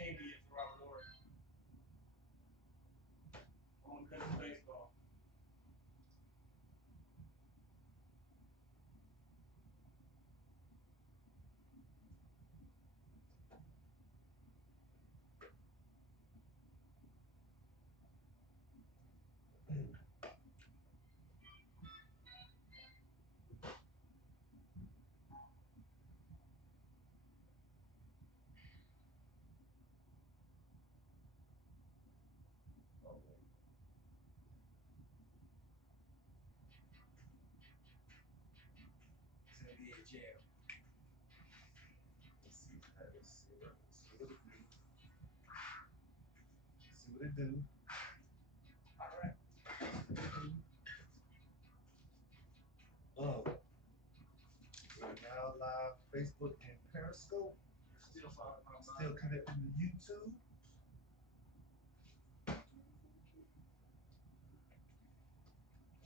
can't be it for Robert Horry. Only because of baseball. It's gonna be a jam. Let's see what it do. All right. Oh, we're now live Facebook and Periscope. Still connected to YouTube.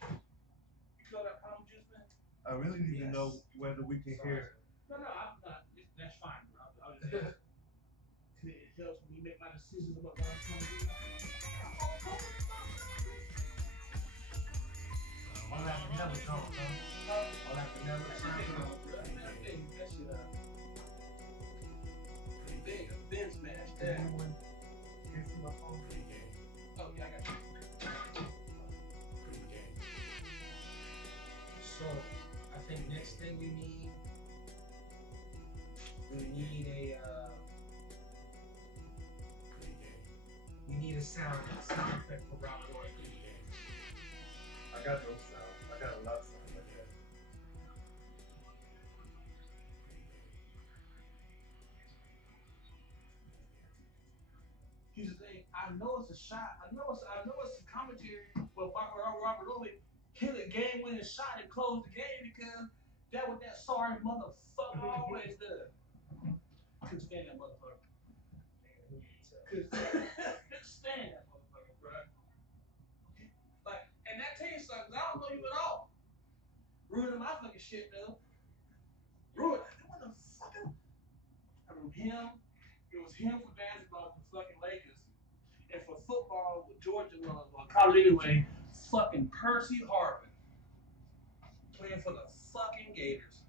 You feel that palm juice, man? I really need to know whether we can hear. No, I'm not. That's fine, bro. I'll just ask. It helps me make my decisions about what I'm trying to do. All that vanilla gone, huh? All that vanilla sound. That shit up. Big, a bin smash. Anyone can see my phone? Oh, yeah, I got you. So, I think next thing we need a sound effect for Robert Horry. I got no sound. I got a lot of sound like that. Here's the thing. I know it's a shot. I know it's a commentary, but Robert Horry hit a game-winning shot and closed the game because that what that sorry motherfucker always does. Couldn't stand that motherfucker. Couldn't stand that motherfucker, bro. Like, and that tell you something. I don't know you at all. Ruining my fucking shit though. Ruined that motherfucker. I remember him. It was him for basketball with the fucking Lakers. And for football with Georgia, well, college anyway, fucking Percy Harvin. Playing for the fucking Gators.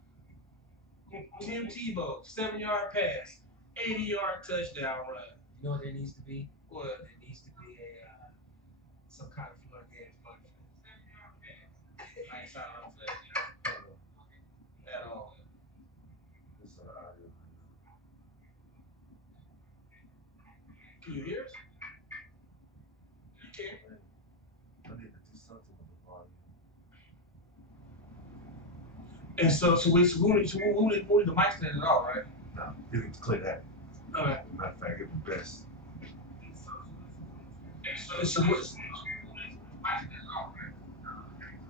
Tim Tebow, 7-yard pass, 80-yard touchdown run. You know what there needs to be? What? There needs to be some kind of Florida Gators punishment. I ain't signing up for that. At all. This is audio. Can you hear us? You can. I need to do something with the volume. And so we need the mic stand at all, right? No, you need to click that. Okay. Matter of fact, it'd be best.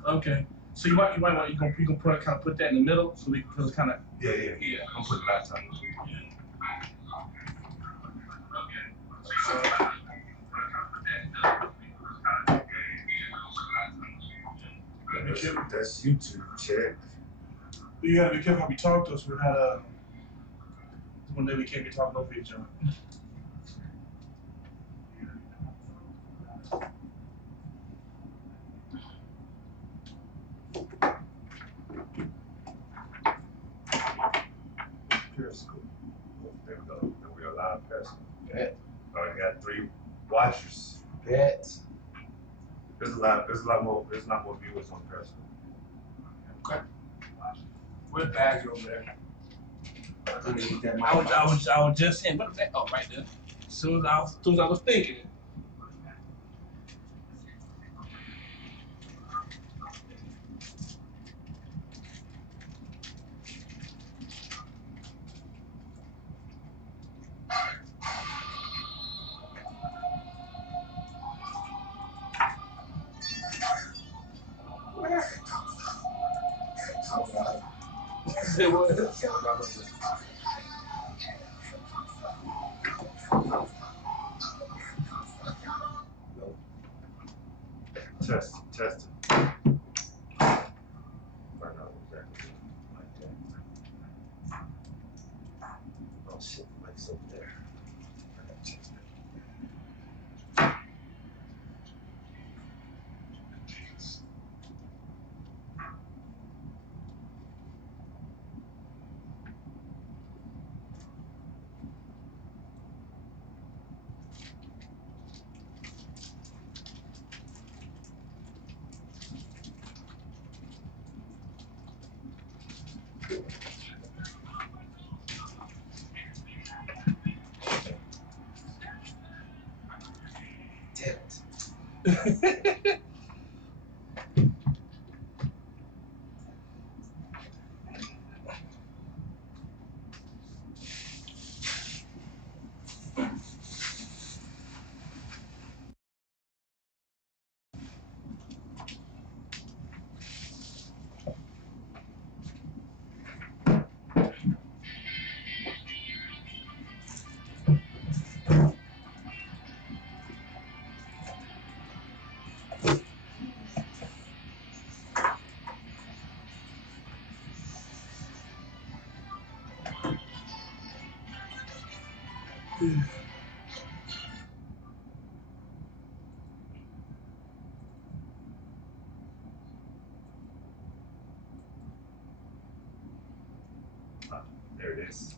Okay. So you might want you can put that in the middle so we can kind of Yeah. I'm putting the laptop. That's YouTube chat. You gotta be careful how we talk to us. We're not one day we can't be talking over each other. Periscope. There we go. And we are live Periscope. Bet. Already got 3 watchers. Bet. There's a lot more viewers on Periscope. Okay. Where's the bag over there? Underneath that mic. I was just saying, what is that? Oh, right there. As soon as I was thinking it. It was. Test. Find out exactly like that. Oh shit, the mic's over there. I got There it is.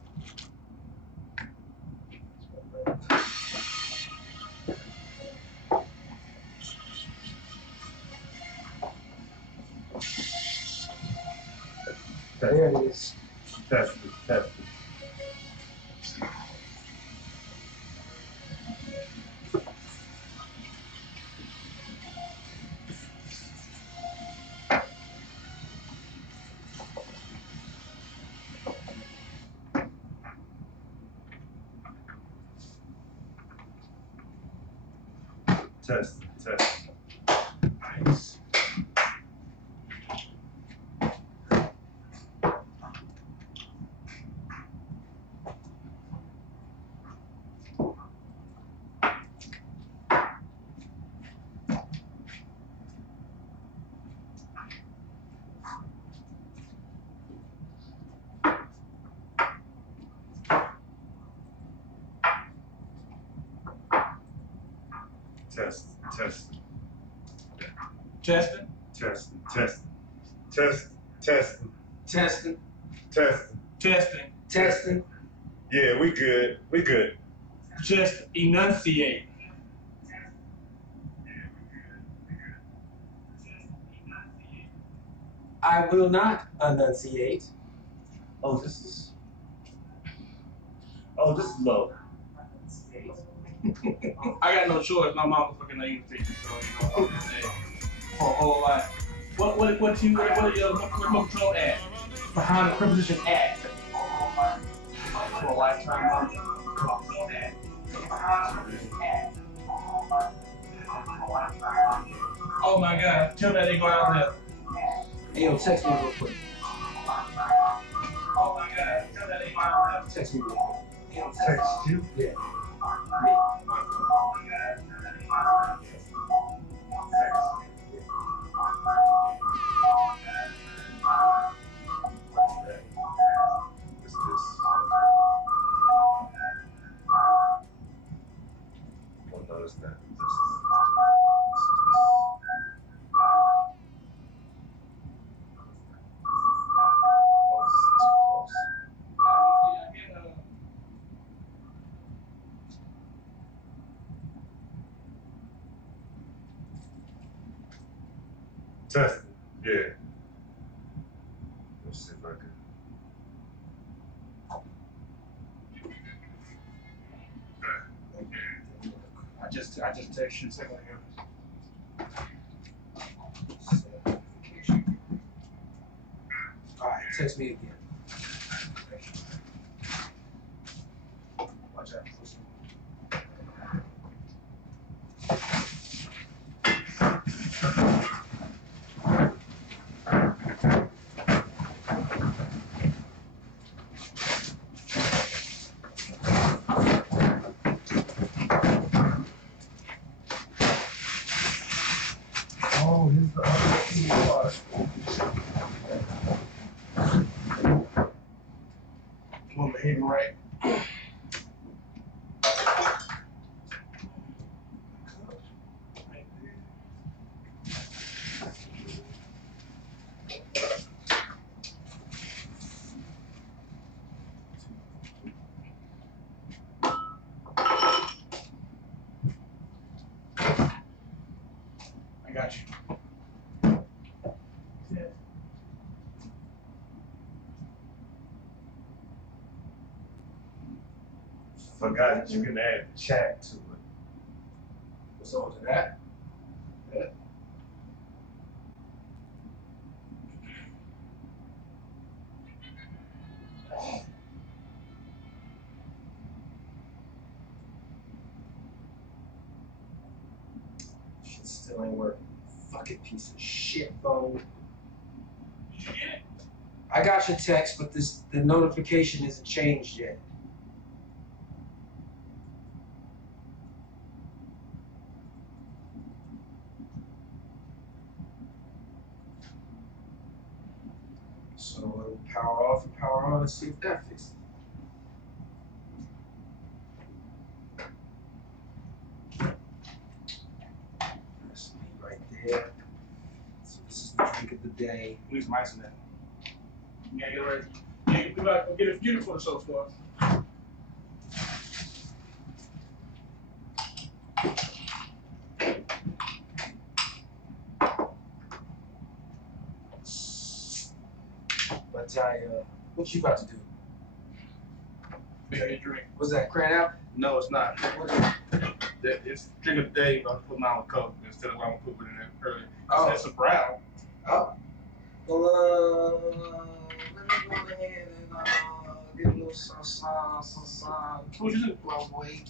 There it is. Test it, test it. Test it, test it. Nice. Test, test, Testing. test, test, test, test, Testing. test. Testing. Testing. Yeah, we good. We good. Just enunciate. I will not enunciate. Oh, this is. Oh, this is low. I got no choice. My mom was fucking English teacher, so you know I'm just saying for a whole life. What are your remote control at? Behind the preposition at. For a lifetime. Oh my God! Tell me that they go out there. Hey, yo, text me real quick. Oh my God! Tell me that they go out there. Text me real quick. Hey, yo, Text you? Yeah. Me. What's this? Oh no, it's not. Testing, yeah. Let's see if I can. I just text you a second ago. All right, text me again. Watch out. Oh, here's the other keyboard. I'm behaving right. got you. Yeah. Forgot that you can add chat to it. What's on to that? Yeah. Shit still ain't working. Fucking piece of shit phone. Did you get it? I got your text, but the notification isn't changed yet. So we'll power off and power on and see if that fixes it. That's me right there. So this is the drink of the day. We need some ice in that. You gotta get ready. Yeah, we gotta get it for the show for us. But what you about to do? We gotta get a drink. What's that, cran out? No, it's not. What is it? It's drink of the day, but I put mine with Coke instead of what I'm gonna put it in there earlier. Oh. It's a brown. Oh. Well, let me go ahead and get a little some. What you do? Well, wait.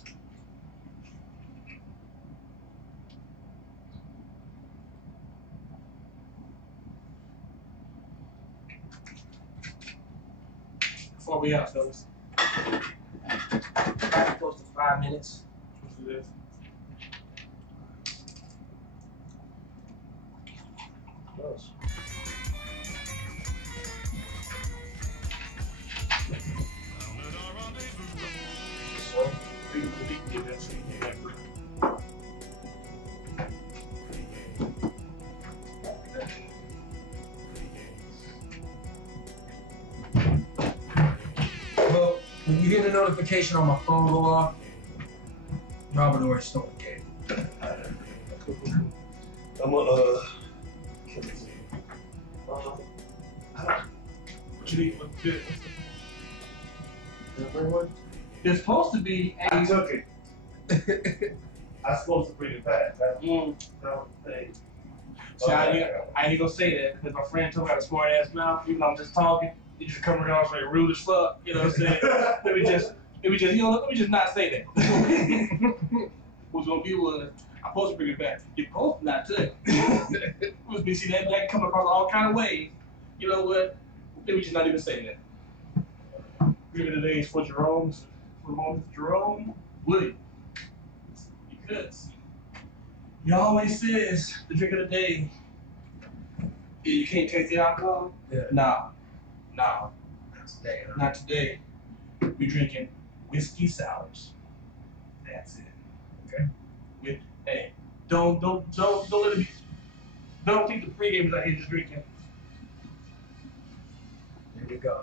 Before we out, fellas. Close to 5 minutes. What's this? Close. So, We can get that shit. You got free. well, when you get a notification on my phone go off, Robert already stole the game. I'm What you need? What's good? Can I bring one? There's supposed to be a. I took it. I was supposed to bring it back. That's Mm. no thing. See, I ain't gonna say that because my friend told me I had a smart ass mouth. Even though I'm just talking, you just come around like rude as fuck. You know what I'm saying? let me just, you know, let me just not say that. What's gonna be was I'm supposed to bring it back. You're supposed to not to. Supposed to be see that come across all kind of ways. You know what? Let me just not even say that. Drink of the day is for Jerome. Jerome Williams. Because he always says the drink of the day. You can't taste the alcohol. Yeah. Nah. Not today. Huh? Not today. We drinking whiskey sours. That's it. Okay. Hey, don't let it be. Don't think the pregame is out here just drinking. Here we go.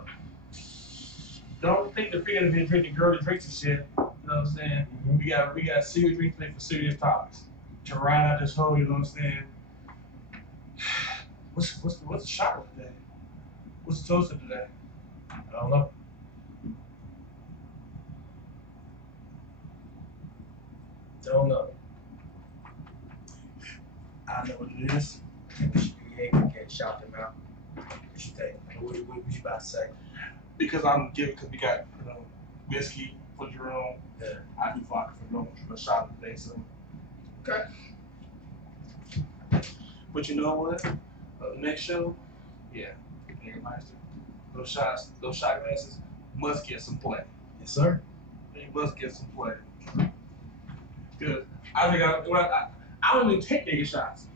Don't think the pregame is here drinking girly drinks and shit. You know what I'm saying? Mm-hmm. We got serious drinks today for serious topics. To ride out this hole, you know what I'm saying? What's the shot of today? What's the toast of today? I don't know. Don't know. I know what it is. We should be able to shout them out. What you think? What you about to say? Because I'm giving, because we got, you know, whiskey for Jerome. Yeah. I do vodka for Jerome for a shot of the day, so. Okay. But you know what? Next show, yeah, Jägermeister. Those shot glasses must get some play. Yes, sir. They must get some play. Because I think I don't even take nigga shots.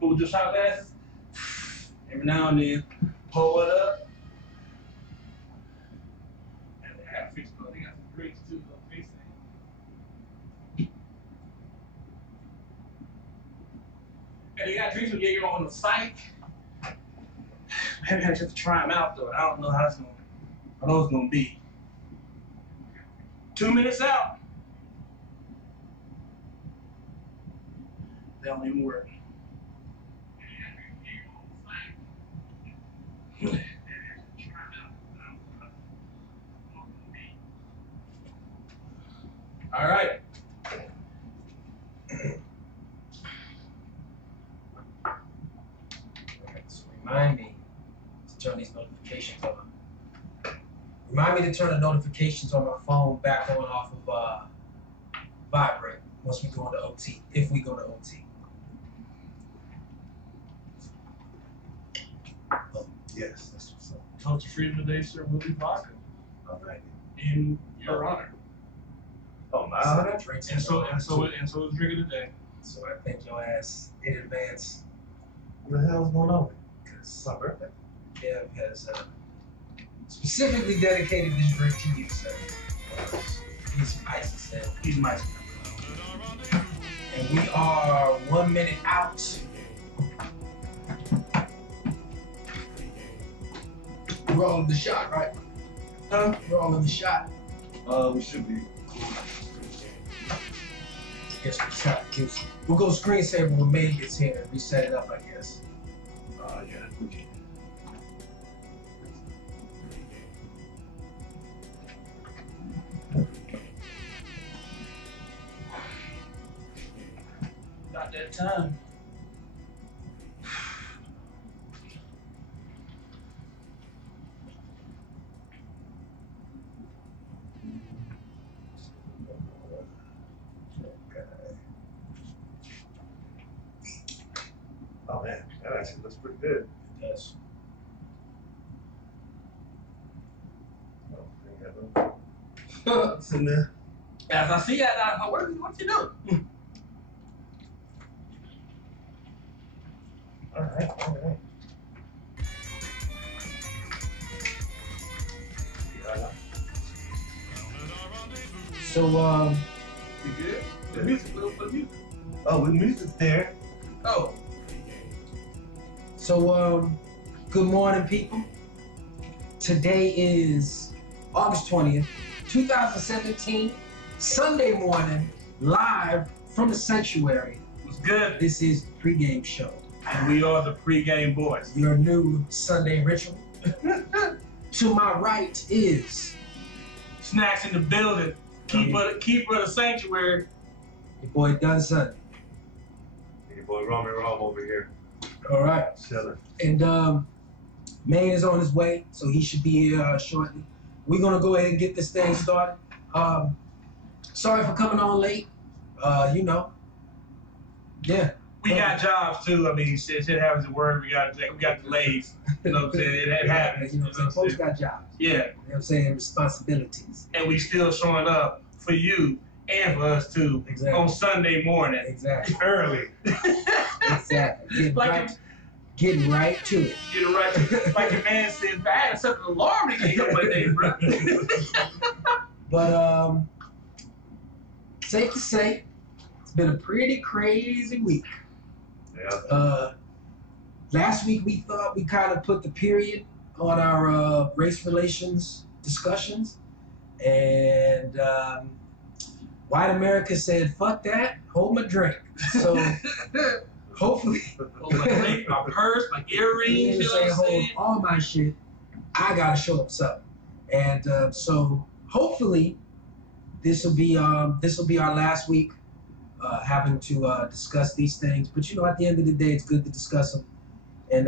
But with the shot glasses, every now and then, pull it up. And they got they got some drinks too, though. And they got drinks with Jaeger on the site. I haven't had a chance to try them out though. I don't know how it's gonna be. 2 minutes out. They don't even work. me to turn the notifications on my phone back on off of vibrate once we go into OT, if we go to OT. Yes, that's what's up. Total freedom today, sir, will be vodka. All right. In your honor. Oh, my So honor. that drinks And so in is drinking today. So I thank your ass in advance What the hell's going on? because It's my birthday. Kev has specifically dedicated this drink to you, sir. He's icy, sir. He's my. And we are 1 minute out. We're all in the shot, right? Huh? We're all in the shot. We should be. Guess we shot gives. We'll go screensaver when May gets here and reset it up, I guess. Yeah, we can. About that time. Oh man, that actually looks pretty good. Yes. Oh, it's in there. As I see that, what you doing? All right, all right. Yeah. So, You good? The music, what the music? Oh, the music's there. Oh. So, good morning, people. Today is August 20th, 2017, Sunday morning, live from the sanctuary. What's good? This is the pregame show. And we are the PreGame Boys. Your new Sunday ritual. To my right is Snacks in the building. Keeper of the sanctuary. your boy Dunson. Your boy Roman Rom over here. All right. Chilling. And Maine is on his way, so he should be here shortly. We're gonna go ahead and get this thing started. Sorry for coming on late. You know. Yeah. We got jobs too. I mean, shit happens at work. We got delays. You know what I'm saying? It happens. You know what I'm saying? Folks got jobs. Yeah. You know what I'm saying? Responsibilities. And we still showing up for you and for us too Exactly. on Sunday morning. Exactly. Early. Exactly. Getting right to it. Get it right. Like the man said, I had to set an alarm to get up one day, bro. But safe to say, it's been a pretty crazy week. Yeah. Last week we thought we kind of put the period on our race relations discussions, and white America said, "Fuck that, hold my drink." So hopefully, Hold my drink, my purse, my earrings. You know what I'm hold saying? all my shit. I gotta show up something, and so hopefully this will be our last week having to discuss these things. But you know, at the end of the day, it's good to discuss them and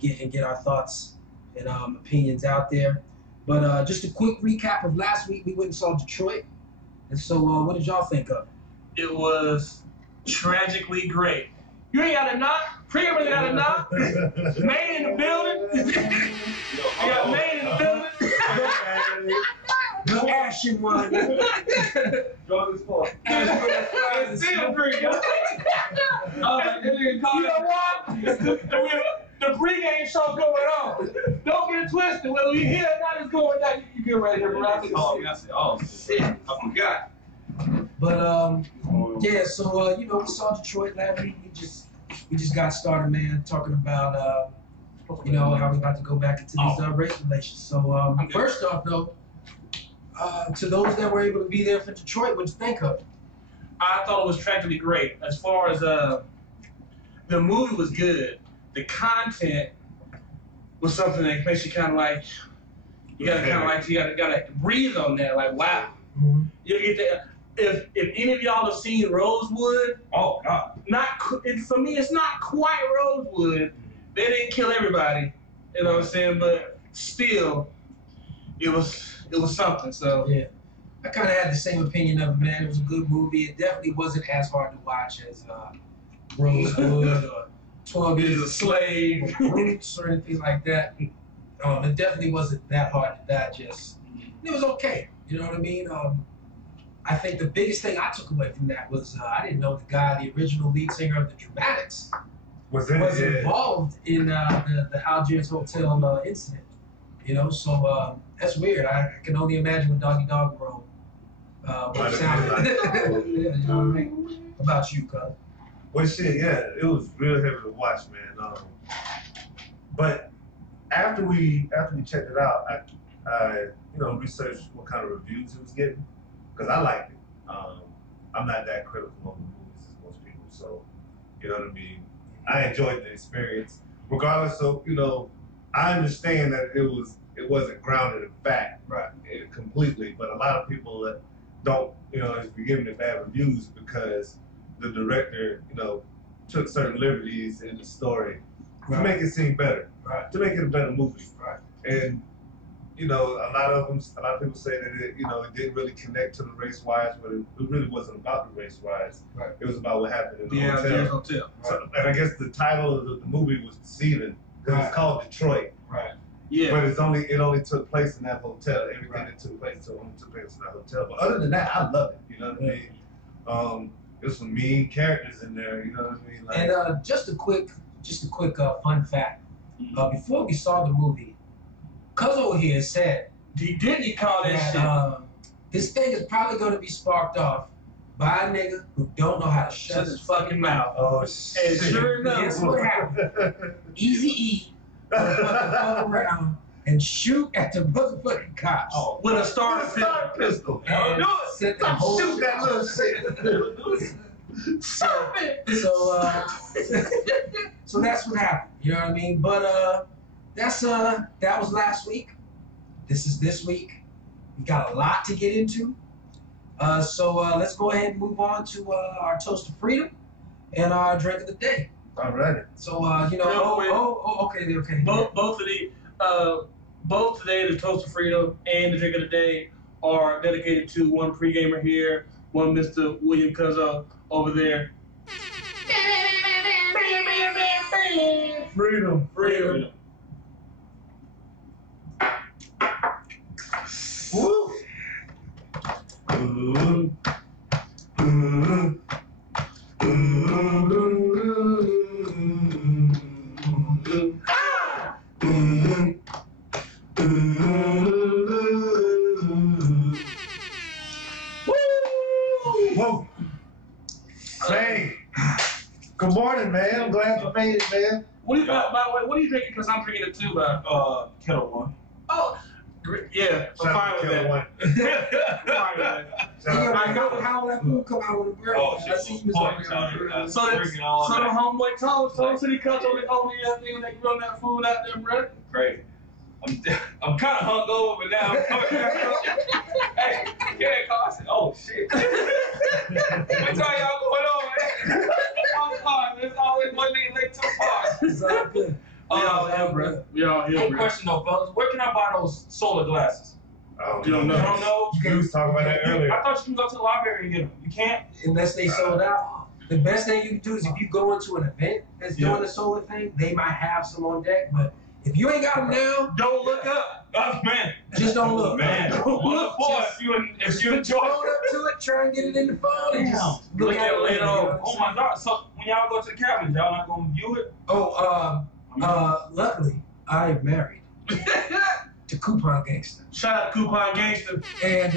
get our thoughts and opinions out there. But just a quick recap of last week, we went and saw Detroit. And so what did y'all think of it? It was tragically great. You ain't got a knock. Priya ain't got a knock. Maine in the building. You got Maine in the building. The Ashen one. Drunk as fuck. It's still great. You know what? The pregame show going on. Don't get it twisted. When we hear that is going down, you get right here, bro. Oh, shit. I forgot. But yeah, so you know, we saw Detroit last week. We just got started, man, talking about you know, how we about to go back into these race relations. So first off though, to those that were able to be there for Detroit, what'd you think of it? I thought it was tragically great. As far as the movie was good, the content was something that makes you kind of like, you gotta breathe on that. Like, wow, you get that. If any of y'all have seen Rosewood, oh God, for me it's not quite Rosewood. They didn't kill everybody, you know what I'm saying? But still, it was it was something. So yeah, I kind of had the same opinion of it, man. It was a good movie. It definitely wasn't as hard to watch as Rosewood or 12 Years a Slave or Roots or anything like that. It definitely wasn't that hard to digest. It was okay. You know what I mean? I think the biggest thing I took away from that was I didn't know the original lead singer of the Dramatics, was involved in the Algiers Hotel incident. You know, so that's weird. I can only imagine what Doggy Dog World would sound like. You know what I mean? About you, cuz. Well, shit, yeah, it was real heavy to watch, man. But after we checked it out, I researched what kind of reviews it was getting, because I liked it. I'm not that critical of the movies as most people, so you know what I mean. I enjoyed the experience, regardless of I understand that it wasn't grounded in fact, right, completely. But a lot of people that don't, is giving it bad reviews because the director, took certain liberties in the story to make it seem better, right, to make it a better movie, right. And a lot of people say that it didn't really connect to the race riots, but it really wasn't about the race riots. Right. It was about what happened in the hotel. Right. So, and I guess the title of the movie was deceiving because it's called Detroit. Right. Yeah. But it only took place in that hotel. Everything that took place only took place in that hotel. But other than that, I love it. You know what I mean? There's some mean characters in there. You know what I mean? Like, and just a quick fun fact. Before we saw the movie, Cuz over here said he call that shit. This thing is probably going to be sparked off by a nigga who don't know how to shut his fucking mouth. Oh shit! And sure enough, guess what happened? Easy motherfucker around and shoot at the motherfucking cops with a starter pistol. And set the whole shoot that little shit. Stop it! So that's what happened. You know what I mean? But that was last week. This is this week. We got a lot to get into. So let's go ahead and move on to our toast of freedom and our drink of the day. All right. So okay. Both today, the toast of freedom and the drink of the day are dedicated to one pre-gamer here, one Mr. William Cuzzo over there. Freedom. Woo! Whoa! Hey, good morning, man. I'm glad you made it, man. What do you by the way? What are you drinking? Because I'm drinking it too, man. Kettle One. Oh. Yeah, I'm fine with that. I know how that food come out with a girl. Oh, shit. So the homeboy told City Cuts on the thing when they grill that food out there, bro. Great. I'm kind of hungover, but now I'm coming back. Hey, yeah, I said, oh shit. What time y'all going on, man? I'm fine. There's always one day late to the party. It's all good. We all here, Hey, question though, fellas. Where can I buy those solar glasses? You don't know. You don't know? You was talking about that earlier. I thought you can go to the library and get them. You can't? Unless they sold out. The best thing you can do is if you go into an event that's doing the solar thing, they might have some on deck. But if you ain't got them now, don't look up. Man. Just don't look. Man. Don't look for it. If you enjoy it. Up to it, try and get it in the phone. And just look at it later. Oh my God. So when y'all go to the cabins, y'all not going to view it? Luckily, I am married to Coupon Gangster. Shout out to Coupon Gangster. And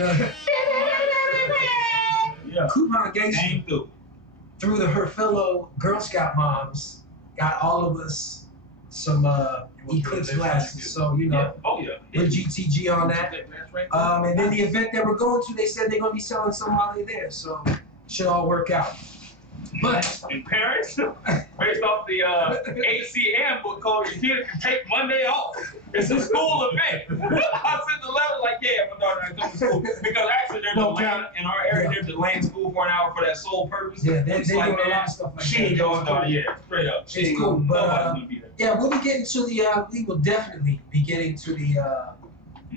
Coupon Gangster, through her fellow Girl Scout moms, got all of us some Eclipse glasses. So, with GTG on that. And then the event that we're going to, they said they're going to be selling some while they're there. So, it should all work out. But in parents, based off the AC handbook code, your kid can take Monday off. It's a school event. I sent the letter like, yeah, my daughter ain't coming to school. Because actually there's a land in our area, there's a land school for an hour for that sole purpose. Yeah, they're doing a lot of stuff like she ain't going daughter, straight up. It's cool. But we'll be getting to we will definitely be getting to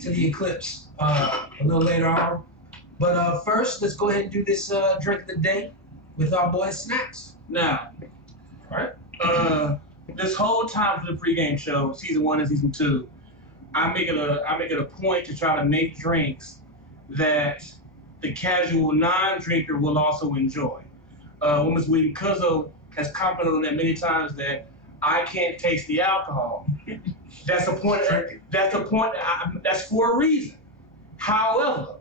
to the Eclipse a little later on. But first, let's go ahead and do this drink of the day with our boy Snacks. Now, this whole time for the pregame show, season 1 and season 2, I make it a point to try to make drinks that the casual non-drinker will also enjoy. Women's Weed Cuzzo has commented on that many times that I can't taste the alcohol. That's the point. That's for a reason. However,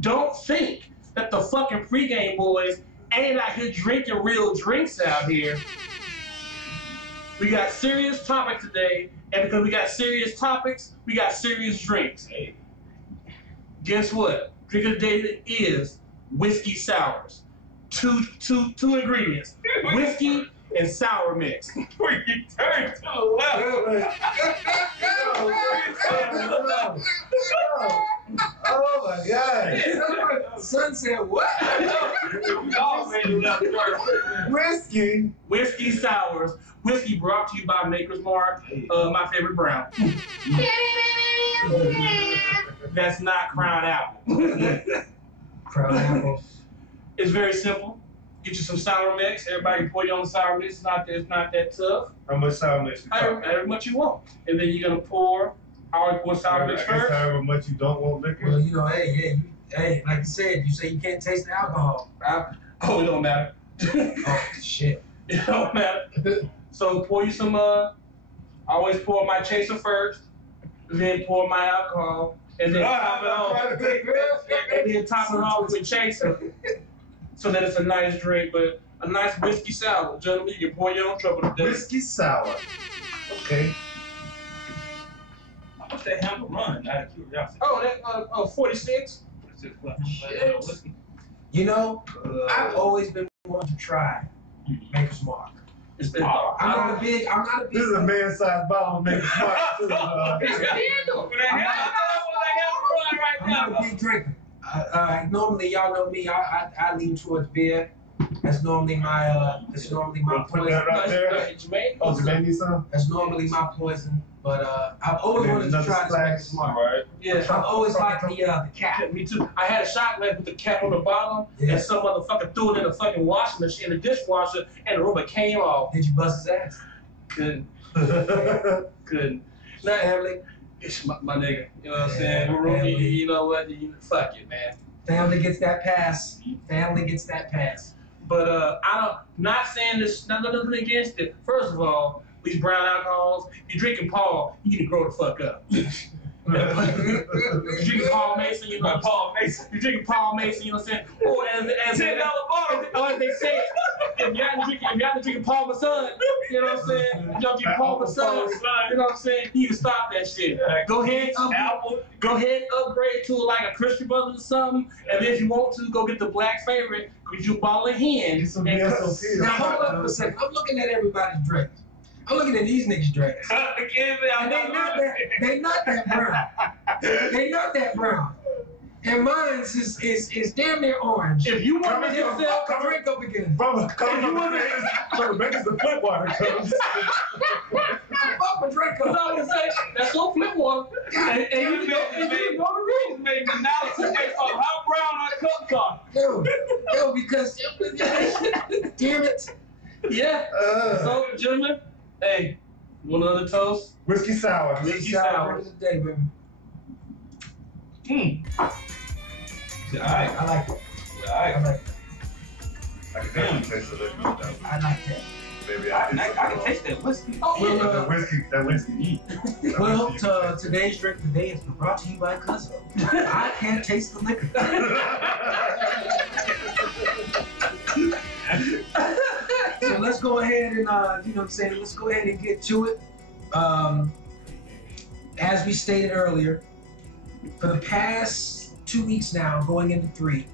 don't think that the fucking pregame boys ain't out here drinking real drinks out here. We got serious topics today, and because we got serious topics, we got serious drinks. Hey. Guess what? Drink of the day is whiskey sours. Two ingredients: whiskey and sour mix. Where you turn to the left. Oh my God. Son said what? We all made it left first. Whiskey Sours. Whiskey brought to you by Maker's Mark, my favorite brown. That's not Crown Apple. Crown Apple. It's very simple. Get you some sour mix. Everybody can pour you on the sour mix. It's not that tough. How much sour mix you talking? However much you want. And then you're gonna pour. I always pour sour mix first. However much you don't want liquor. Well, you know, hey, like you said, you say you can't taste the alcohol. Oh, it don't matter. Oh shit. It don't matter. So pour you some. I always pour my chaser first, then pour my alcohol, and then top it off. And then top it off with chaser, so that it's a nice drink, but a nice whiskey sour. Gentlemen, you can pour your own trouble today. Whiskey sour. Okay. How much that handle run? Out of curiosity. Oh, that 46. Shit. You know, I've always been wanting to try Maker's Mark. It's I'm not a big. This is a man-sized bottle of Maker's Mark. It's a handle. With a handle run right I'm now. not a big drinker. Normally, y'all know me. I lean towards beer. That's normally my Put that poison. right there. Oh, Jermaine, son? That's normally my poison. But I've always wanted to try this Maker's Mark. Right. Yeah, I've always liked the cap. me too. I had a shot glass with the cap on the bottom, Yeah. and some motherfucker threw it in the fucking washing machine, the dishwasher, and the rubber came off. Did you bust his ass? Couldn't. Not Emily. It's my nigga. You know what I'm Yeah, saying? family. You know what? Fuck it, man. Family gets that pass. Family gets that pass. But not saying this, nothing against it. First of all, these brown alcohols, you're drinking Paul, you need to grow the fuck up. You're drinking Paul Mason, you know. Paul Mason. You're drinking Paul Mason, you know what I'm saying? Or as $10 bottle. or as they say, if you're not drinking Paul Masson, you know what I'm saying? If y'all drink Paul Masson, you know what I'm saying? You need to stop that shit. Go ahead and upgrade to like a Christian Brothers or something, and then if you want to, go get the black favorite, because you bottle of hen. Get some and VSOP. Now hold up for a second. I'm looking at everybody's drinks. I'm looking at these niggas' drinks. And they not that brown. They not that brown. And mine is damn near orange. If you want to Give yourself a drink up again. From the Maker's the flip water comes. Up a drink That's up. all I want to say. That's no flip water. And you know the rule. Made an analysis based on how brown our cups are. Yo, because damn it. Yeah. So, gentlemen, hey, want another toast? Whiskey sour. Whiskey Sour sour. today, baby. Alright. I like it. I Alright. like it. I can definitely taste the liquor though. I like that. Maybe I can taste that whiskey. Oh, Well, yeah. That whiskey. Well, today's drink of the day is brought to you by Cuzzo. I can't taste the liquor. So let's go ahead and, you know what I'm saying, let's go ahead and get to it. As we stated earlier, for the past 2 weeks now, going into 3,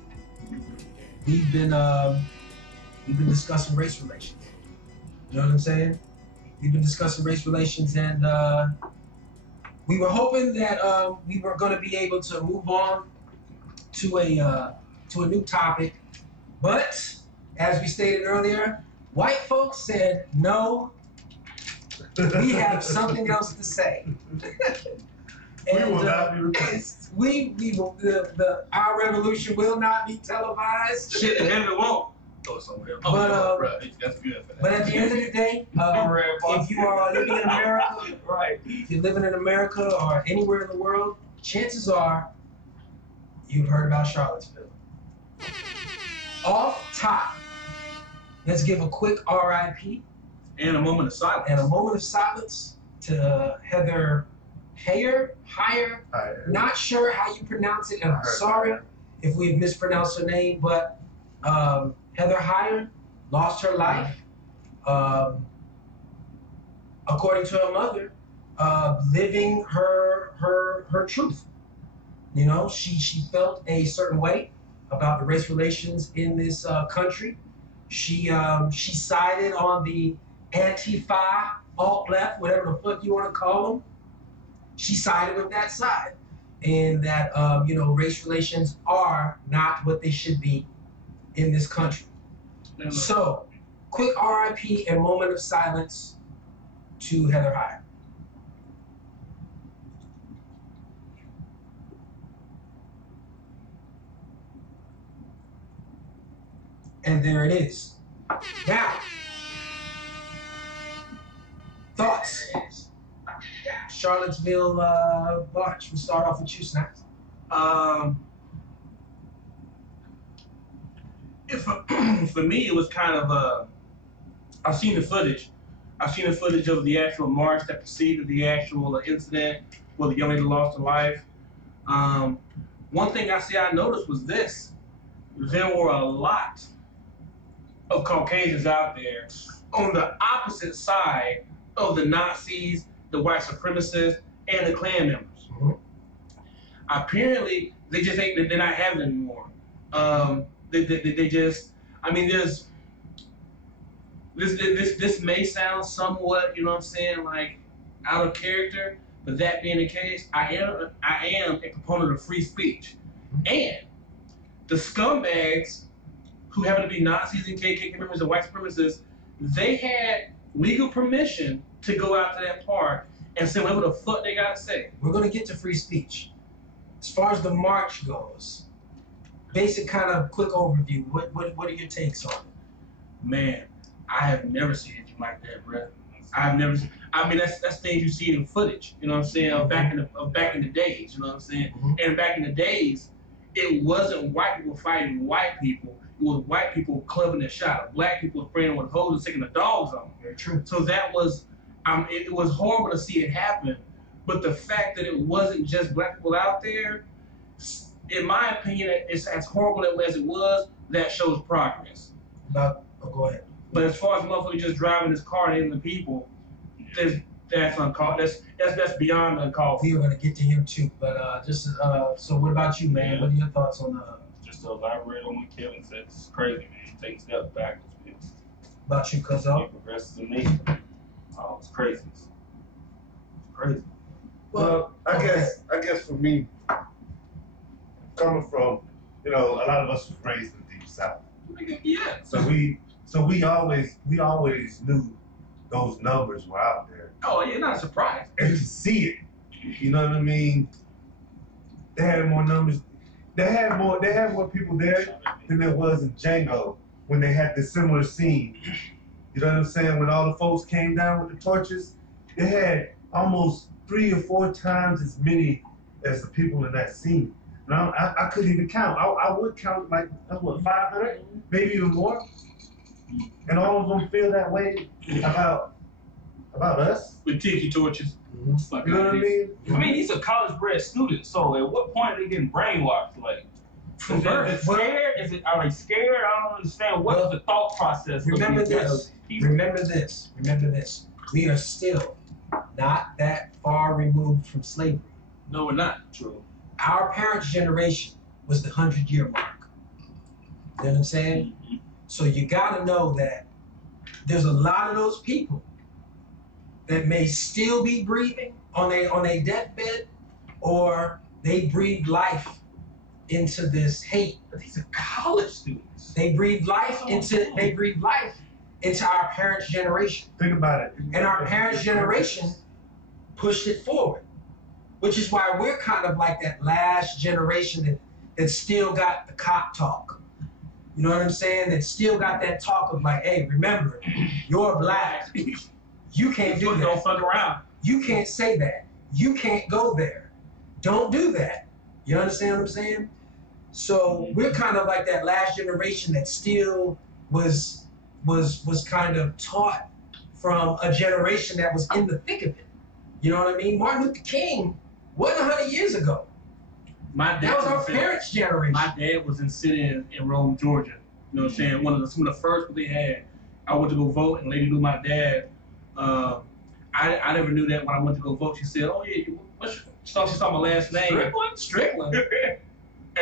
we've been discussing race relations. You know what I'm saying? We've been discussing race relations, and we were hoping that we were going to be able to move on to a new topic, but as we stated earlier, white folks said no. We have something else to say. We will not be replaced. We will, our revolution will not be televised. Shit, the hell it won't. Throw it somewhere. That's good. But at the end of the day, if you are living in America, right? If you're living in America or anywhere in the world, chances are you've heard about Charlottesville. Off top, let's give a quick RIP and a moment of silence. And a moment of silence to Heather Heyer. Not sure how you pronounce it, and I'm sorry if we've mispronounced her name, but Heather Heyer lost her life, according to her mother, living her truth. You know, she felt a certain way about the race relations in this country. She sided on the Antifa, alt-left, whatever the fuck you want to call them. She sided with that side, and that you know, race relations are not what they should be in this country. So, quick RIP and moment of silence to Heather Heyer. And there it is. Now, thoughts? Charlottesville march. We'll start off with you, Snacks. For me, it was kind of I've seen the footage. I've seen the footage of the actual march that preceded the actual incident where the young lady lost her life. One thing I noticed was this. There were a lot of Caucasians out there on the opposite side of the Nazis, the white supremacists, and the Klan members. Mm-hmm. Apparently, they just ain't. They're not having it anymore. They just. I mean, there's. This may sound somewhat, you know what I'm saying, like out of character, but that being the case, I am a proponent of free speech, and the scumbags who happen to be Nazis and KKK members and white supremacists, they had legal permission to go out to that park and say whatever the fuck they gotta say. We're gonna get to free speech. As far as the march goes, basic kind of quick overview. What are your takes on it? Man, I have never seen anything like that, bro. I've never seen. I mean, that's things you see in footage. You know what I'm saying? Mm-hmm. Back in the days. You know what I'm saying? Mm-hmm. And back in the days, it wasn't white people fighting white people. It was white people clubbing a shot. Black people spraying with hoses and taking the dogs on them. Very true. So that was, it was horrible to see it happen. But the fact that it wasn't just black people out there, in my opinion, it's as horrible as it was. That shows progress. Go ahead. But as far as motherfucker just driving his car and hitting the people, that's uncalled. That's beyond uncalled. We are gonna get to him too, but so what about you, man? What are your thoughts on Just to elaborate on what Kevin said, it's crazy, man. Take steps backwards, man. About you, Cuzzo? It progresses in me. Oh, it's crazy. It's crazy. Well, I guess for me, coming from, you know, a lot of us was raised in the deep south. Yeah. So we always knew those numbers were out there. Oh, yeah, not a surprise. And to see it, you know what I mean? They had more numbers. They had more people there than there was in Django when they had the similar scene. You know what I'm saying? When all the folks came down with the torches, they had almost 3 or 4 times as many as the people in that scene. And I couldn't even count. I would count like, what, 500? Maybe even more? And all of them feel that way about us? With tiki torches. Mm-hmm. You know what I mean? I mean, he's a college-bred student, so at what point are they getting brainwashed? Like, are they scared? Are they scared? I don't understand. What is the thought process? Remember this. Remember this. We are still not that far removed from slavery. No, we're not. True. Our parents' generation was the 100-year mark. You know what I'm saying? Mm-hmm. So you gotta know that there's a lot of those people that may still be breathing on their deathbed, or they breathe life into this hate. But these are college students. They breathe life into our parents' generation. Think about it. And our parents' generation pushed it forward. which is why we're kind of like that last generation that still got the cop talk. You know what I'm saying? That still got that talk of like, hey, remember, you're black. You can't do that. Don't fuck around. You can't say that. You can't go there. Don't do that. You understand what I'm saying? So we're kind of like that last generation that still was kind of taught from a generation that was in the thick of it. You know what I mean? Martin Luther King wasn't 100 years ago. That was our parents' generation. My dad was in sitting in Rome, Georgia. You know what I'm saying? Some of the first they had. I went to go vote, and a lady knew my dad. I never knew that when I went to go vote. She said, "Oh yeah, she saw my last name, Strickland."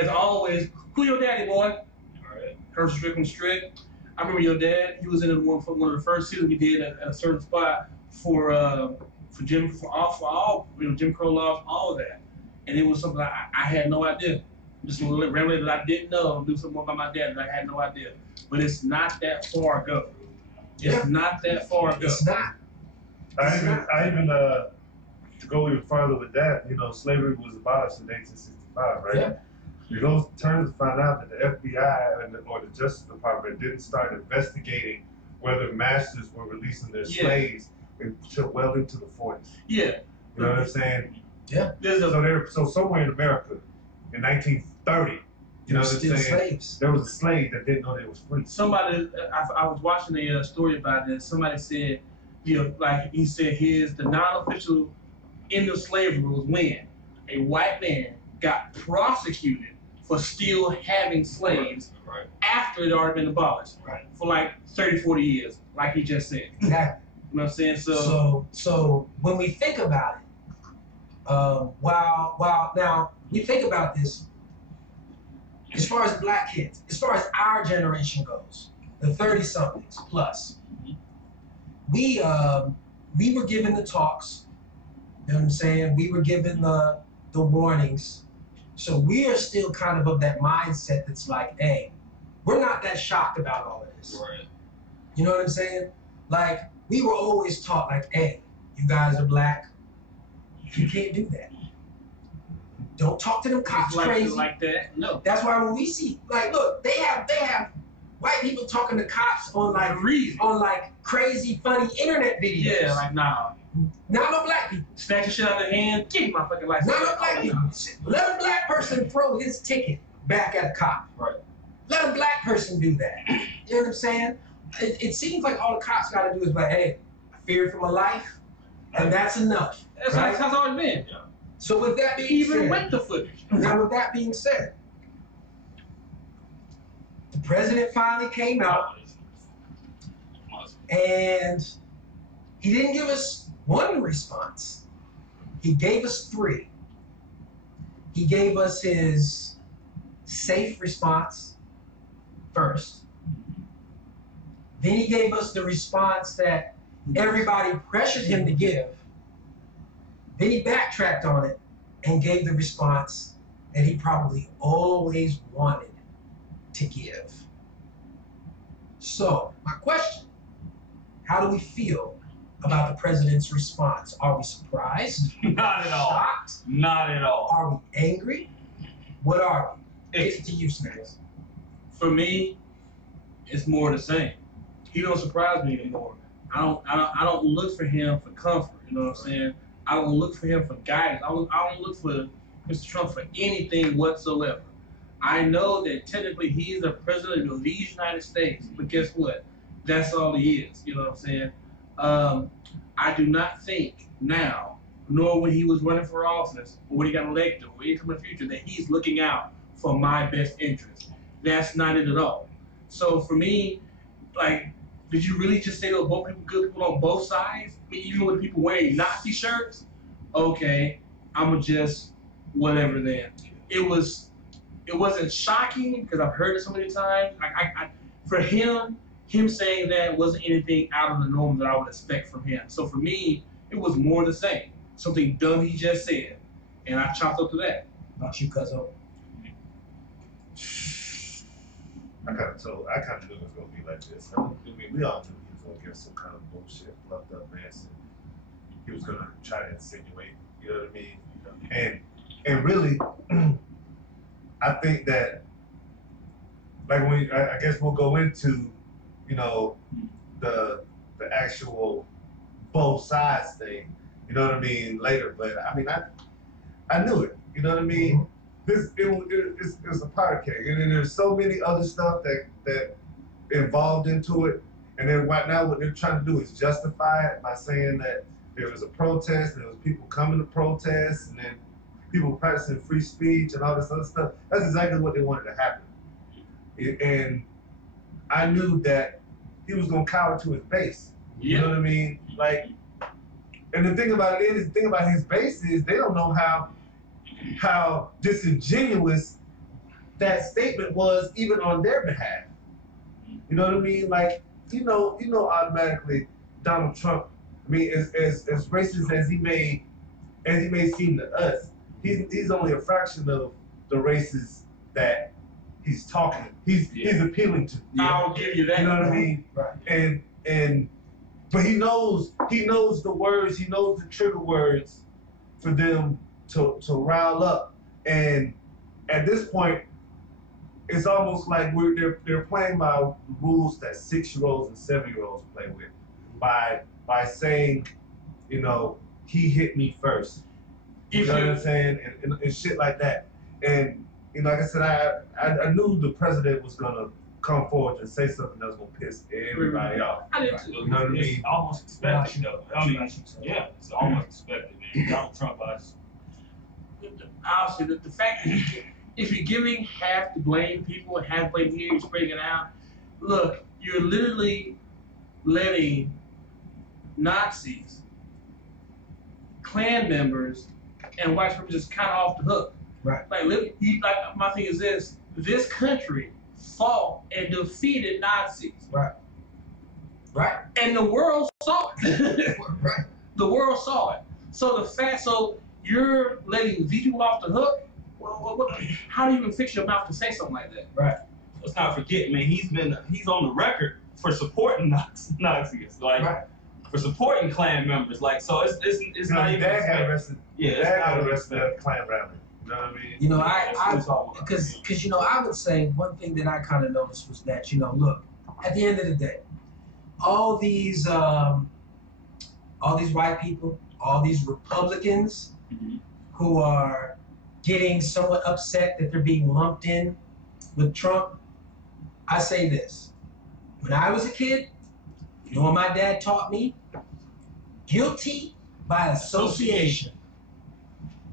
As always, who your daddy, boy? All right. Herschel Strickland Strick. I remember your dad. He was in one of the first seasons he did at a certain spot for Jim Crow laws, all of that. And it was something I had no idea. Just a little rambling that I didn't know, do something more about my dad that I had no idea. But it's not that far ago. It's not that far ago. It's not. I even to go even farther with that, you know, slavery was abolished in 1865, right? Yeah. You go turn to find out that the FBI or the Justice Department didn't start investigating whether masters were releasing their slaves until well into the 40s. Yeah. You know what I'm saying? Yeah. So somewhere in America in 1930, you know what I'm saying? Slaves. There was a slave that didn't know they was free. Somebody, I was watching a story about this. Somebody said, you know, like he said, the non-official end of slavery was when a white man got prosecuted for still having slaves after it had already been abolished for like 30, 40 years, like he just said. Exactly. You know what I'm saying? So when we think about it, while now we think about this, as far as black kids, as far as our generation goes, the 30-somethings plus, we were given the talks. You know what I'm saying? We were given the warnings. So we are still kind of that mindset that's like, hey, we're not that shocked about all of this. Right. You know what I'm saying? Like, we were always taught, like, hey, you guys are black. You can't do that. Don't talk to them cops crazy. Like that. No. That's why when we see, like, look, they have white people talking to cops on like crazy, funny internet videos. Yeah, like nah. Not no black people. Snatch your shit out of their hand, give me my fucking license. Not no black people. Let a black person throw his ticket back at a cop. Right. Let a black person do that. You know what I'm saying? It seems like all the cops got to do is like, hey, I fear for my life, and that's enough. That's how it's always been. Yeah. So with that being said, even with the footage. Now with that being said, the president finally came out, and he didn't give us one response. He gave us three. He gave us his safe response first. Then he gave us the response that everybody pressured him to give. Then he backtracked on it and gave the response that he probably always wanted to give. So, my question, how do we feel about the president's response? Are we surprised? Not at all. Shocked? Not at all. Are we angry? What are we? It's to you, Snacks. For me, it's more the same. He don't surprise me anymore. I don't look for him for comfort. You know what I'm saying? I don't look for him for guidance. I don't look for Mr. Trump for anything whatsoever. I know that technically he is the president of these United States, but guess what? That's all he is. You know what I'm saying? I do not think now, nor when he was running for office, or when he got elected, or any time in the future, that he's looking out for my best interest. That's not it at all. So for me, like, did you really just say there were both people, good people on both sides? I mean, even with people wearing Nazi shirts? Okay, I'ma just whatever then. It wasn't shocking because I've heard it so many times. For him saying that wasn't anything out of the norm that I would expect from him. So for me, it was more the same. Something dumb he just said, and I chopped up to that. About you, Cuzzo? I kind of knew it was gonna be like this. I mean, we all knew he was gonna give some kind of bullshit, fluffed up mess, and he was gonna try to insinuate. You know what I mean? And really, I think that, like, I guess we'll go into, you know, the actual both sides thing, you know what I mean, later. But I mean, I knew it, you know what I mean. It's a powder keg, and then there's so many other stuff that involved into it. And then right now, what they're trying to do is justify it by saying that there was a protest, and there was people coming to protest, and then people practicing free speech and all this other stuff. That's exactly what they wanted to happen. And I knew that he was gonna cower to his base. You know what I mean? Like, and the thing about it is, the thing about his base is they don't know how disingenuous that statement was, even on their behalf. You know what I mean? Like, you know, automatically Donald Trump. I mean, as racist as he may seem to us, he's only a fraction of the races that he's talking. He's appealing to. I'll give you that. You know what I mean? Right. But he knows the words. He knows the trigger words for them to rile up. And at this point, it's almost like they're playing by rules that 6-year-olds and 7-year-olds play with, by saying, you know, he hit me first. You know what I'm saying? And shit like that. And, you know, like I said, I knew the president was gonna come forward and say something that was gonna piss everybody off. I did too. You know what I mean? It's almost expected, though. I mean, yeah, it's almost expected, man. Donald Trump, Obviously, the fact that if you're giving half the blame people and half the blame here, you're spreading it out. Look, you're literally letting Nazis, Klan members, and white supremacists kind of off the hook. Right. Like my thing is this: this country fought and defeated Nazis. Right. Right. And the world saw it. Right. The world saw it. So you're letting these people off the hook. Well, how do you even fix your mouth to say something like that? Right. Let's not forget, man. He's on the record for supporting Nazis, like for supporting Klan members. Like, so it's not even. Dad got arrested. Yeah, Dad got arrested at a Klan rally. You know what I mean? You know, because you know, I would say one thing that I kind of noticed was that, you know, look, at the end of the day, all these white people, all these Republicans who are getting somewhat upset that they're being lumped in with Trump, I say this. When I was a kid, you know what my dad taught me? Guilty by association.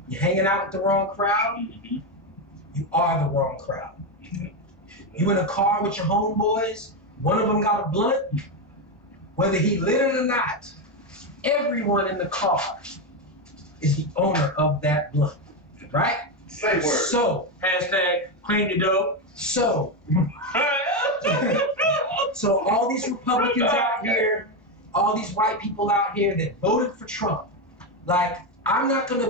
You're hanging out with the wrong crowd, you are the wrong crowd. You in a car with your homeboys, one of them got a blunt, whether he lit it or not, everyone in the car is the owner of that blunt, right? Same word. So, hashtag claim your dope. So all these Republicans out here, all these white people out here that voted for Trump, like, I'm not gonna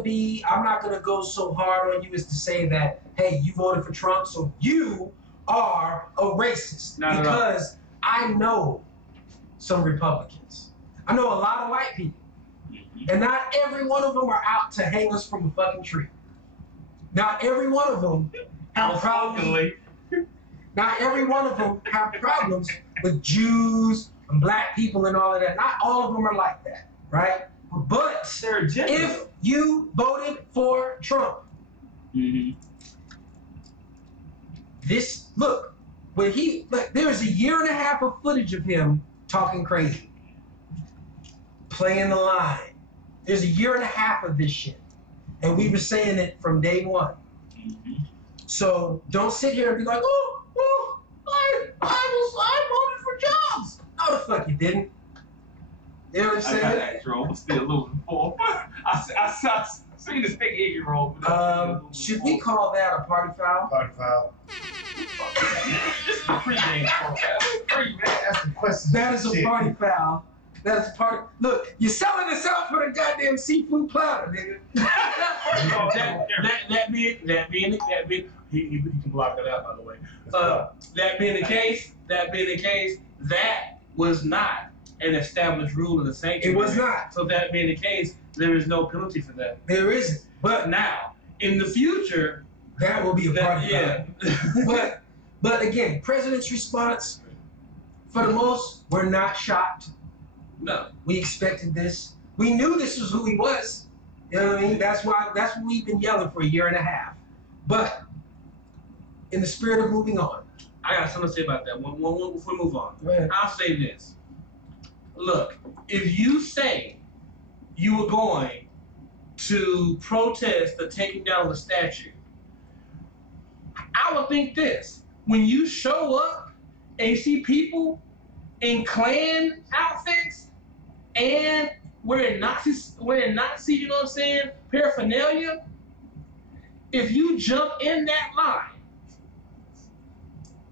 go so hard on you as to say that, hey, you voted for Trump, so you are a racist. Because I know some Republicans. I know a lot of white people. And not every one of them are out to hang us from a fucking tree. Not every one of them have problems. Not every one of them have problems with Jews and black people and all of that. Not all of them are like that, right? But if you voted for Trump, there's a year and a half of footage of him talking crazy, playing the line. There's a year and a half of this shit. And we were saying it from day one. So don't sit here and be like, I voted for Jobs. No, the fuck you didn't. You know what I'm saying? I got that, Jerome. I'm still losing for. I seen this big 8-year-old. Should we call that a party foul? Party foul. This is a pregame podcast. Free, man. Ask the question. That is a party foul. That is a party. Look, you're selling this out for the goddamn seafood platter, nigga. that being, he can block it out, by the way. That being the case, that was not an established rule of the sanctuary. It was not. So that being the case, there is no penalty for that. There isn't. But now, in the future, that will be a part of that. Yeah. But again, president's response, for the most, we're not shocked. No. We expected this. We knew this was who he was. You know what I mean? That's what we've been yelling for a year and a half. But in the spirit of moving on, I got something to say about that. One before we move on. Go ahead. I'll say this. Look, if you say you were going to protest the taking down of the statue, I would think this. When you show up and you see people in Klan outfits and wearing Nazi, you know what I'm saying, paraphernalia, if you jump in that line,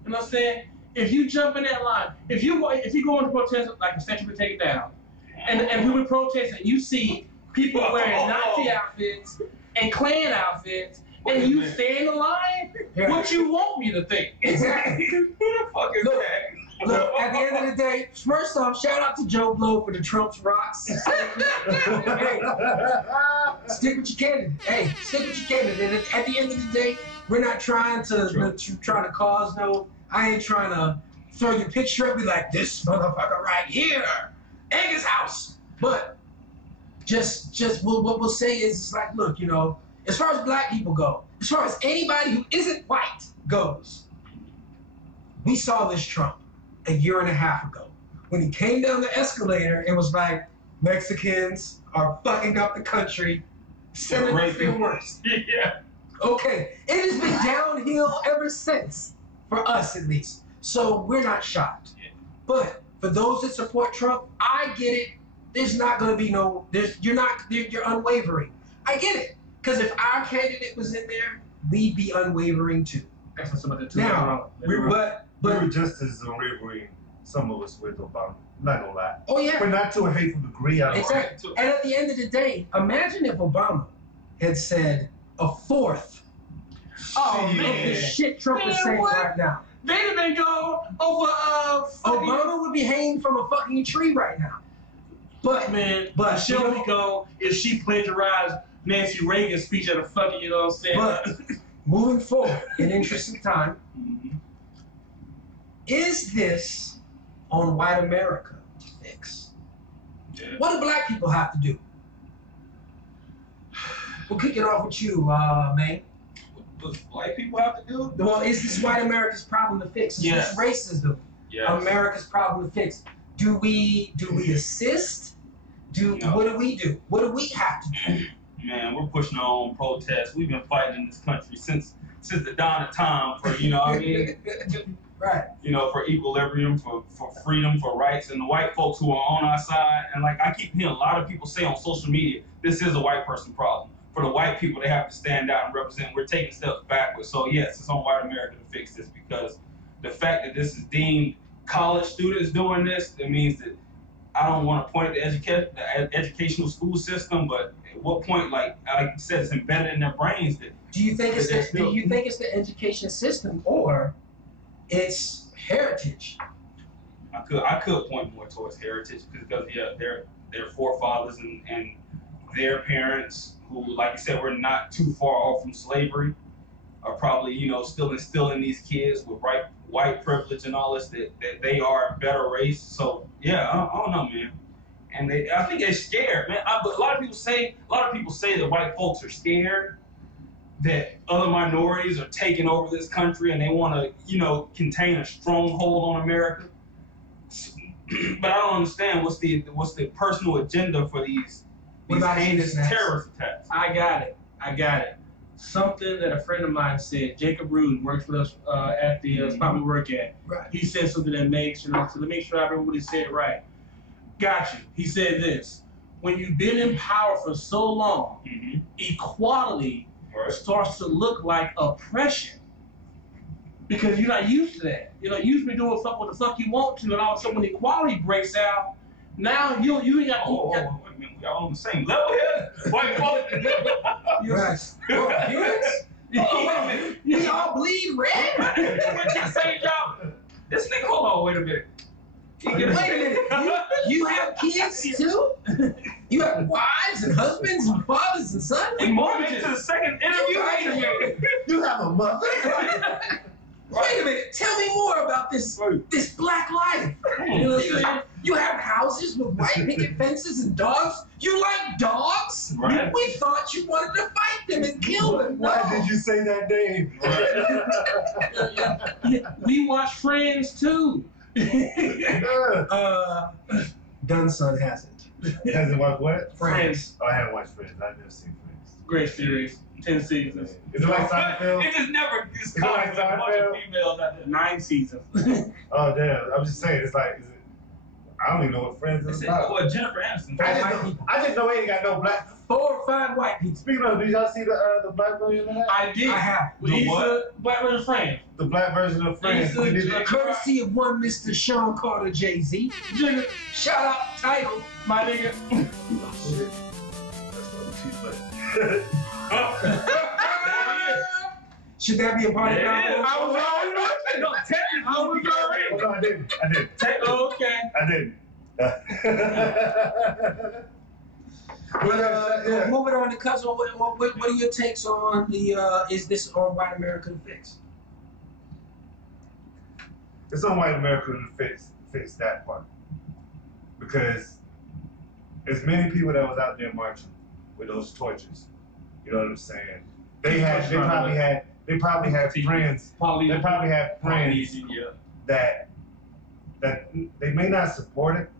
you know what I'm saying? If you jump in that line, if you go into protest like the statue would take it down, and we would protest and you see people wearing Nazi outfits and Klan outfits, and you stay in the line, what you want me to think? Exactly. Who the fuck is that? Look, at the end of the day, first off, shout out to Joe Blow for the Trump's rocks. Hey, stick with your candidate. Hey, stick with your candidate. And at the end of the day, we're not trying to cause no. I ain't trying to throw your picture up and be like, this motherfucker right here, egg his house. But what we'll say is, it's like, look, you know, as far as black people go, as far as anybody who isn't white goes, we saw this Trump a year and a half ago. When he came down the escalator, it was like, Mexicans are fucking up the country, sending us the worst. Yeah. Okay, it has been downhill ever since, for us at least. So we're not shocked. Yeah. But for those that support Trump, I get it. There's not going to be you're unwavering. I get it. Because if our candidate was in there, we'd be unwavering too. That's what some of the two Now, we were just as unwavering, some of us, with Obama. I'm not gonna lie. Oh yeah. But not to a hateful degree. Exactly. And at the end of the day, imagine if Obama had said a fourth of the shit Trump is saying right now. They'd have been going over Obama would be hanging from a fucking tree right now. But she'll be gone if she plagiarized Nancy Reagan's speech at a fucking, you know what I'm saying? But moving forward, in interest of time, is this on white America to fix? Yeah. What do black people have to do? We'll kick it off with you, man. What white people have to do? Well, is this white America's problem to fix? Is this racism America's problem to fix? Do we assist? What do we do? What do we have to do? Man, we're pushing our own protests. We've been fighting in this country since the dawn of time for, you know what I mean? Right. You know, for equilibrium, for freedom, for rights, and the white folks who are on our side. And like I keep hearing a lot of people say on social media, this is a white person problem. For the white people, they have to stand out and represent. We're taking steps backwards. So yes, it's on white America to fix this, because the fact that this is deemed college students doing this, it means that I don't want to point at the educational school system, but at what point, like you said, it's embedded in their brains that. Do you think it's the education system, or it's heritage? I could point more towards heritage, because their forefathers and their parents, who, like you said, were not too far off from slavery, are probably, you know, still instilling these kids with white privilege and all this, that they are a better race. So yeah, I don't know, man. And I think they're scared, man. But a lot of people say that white folks are scared that other minorities are taking over this country and they want to, you know, contain a stronghold on America. But I don't understand what's the personal agenda for these heinous terrorist attacks. I got it. Something that a friend of mine said, Jacob Rudin, works with us at the spot we work at. Right. He said something that makes, you know, so to make sure I remember what he said right. Got you. He said this: when you've been in power for so long, equality starts to look like oppression, because you're not used to that. You know, you've been doing what the fuck you want to, and all of a sudden when equality breaks out, now you ain't got. Wait a minute, we all on the same level here. White folks. Yes. We all bleed red. What you say, y'all? This nigga, hold on, wait a minute. Wait a minute. You have kids too? You have wives and husbands and fathers and sons. We moved into the second interview. You have a mother. Wait a minute. Tell me more about this black life. You know what I'm saying? You have houses with white picket fences and dogs. You like dogs? Right. We thought you wanted to fight them and kill them. Why No. did you say that name? We watch Friends too. Dunn's son hasn't. Hasn't watched what? Friends. Oh, I haven't watched Friends. I've never seen Friends. Great series. 10 seasons. Is it like Seinfeld? It just never gets Is it caught like with a bunch of Seinfeld? females out there. 9 seasons. Oh, damn. I'm just saying, it's like, is it, I don't even know what Friends is about. Well, Jennifer Aniston. I just know he ain't got no black. 4 or 5 white people. Speaking of, did y'all see the black version of that? I did. I have. He's a black version Friends. The black version of Friends. He's a- Did it- Courtesy of one Mr. Sean Carter Jay-Z. Shout out title. My nigga. Should that be a part of Yeah. that? I was already. No, technically, I was already. Oh, no, I didn't. Okay. I didn't. Yeah. Moving on to Cousin, what are your takes on the, is this on White America to fix? It's on white America to fix that part. Because as many people that was out there marching with those torches, you know what I'm saying? They probably had friends. They probably had friends that they may not support it,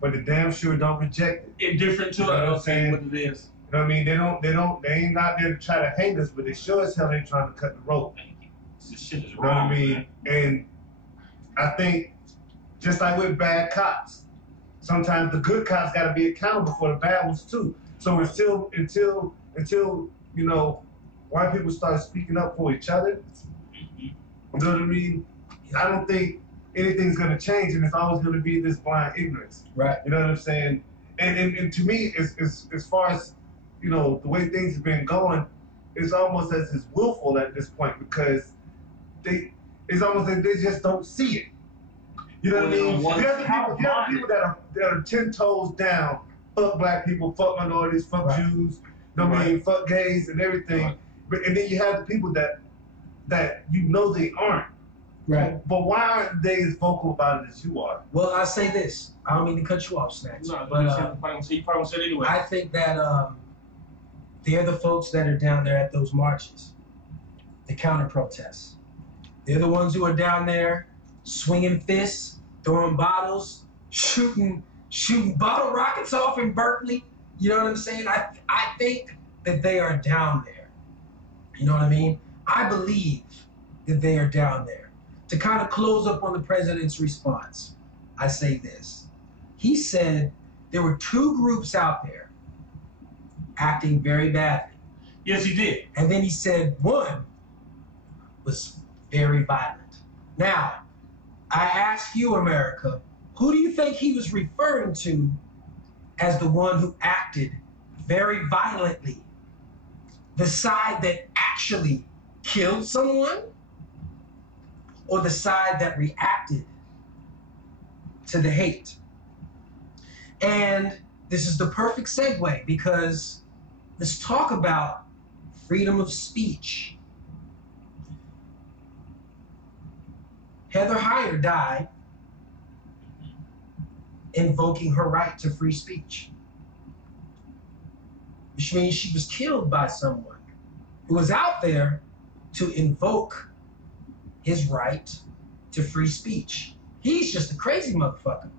but they damn sure don't reject it. Indifferent to You know what I'm us, saying? what it is. You know what I mean? They ain't out there to try to hate us, but they sure as hell ain't trying to cut the rope. This shit is You know what I wrong, mean? man. And I think just like with bad cops, sometimes the good cops got to be accountable for the bad ones too. So until you know, white people start speaking up for each other, you know what I mean? I don't think anything's gonna change, and it's always gonna be this blind ignorance. Right. You know what I'm saying? And to me, as far as you know, the way things have been going, it's almost as it's willful at this point because it's almost like they just don't see it. You know what I mean? You have the people that are 10 toes down, fuck black people, fuck minorities, fuck Right. Jews, you know what I mean, fuck gays and everything. Right. And then you have the people that you know they aren't. Right. But why aren't they as vocal about it as you are? Well, I say this. I don't mean to cut you off, Snatch. No, but you probably won't say it anyway. I think that they're the folks that are down there at those marches, the counter protests. They're the ones who are down there swinging fists, throwing bottles, shooting bottle rockets off in Berkeley. You know what I'm saying? I think that they are down there. You know what I mean? I believe that they are down there. To kind of close up on the president's response, I say this. He said there were 2 groups out there acting very badly. Yes, he did. And then he said one was very violent. Now, I ask you, America, who do you think he was referring to as the one who acted very violently? The side that actually killed someone? Or the side that reacted to the hate? And this is the perfect segue because let's talk about freedom of speech. Heather Heyer died invoking her right to free speech, which means she was killed by someone who was out there to invoke his right to free speech. He's just a crazy motherfucker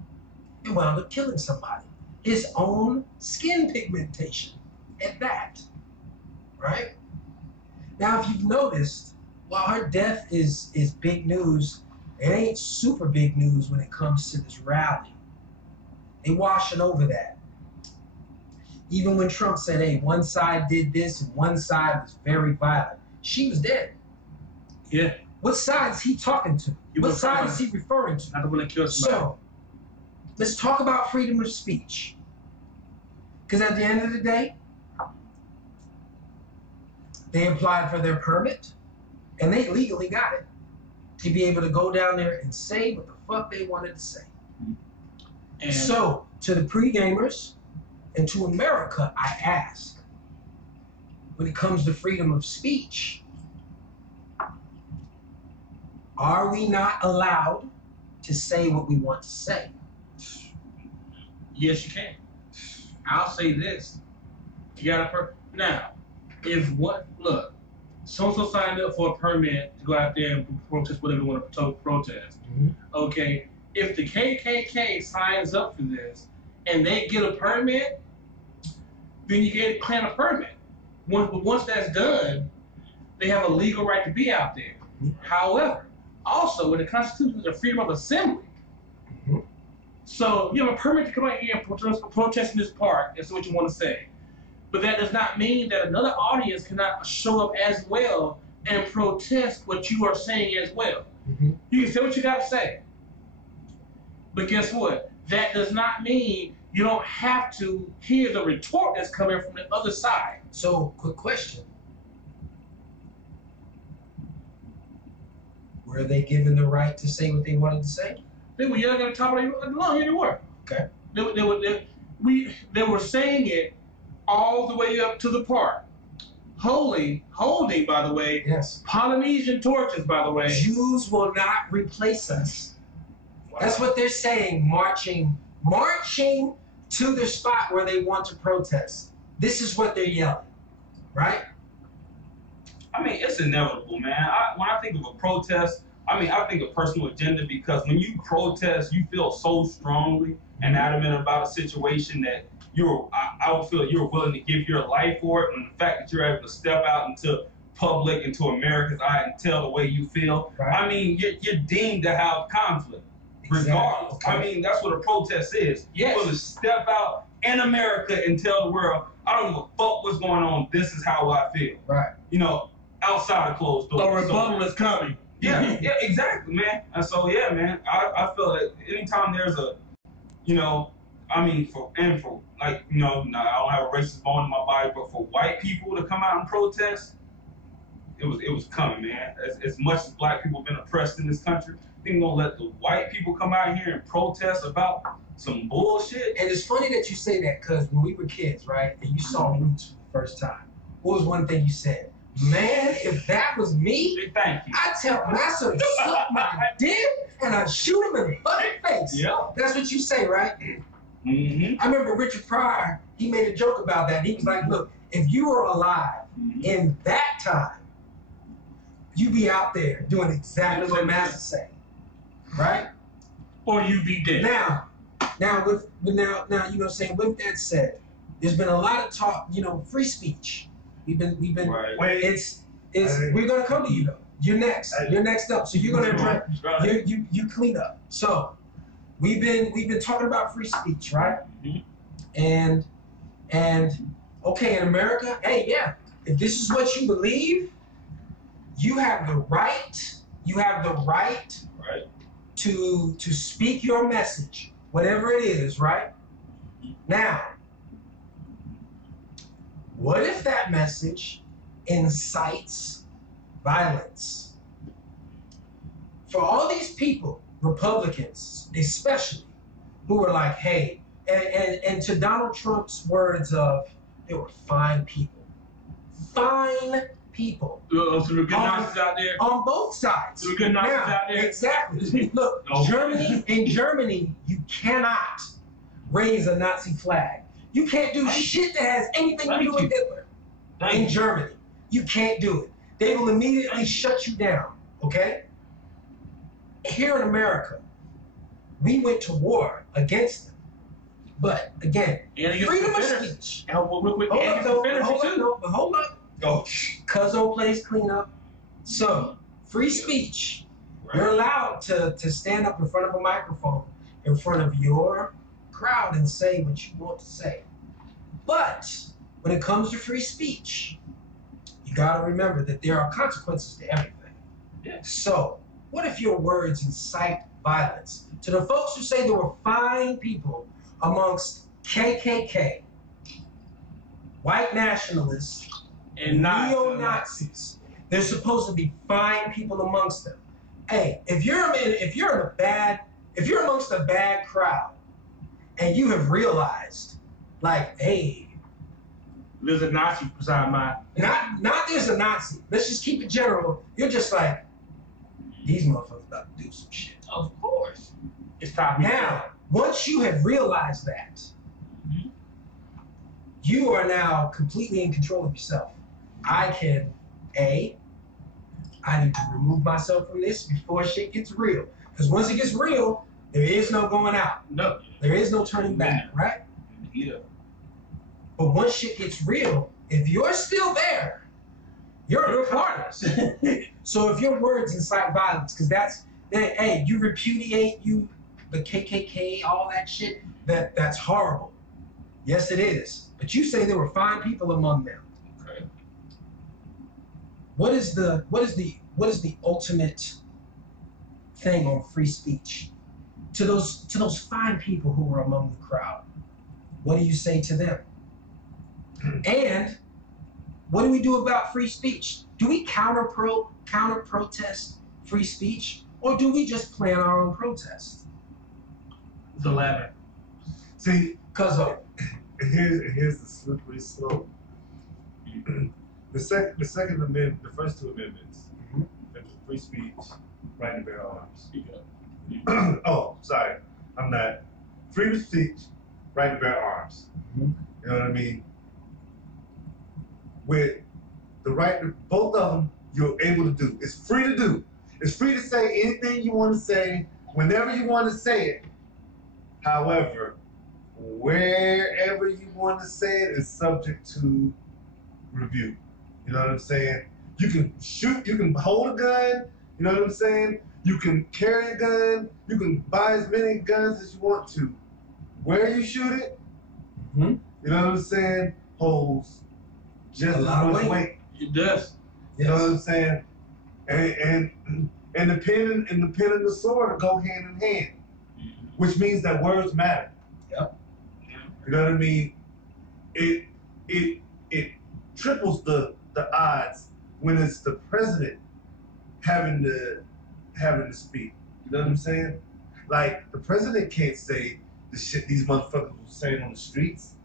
and wound up killing somebody. His own skin pigmentation at that, right? Now, if you've noticed, while her death is big news, it ain't super big news when it comes to this rally. They washing over that. Even when Trump said, hey, one side did this and one side was very violent, she was dead. Yeah. What side is he talking to? What side is he referring to? Not the one that killed somebody. So, let's talk about freedom of speech. Because at the end of the day, they applied for their permit, and they legally got it to be able to go down there and say what the fuck they wanted to say. And So, to the pre-gamers, And to America, I ask, when it comes to freedom of speech, are we not allowed to say what we want to say? Yes, you can. I'll say this. You got now, if what, look, so-and-so signed up for a permit to go out there and protest whatever they want to protest. Mm-hmm. Okay, if the KKK signs up for this and they get a permit, then you get a plan a permit. Once that's done, they have a legal right to be out there. Mm-hmm. However, also in the Constitution, there's a freedom of assembly. Mm-hmm. So you have a permit to come out here and protest in this park. That's what you want to say. But that does not mean that another audience cannot show up as well and protest what you are saying as well. Mm-hmm. You can say what you got to say. But guess what? That does not mean you don't have to hear the retort that's coming from the other side. So, quick question. Were they given the right to say what they wanted to say? They were yelling at the top of their lungs. Here they were. Okay. They were saying it all the way up to the park. Holding, by the way, Yes. Polynesian torches, by the way. Jews will not replace us. Wow. That's what they're saying, marching to the spot where they want to protest. This is what they're yelling, right? I mean, it's inevitable, man. When I think of a protest, I think of personal agenda, because when you protest, you feel so strongly and adamant about a situation that I would feel you're willing to give your life for it. And the fact that you're able to step out into public, into America's eye, and tell the way you feel, Right. I mean, you're deemed to have conflict, Exactly. regardless. Okay. I mean, that's what a protest is. Yes. You're willing to step out in America and tell the world, I don't give a fuck what's going on. This is how I feel. Right. You know, outside of closed doors. A rebuttal is coming. Yeah, yeah, exactly, man. And so, yeah, man, I feel that anytime there's a, for like, I don't have a racist bone in my body, but for white people to come out and protest, it was coming, man. As much as black people have been oppressed in this country, they're gonna let the white people come out here and protest about some bullshit. And it's funny that you say that, because when we were kids, right, and you saw Roots for the first time, what was one thing you said? Man, if that was me, Thank you. I'd tell Master to suck my dick and I'd shoot him in the fucking face. Yeah. That's what you say, right? Mm-hmm. I remember Richard Pryor, he made a joke about that. He was like, look, if you were alive in that time, you'd be out there doing exactly what Master's saying, right? Or you be dead. Now, with that said, there's been a lot of talk, free speech. We've been. Right. It's. We're gonna come to you though. You're next. You're next up. So you're gonna address. You clean up. So we've been talking about free speech, right? Mm-hmm. And okay, in America, hey, yeah, if this is what you believe, you have the right. You have the right. Right. To speak your message, whatever it is, right? Now, what if that message incites violence? For all these people, Republicans especially, who were like, hey, and to Donald Trump's words of, they were fine people. Fine people. So there were good Nazis out there. On both sides. There were good Nazis out there. Exactly. Look, No. in Germany, you cannot raise a Nazi flag. You can't do shit that has anything to do with Hitler. In Germany, you can't do it. They will immediately shut you down, okay? Here in America, we went to war against them. But again, freedom of speech. And real quick, Hold up. Oh. Cuzzo plays cleanup. So, free speech. Right. You're allowed to stand up in front of a microphone in front of your crowd and say what you want to say. But when it comes to free speech, you got to remember that there are consequences to everything. Yeah. So, what if your words incite violence? To the folks who say there were fine people amongst KKK, white nationalists, and neo-Nazis, there's supposed to be fine people amongst them. Hey, if you're amongst a bad crowd, and you have realized like, hey, There's a Nazi beside mine. not there's a Nazi. Let's just keep it general. You're just like, these motherfuckers about to do some shit. Of course. It's time. Now, once you have realized that, you are now completely in control of yourself. I can, I need to remove myself from this before shit gets real. Because once it gets real, there is no going out. No. There is no turning back, right? Yeah. But once shit gets real, if you're still there, you're a part of this. So if your words incite violence, because hey, you repudiate the KKK, all that shit, that's horrible. Yes, it is. But you say there were fine people among them. Okay. What is the ultimate thing on free speech? To those fine people who were among the crowd, what do you say to them? And what do we do about free speech? Do we counter protest free speech, or do we just plan our own protest? The latter. See, Because here's the slippery slope. The second amendment, the first two amendments, free speech, right to bear arms. Speak up. Oh, sorry, I'm not. Freedom of speech, right to bear arms. You know what I mean? With the right to both of them, you're able to do. It's free to do. It's free to say anything you want to say, whenever you want to say it. However, wherever you want to say it is subject to review. You know what I'm saying? You can shoot, you can hold a gun, you know what I'm saying? You can carry a gun, you can buy as many guns as you want to. Where you shoot it, you know what I'm saying, holds just as much weight. It does. You know what I'm saying? And the pen and the sword go hand in hand, which means that words matter. Yep. You know what I mean? It triples the odds when it's the president having to speak. You know what I'm saying? Like, the president can't say the shit these motherfuckers were saying on the streets.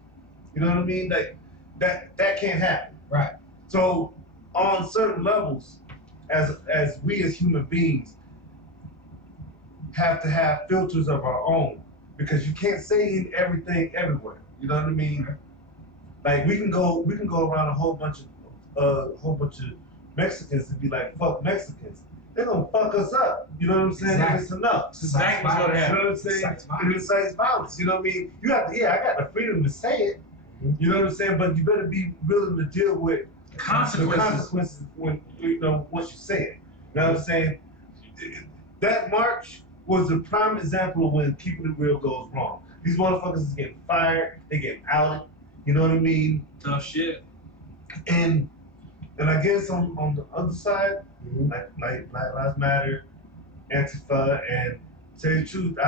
You know what I mean? Like, that can't happen. Right. So on certain levels, as we as human beings have to have filters of our own, because you can't say everything everywhere. You know what I mean? Like, we can go around a whole bunch of Mexicans and be like, fuck Mexicans. They're gonna fuck us up. You know what I'm saying? Exactly. It's enough. Exactly what's gonna happen. You know what I'm saying? It incites violence. You know what I mean? You have to, I got the freedom to say it. You know what I'm saying? But you better be willing to deal with consequences when, once you say it. You know what I'm saying? That march was the prime example of when keeping it real goes wrong. These motherfuckers is getting fired, they getting outed. You know what I mean? Tough shit. And I guess on the other side, like Black Lives Matter, Antifa, and to tell you the truth,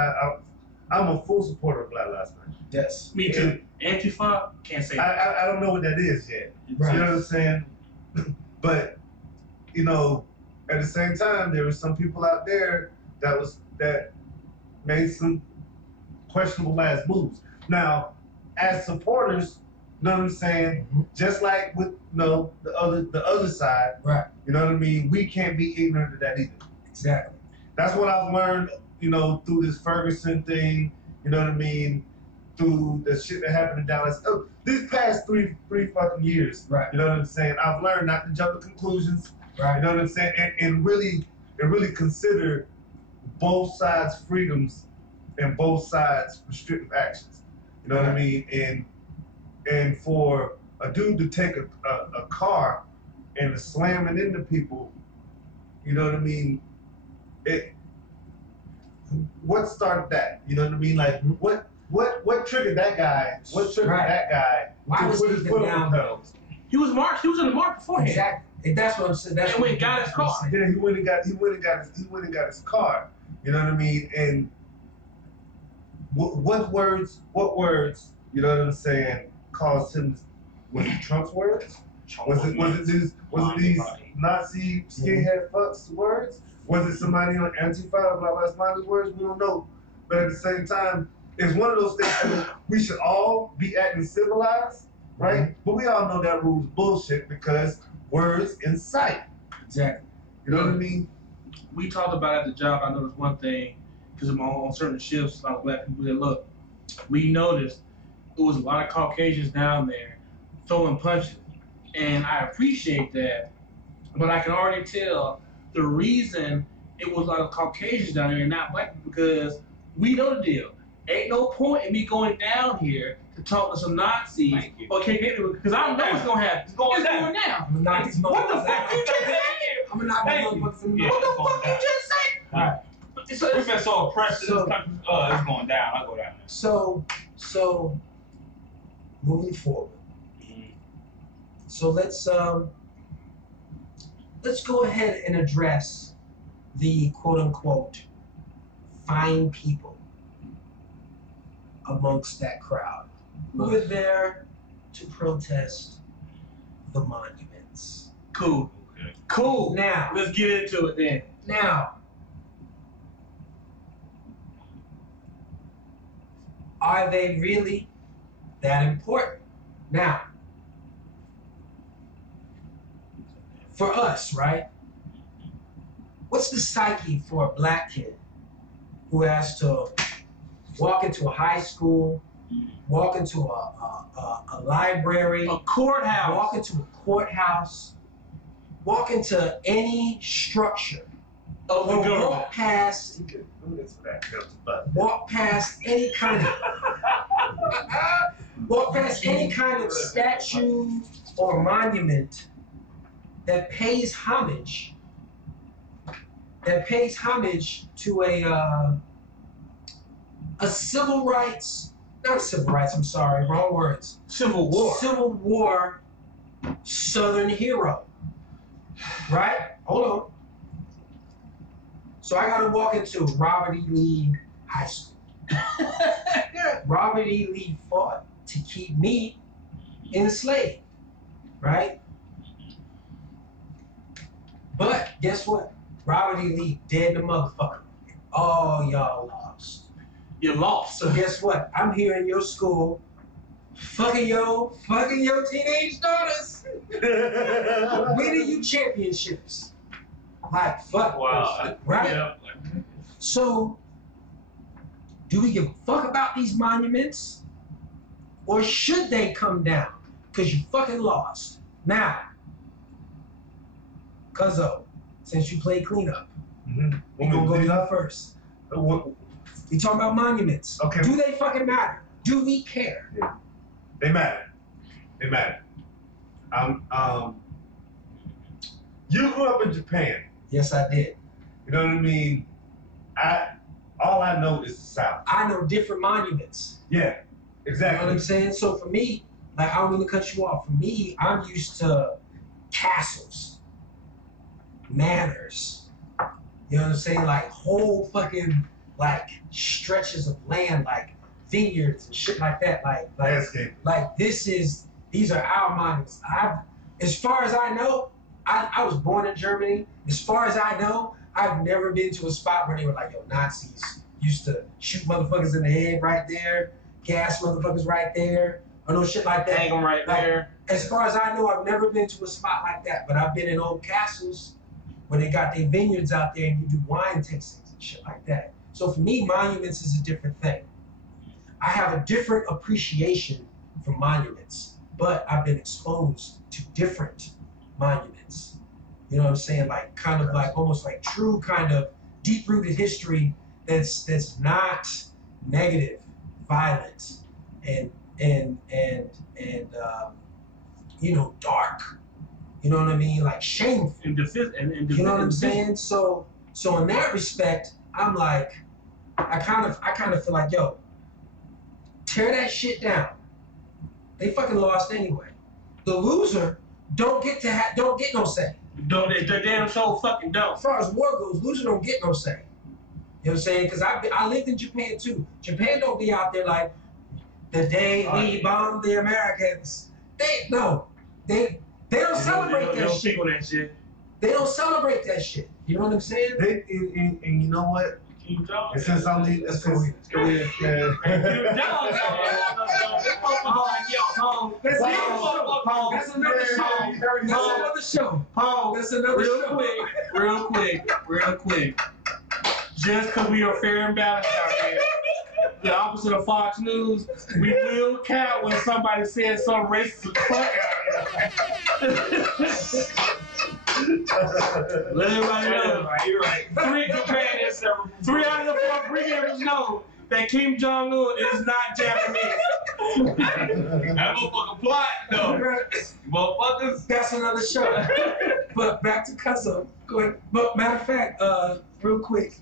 I'm a full supporter of Black Lives Matter. Yes. Me too. Antifa, can't say that. I don't know what that is yet. Right. You know what I'm saying? But, at the same time, there were some people out there that made some questionable ass moves. Now, as supporters, you know what I'm saying? Just like with the other side, Right. you know what I mean? We can't be ignorant of that either. Exactly. That's what I've learned, through this Ferguson thing, you know what I mean? Through the shit that happened in Dallas. Oh, these past three fucking years. Right. You know what I'm saying? I've learned not to jump to conclusions. Right. You know what I'm saying? And really consider both sides' freedoms and both sides' restrictive actions. You know what I mean? And for a dude to take a car and to slam it into people, you know what I mean? What started that? You know what I mean? Like, what triggered that guy? What triggered that guy? Why was he even down though? He was in the march beforehand. Exactly. And that's what I'm saying. And went and got his car. Yeah, he went and got his car. You know what I mean? And what words? You know what I'm saying? Caused him? Was it Trump's words? Was it these Nazi skinhead fucks words? Was it somebody on Antifa or Black Lives Matter's words? We don't know. But at the same time, it's one of those things. I mean, we should all be acting civilized, right? Mhm. But we all know that rule's bullshit because words incite. Exactly. You know what I mean? We talked about at the job. I noticed one thing because I'm on certain shifts, a lot of black people that look. We noticed it was a lot of Caucasians down there throwing punches, and I appreciate that. But I can already tell the reason it was a lot of Caucasians down there and not black people because we know the deal. Ain't no point in me going down here to talk to some Nazis or KKK because I know what's gonna happen. It's going down now. I'm gonna knock these What the motherfuckers fuck out. you just say? I'm gonna knock these motherfuckers in the Yeah. What the fuck you just say? Right. We've been so oppressed in So- this country. It's going down. I go down there. So moving forward. So let's go ahead and address the quote unquote fine people amongst that crowd who were there to protest the monuments. Cool. Okay. Cool. Now, Let's get into it then. Are they really that important? Now, for us, right? What's the psyche for a black kid who has to walk into a high school, walk into a library, A courthouse. walk into a courthouse, walk into any structure, of the or government. walk past any kind of walk past any kind of statue or monument that pays homage to a civil rights, not civil rights, I'm sorry, wrong words. Civil War. Civil War Southern hero. Right? Hold on. So I gotta walk into Robert E. Lee High School. Robert E. Lee fought to keep me enslaved, right? But guess what? Robert E. Lee dead the motherfucker. Oh, y'all lost. You lost. So guess what? I'm here in your school, fucking your teenage daughters, winning you championships. Like fuck, Wow. right? Yeah. So, do we give a fuck about these monuments? Or should they come down? Because you fucking lost. Now, Cuzzo, since you play cleanup, we're gonna go to you first. We talking about monuments. Okay. Do they fucking matter? Do we care? Yeah. They matter. They matter. You grew up in Japan. Yes, I did. You know what I mean? All I know is the South. I know different monuments. Yeah, You know what exactly. I'm saying? So for me, like, I don't mean to cut you off. For me, I'm used to castles, manors. You know what I'm saying? Like whole fucking like stretches of land, like vineyards and shit like that. Landscape. Like these are our monuments. As far as I know, I was born in Germany. As far as I know, I've never been to a spot where they were like, yo, Nazis used to shoot motherfuckers in the head right there, gas motherfuckers right there, or no shit like that. Hang them right Like, there. as far as I know, I've never been to a spot like that, but I've been in old castles where they got their vineyards out there and you do wine tastings and shit like that. So for me, monuments is a different thing. I have a different appreciation for monuments, but I've been exposed to different monuments. You know what I'm saying? Like kind of like almost like true kind of deep-rooted history that's not negative, violent, and you know, dark. You know what I mean? Like shameful. And You know what I'm saying? So in that respect, I'm like, I kind of feel like, yo, tear that shit down. They fucking lost anyway. The loser don't get no say. Don't they damn show fucking don't. As far as war goes, loser don't get no say. You know what I'm saying? Because I lived in Japan too. Japan don't be out there like the day we bombed the Americans. They don't celebrate that shit. That shit. They don't celebrate that shit. You know what I'm saying? And you know what? Kim Jong. It says something. Let's go in. Yeah. Kim Jong. That's another show. That's another show. Pause. That's another show. Real quick. Just because we are fair and balanced out here, the opposite of Fox News, we will count when somebody says some racist fuck out. Let everybody know. You're right. 3 out of the 4 pregamers know that Kim Jong-un is not Japanese. That motherfucker plot, though. Motherfuckers. That's another show. But back to Cuzzo. Go ahead. But matter of fact, real quick,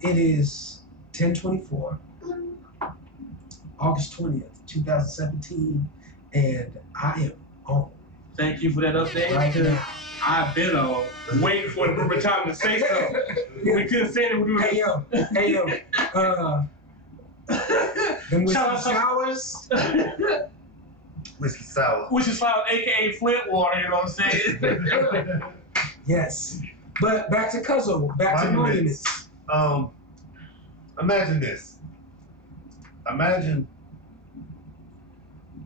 it is 10/24, August 20th, 2017, and I am on. Thank you for that update. Right because now. I've been on waiting for the proper time to say something. We couldn't say that we were doing Hey yo, them with some showers. Whiskey sour. Which is like AKA Flint water, you know what I'm saying? Yes. But back to Cuzzo, back to monuments. Imagine this. Imagine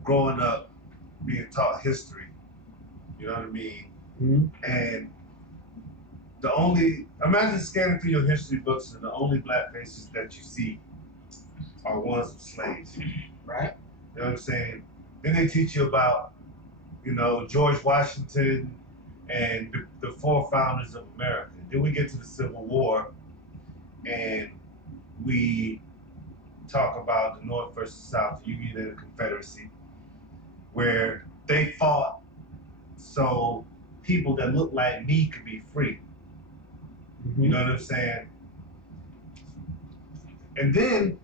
growing up being taught history. You know what I mean? Mm-hmm. And imagine scanning through your history books and the only black faces that you see are ones of slaves. Right. You know what I'm saying? Then they teach you about, George Washington and the 4 founders of America. Then we get to the Civil War and we talk about the North versus South, Union and the Confederacy, where they fought so people that look like me could be free. Mm-hmm. You know what I'm saying? And then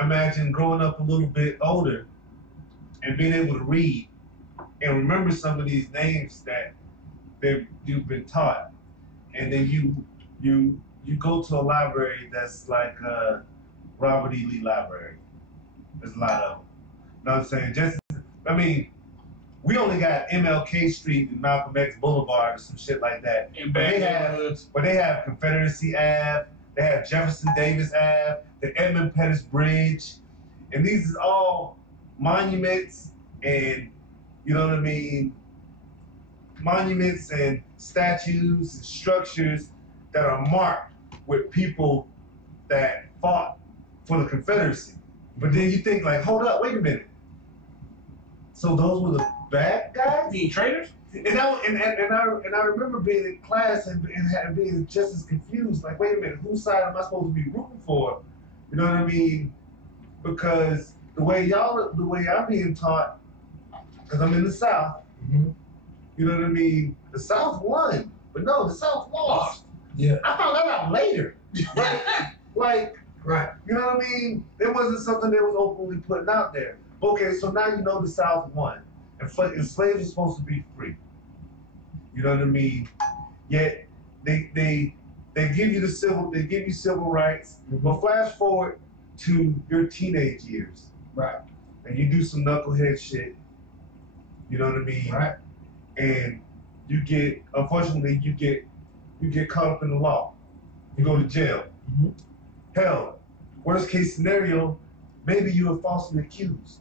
imagine growing up a little bit older and being able to read and remember some of these names that you've been taught, and then you go to a library that's like Robert E. Lee Library. There's a lot of them. You know what I'm saying? We only got MLK Street and Malcolm X Boulevard or some shit like that. But they have Confederacy Ave, they have Jefferson Davis Ave, the Edmund Pettus Bridge, and these is all monuments and, you know what I mean, monuments and statues and structures that are marked with people that fought for the Confederacy. But then you think like, hold up, wait a minute. So those were the bad guys? You mean traitors? And I remember being in class and being just as confused. Like, wait a minute, whose side am I supposed to be rooting for? You know what I mean? Because the way I'm being taught, because I'm in the South, Mm-hmm. you know what I mean? The South won, but no, the South lost. Yeah. I found that out later. Like, Right. you know what I mean? It wasn't something that was openly put out there. Okay, so now you know the South won, and slaves are supposed to be free. You know what I mean? Yet they give you civil rights. Mm-hmm. But flash forward to your teenage years, Right. and you do some knucklehead shit. You know what I mean? Right. And unfortunately, you get caught up in the law. You go to jail. Mm-hmm. Hell, worst case scenario, maybe you were falsely accused.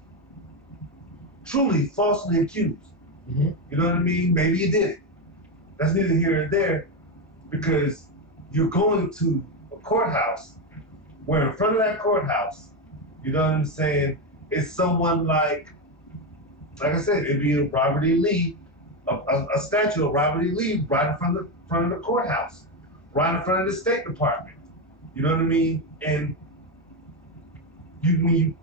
Truly falsely accused. Mm-hmm. You know what I mean? Maybe you did it. That's neither here nor there, because you're going to a courthouse where in front of that courthouse, you know what I'm saying, is someone like I said, it'd be a Robert E. Lee, a statue of Robert E. Lee right in front of the courthouse, right in front of the State Department. You know what I mean? And when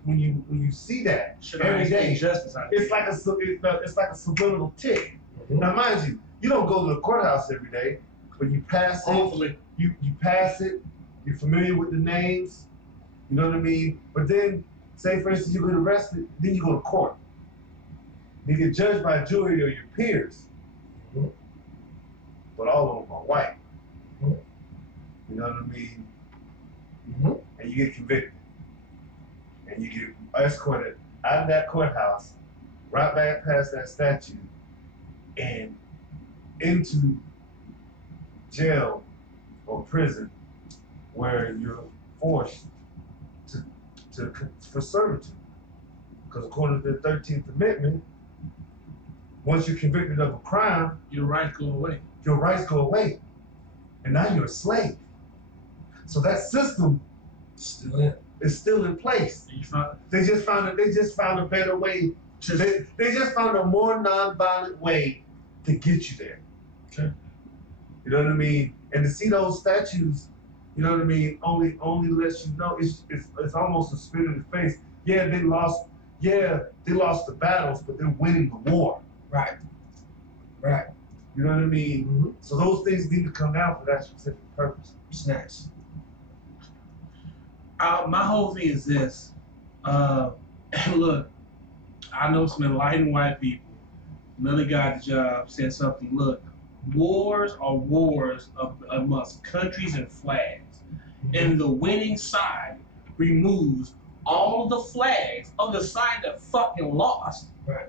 you see that every day, it's like a subliminal tick. Mm-hmm. Now, mind you, you don't go to the courthouse every day, but you pass it. Hopefully. You pass it. You're familiar with the names. You know what I mean? But then, say for instance, you get arrested, then you go to court. You get judged by a jury or your peers. Mm-hmm. But all of them are white. Mm-hmm. You know what I mean? Mm-hmm. And you get convicted. And you get escorted out of that courthouse, right back past that statue, and into jail or prison where you're forced for servitude. Because according to the 13th Amendment, once you're convicted of a crime, your rights go away. Your rights go away. And now you're a slave. So that system is still in place. They just found a better way. They just found a more nonviolent way to get you there. Okay. You know what I mean? And to see those statues, you know what I mean, only lets you know it's almost a spit in the face. Yeah, they lost the battles, but they're winning the war. Right. Right. You know what I mean? Mm-hmm. So those things need to come out for that specific purpose. It's nice. My whole thing is this. Look, I know some enlightened white people. Another guy at the job said something. Look, wars are wars amongst countries and flags. Mm-hmm. And the winning side removes all the flags of the side that fucking lost. Right.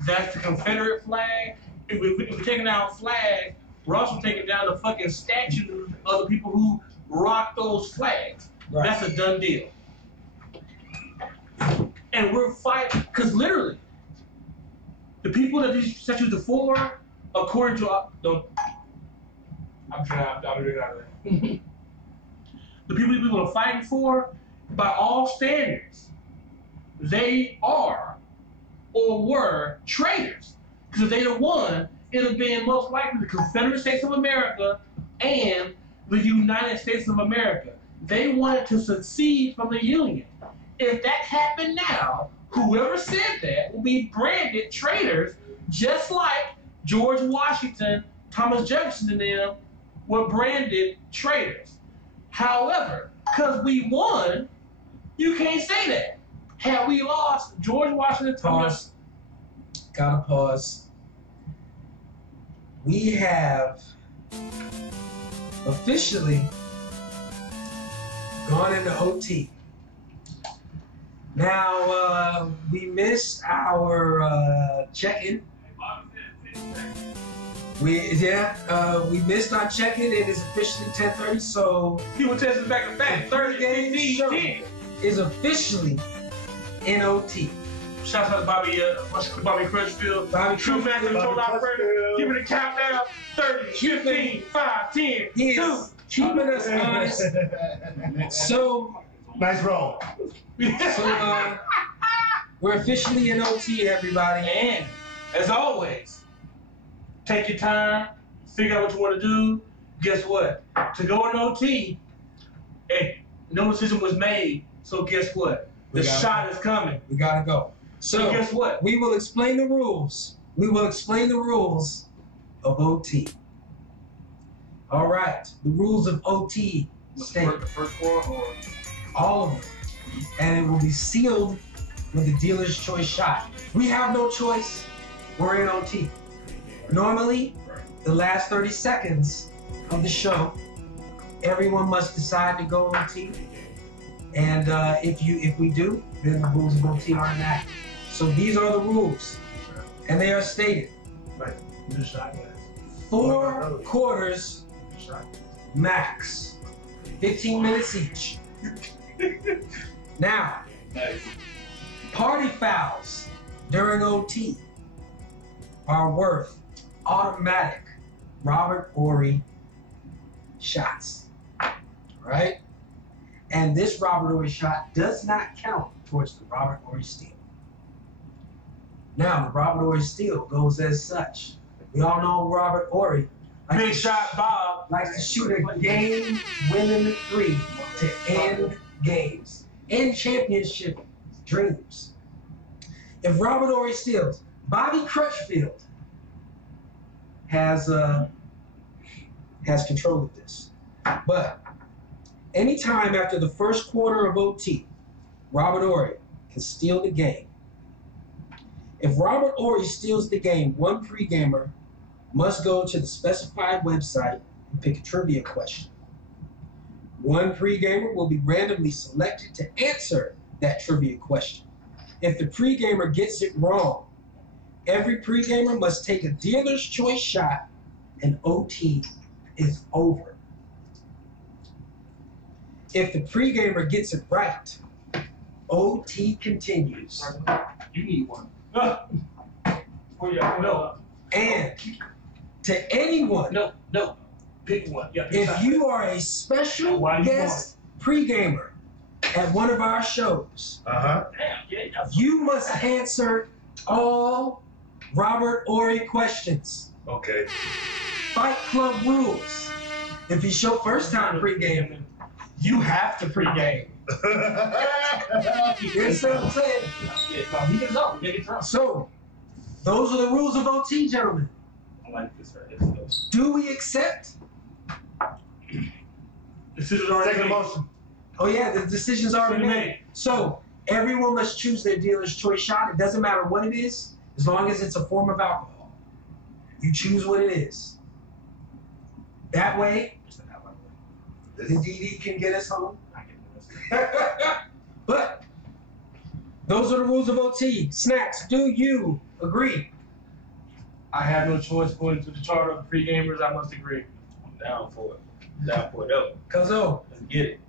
That's the Confederate flag. If we're taking down flags, we're also taking down the fucking statues of the people who rock those flags. Right. That's a done deal. And we're fighting, because literally, the people that these statues are for, according to I'm doing it out of there. The people are fighting for, by all standards, they are or were traitors. Because if they'd have won, it would have been most likely the Confederate States of America and the United States of America. They wanted to secede from the Union. If that happened now, whoever said that will be branded traitors, just like George Washington, Thomas Jefferson, and them were branded traitors. However, because we won, you can't say that. Had we lost, George Washington, Thomas... Gotta pause. We have officially gone into OT. Now, we missed our check-in. We missed our check-in. It is officially 10:30, so people testing back to back. 30 games is officially in OT. Shout out to Bobby Crutchfield. True man control operator. Give me the countdown. 30, 15, 5, 10, he is 2. Keeping us honest. So nice roll. So we're officially in OT, everybody. And as always, take your time, figure out what you want to do. Guess what? To go in OT, no decision was made. So guess what? The shot is coming. We gotta go. So guess what? We will explain the rules. We will explain the rules of OT. All right. The rules of OT state the first quarter or all of them. And it will be sealed with the dealer's choice shot. We have no choice. We're in OT. Normally, the last 30 seconds of the show, everyone must decide to go OT. And if we do, then the rules of OT are enacted. So these are the rules, and they are stated. Right. 4 quarters max, 15 minutes each. Now, party fouls during OT are worth automatic Robert Horry shots, right? And this Robert Horry shot does not count towards the Robert Horry steal. Now, the Robert Horry steal goes as such. We all know Robert Horry. Big shot Bob Likes to shoot a game-winning 3 to end games. End championship dreams. If Robert Horry steals, Bobby Crutchfield has control of this. But anytime after the first quarter of OT, Robert Horry can steal the game. If Robert Horry steals the game, one pre-gamer must go to the specified website and pick a trivia question. One pre-gamer will be randomly selected to answer that trivia question. If the pre-gamer gets it wrong, every pre-gamer must take a dealer's choice shot and OT is over. If the pre-gamer gets it right, OT continues. You need one. No. And to anyone, No. Pick one. Yeah, pick if one. you are a special guest pre-gamer at one of our shows, you must answer all Robert Ory questions. Okay. Fight Club rules. If it's your first time pre-gaming, you have to pre-game. You understand what I'm saying? Yeah, he gets up. He gets up. So, those are the rules of OT, gentlemen. I like this right here. Do we accept? Decision's already Second made. motion. Oh yeah, the decision's already made. So, everyone must choose their dealer's choice shot. It doesn't matter what it is, as long as it's a form of alcohol. You choose what it is. That way, the DD can get us home. But those are the rules of OT. Snacks, do you agree? I have no choice according to the charter of pre-gamers. I must agree. I'm down for it. Down for it. Up. Cuzzo. Let's get it.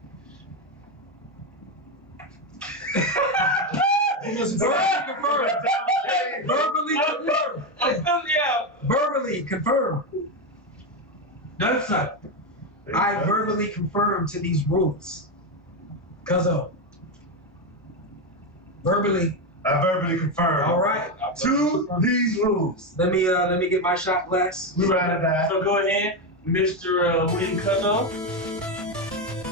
You must verbally confirm. Verbally confirm. Yeah. Verbally confirm. Done, son. I verbally confirm to these rules. Cuzzo. Verbally. I verbally confirm. All right. To these rules. Let me get my shot glass. We ride or die. So go ahead, Mr. William Cuzzo.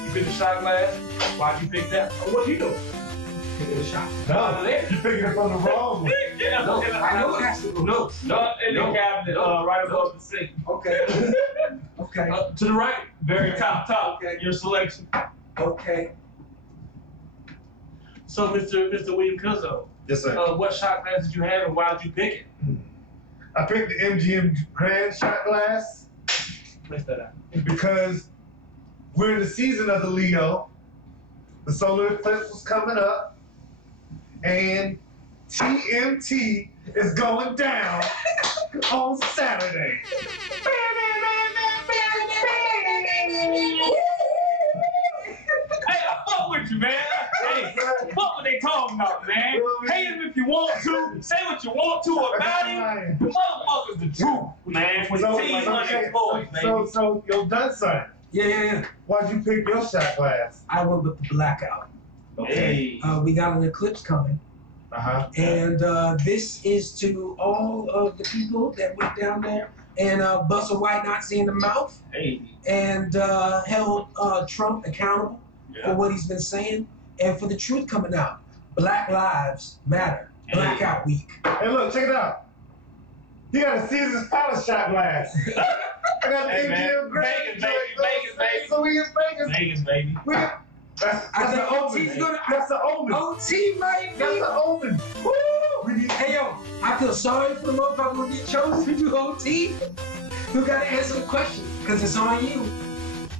You picked the shot glass. Why'd you pick that? What you do? Take a shot. No, you picked it from the wrong one. Yeah. No, I know it has to go. No. No, in the cabinet, right above the sink. Okay. Okay. To the right, very top. Okay. Your selection. Okay. So, Mr. William Cuzzo, Yes, sir. what shot glass did you have and why did you pick it? I picked the MGM Grand shot glass Place that out. because we're in the season of the Leo. The Solar Eclipse was coming up, and TMT is going down on Saturday. Hey, I fuck with you, man. Hey, fuck what they talking about, man. Hate him if you want to. Say what you want to about him. The motherfucker's the truth, man. With So, Team Money Boys, baby. so, your done son, Yeah. why'd you pick your shot glass? I went with the blackout. Hey. We got an eclipse coming. And this is to all of the people that went down there and bust a white Nazi in the mouth Hey. and held Trump accountable for what he's been saying and for the truth coming out. Black Lives Matter. Blackout Week. Hey, look, check it out. He got a Caesar's Palace shot glass. I got the Hey, man. MGM Grand. Vegas, baby. Vegas, baby. So we in Vegas. Vegas, baby. That's I the think OT's omen. gonna. That's the omen. OT, That's baby. the omen. Woo! We need Hey, yo, I feel sorry for the motherfucker who get chosen to do OT. Who got to answer the question because it's on you.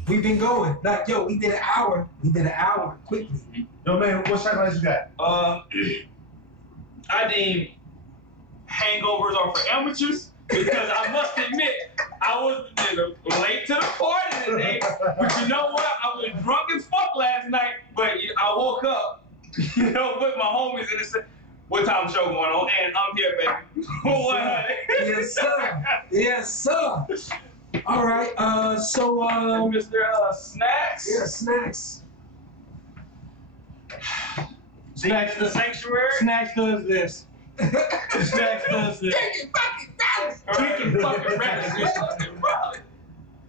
We've been going. Like, yo, we did an hour. Quickly. Yo, man, what shot glass you got? I deem hangovers are for amateurs because I must admit I was the nigga late to the party today. But you know what? I was drunk as fuck last night. But I woke up, with my homies and it said, "What time show going on?" And I'm here, baby. What? Yes, sir. Yes, sir. All right. So, Mr. Snacks. yeah, snacks. Snacks the sanctuary. Snacks does this. Snacks does this. Drinking fucking rats.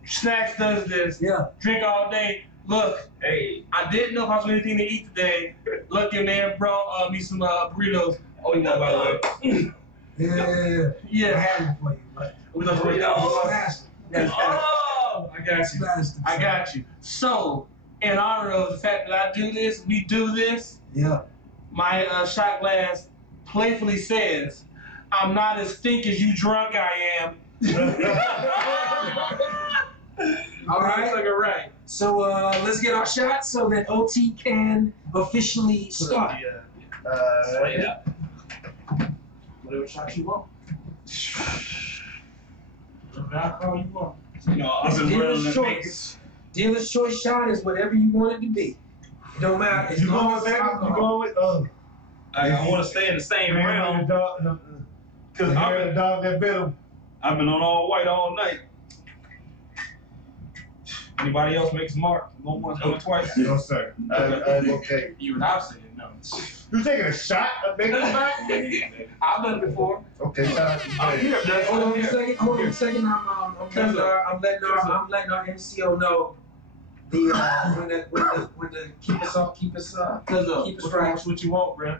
Snacks does this. Yeah. Drink all day. Look, Hey. I didn't know if I was anything to eat today. Lucky man brought me some burritos. Oh, you want by the way? Yeah. I Yeah. have it for you. But We love Burritos. burritos. smash it. Oh. I got you. Smash it. I got you. So, in honor of the fact that I do this, we do this, Yeah. my shot glass playfully says, "I'm not as think as you drunk I am." All right. Like a right. So let's get our shots so that OT can officially start. Yeah. Whatever shot you want. Whatever alcohol you want. You know, I've been Dealer's wearing the choice. Dealer's choice shot is whatever you want it to be. It don't matter. As You long going as with it's that? You alcohol. going with I want to stay in the same realm because because I'm the dog that bit him. I've been on all white all night. Anybody else make smart? Going once, going twice. No, sir. I'm okay. Even I've said no. You taking a shot of making back? I've done it before. Okay, I'm here, man. Hold on I'm a here. second. Hold on a second. I'm letting our MCO know when the keep us right. What you want, bro.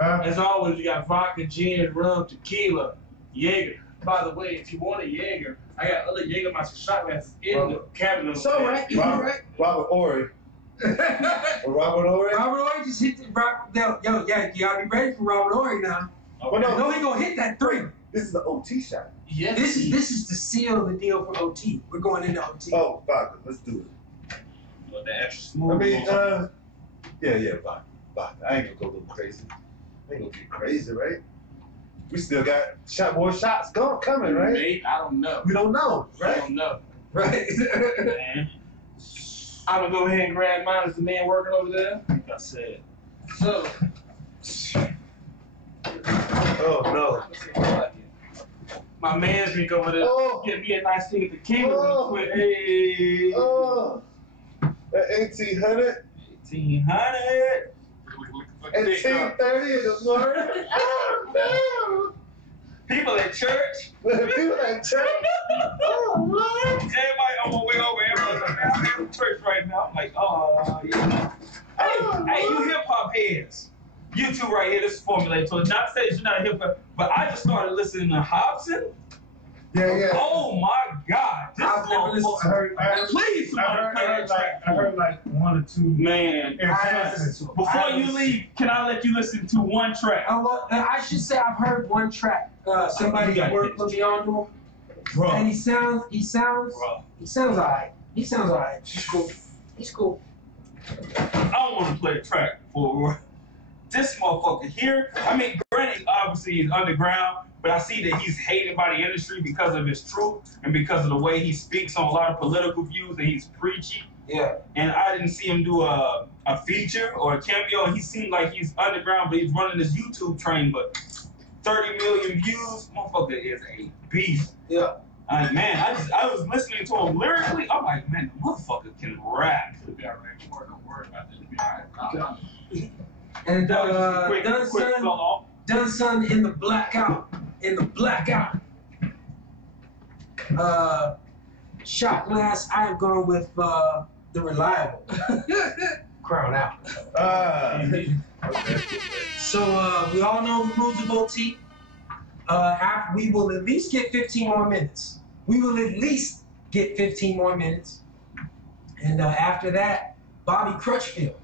Huh? As always, you got vodka, gin, rum, tequila, Jaeger. By the way, if you want a Jaeger, I got other Jägermeister shot glasses in the cabinet. It's all right. You're right. Robert Ory. Robert Ory? Robert Ory just hit the yo, yeah, you gotta be ready for Robert Ory now. Well, no, No, he gonna hit that 3. this is the OT shot. Yes. This is to seal the deal for OT. We're going into OT. Oh, vodka. Let's do it. Well, the extra I smooth. mean, yeah, vodka. I ain't gonna go a little crazy. I ain't gonna get crazy, right? We still got more shots coming, right? Mate, I don't know. We don't know, I right? don't know. Right. Man. I'm gonna go ahead and grab mine as the man working over there. Like I said. So. Oh no. My man's drink over there. Oh. Get me a nice thing of tequila real Oh. quick. Hey. Oh. That 1800 1800. and 1030 in the morning. Oh People at church. no. People at church. Oh man. Everybody on my way over. Everyone's like, man, I'm at church right now. I'm like, oh, yeah. Hey, you hip hop heads. You two right here, this is formulated. So not to say that you're not a hip hop, but I just started listening to Hobson. Yeah. Oh my God. This I've never listened I heard, Please, somebody play that track. I heard like 1 or 2. Man, instances. before you leave, can I let you listen to one track? I should say I've heard one track. Somebody at work put me on to him, Bro. and he sounds alright. He sounds alright. He's cool. I don't want to play a track for this motherfucker here. I mean, granted, obviously he's underground, but I see that he's hated by the industry because of his truth and because of the way he speaks on a lot of political views and he's preachy. Yeah. And I didn't see him do a feature or a cameo. He seemed like he's underground, but he's running this YouTube train. But 30 million views, motherfucker is a beast. Yeah. Like, man, I was listening to him lyrically. I'm like, man, the motherfucker can rap. It'll be all right. Don't worry about this. It'll be all right. And That was just a quick fell off. Dunson in the blackout. Shot glass. I am going with the reliable. Crown out. Okay. So we all know the rules of OT. After we will at least get 15 more minutes. And after that, Bobby Crutchfield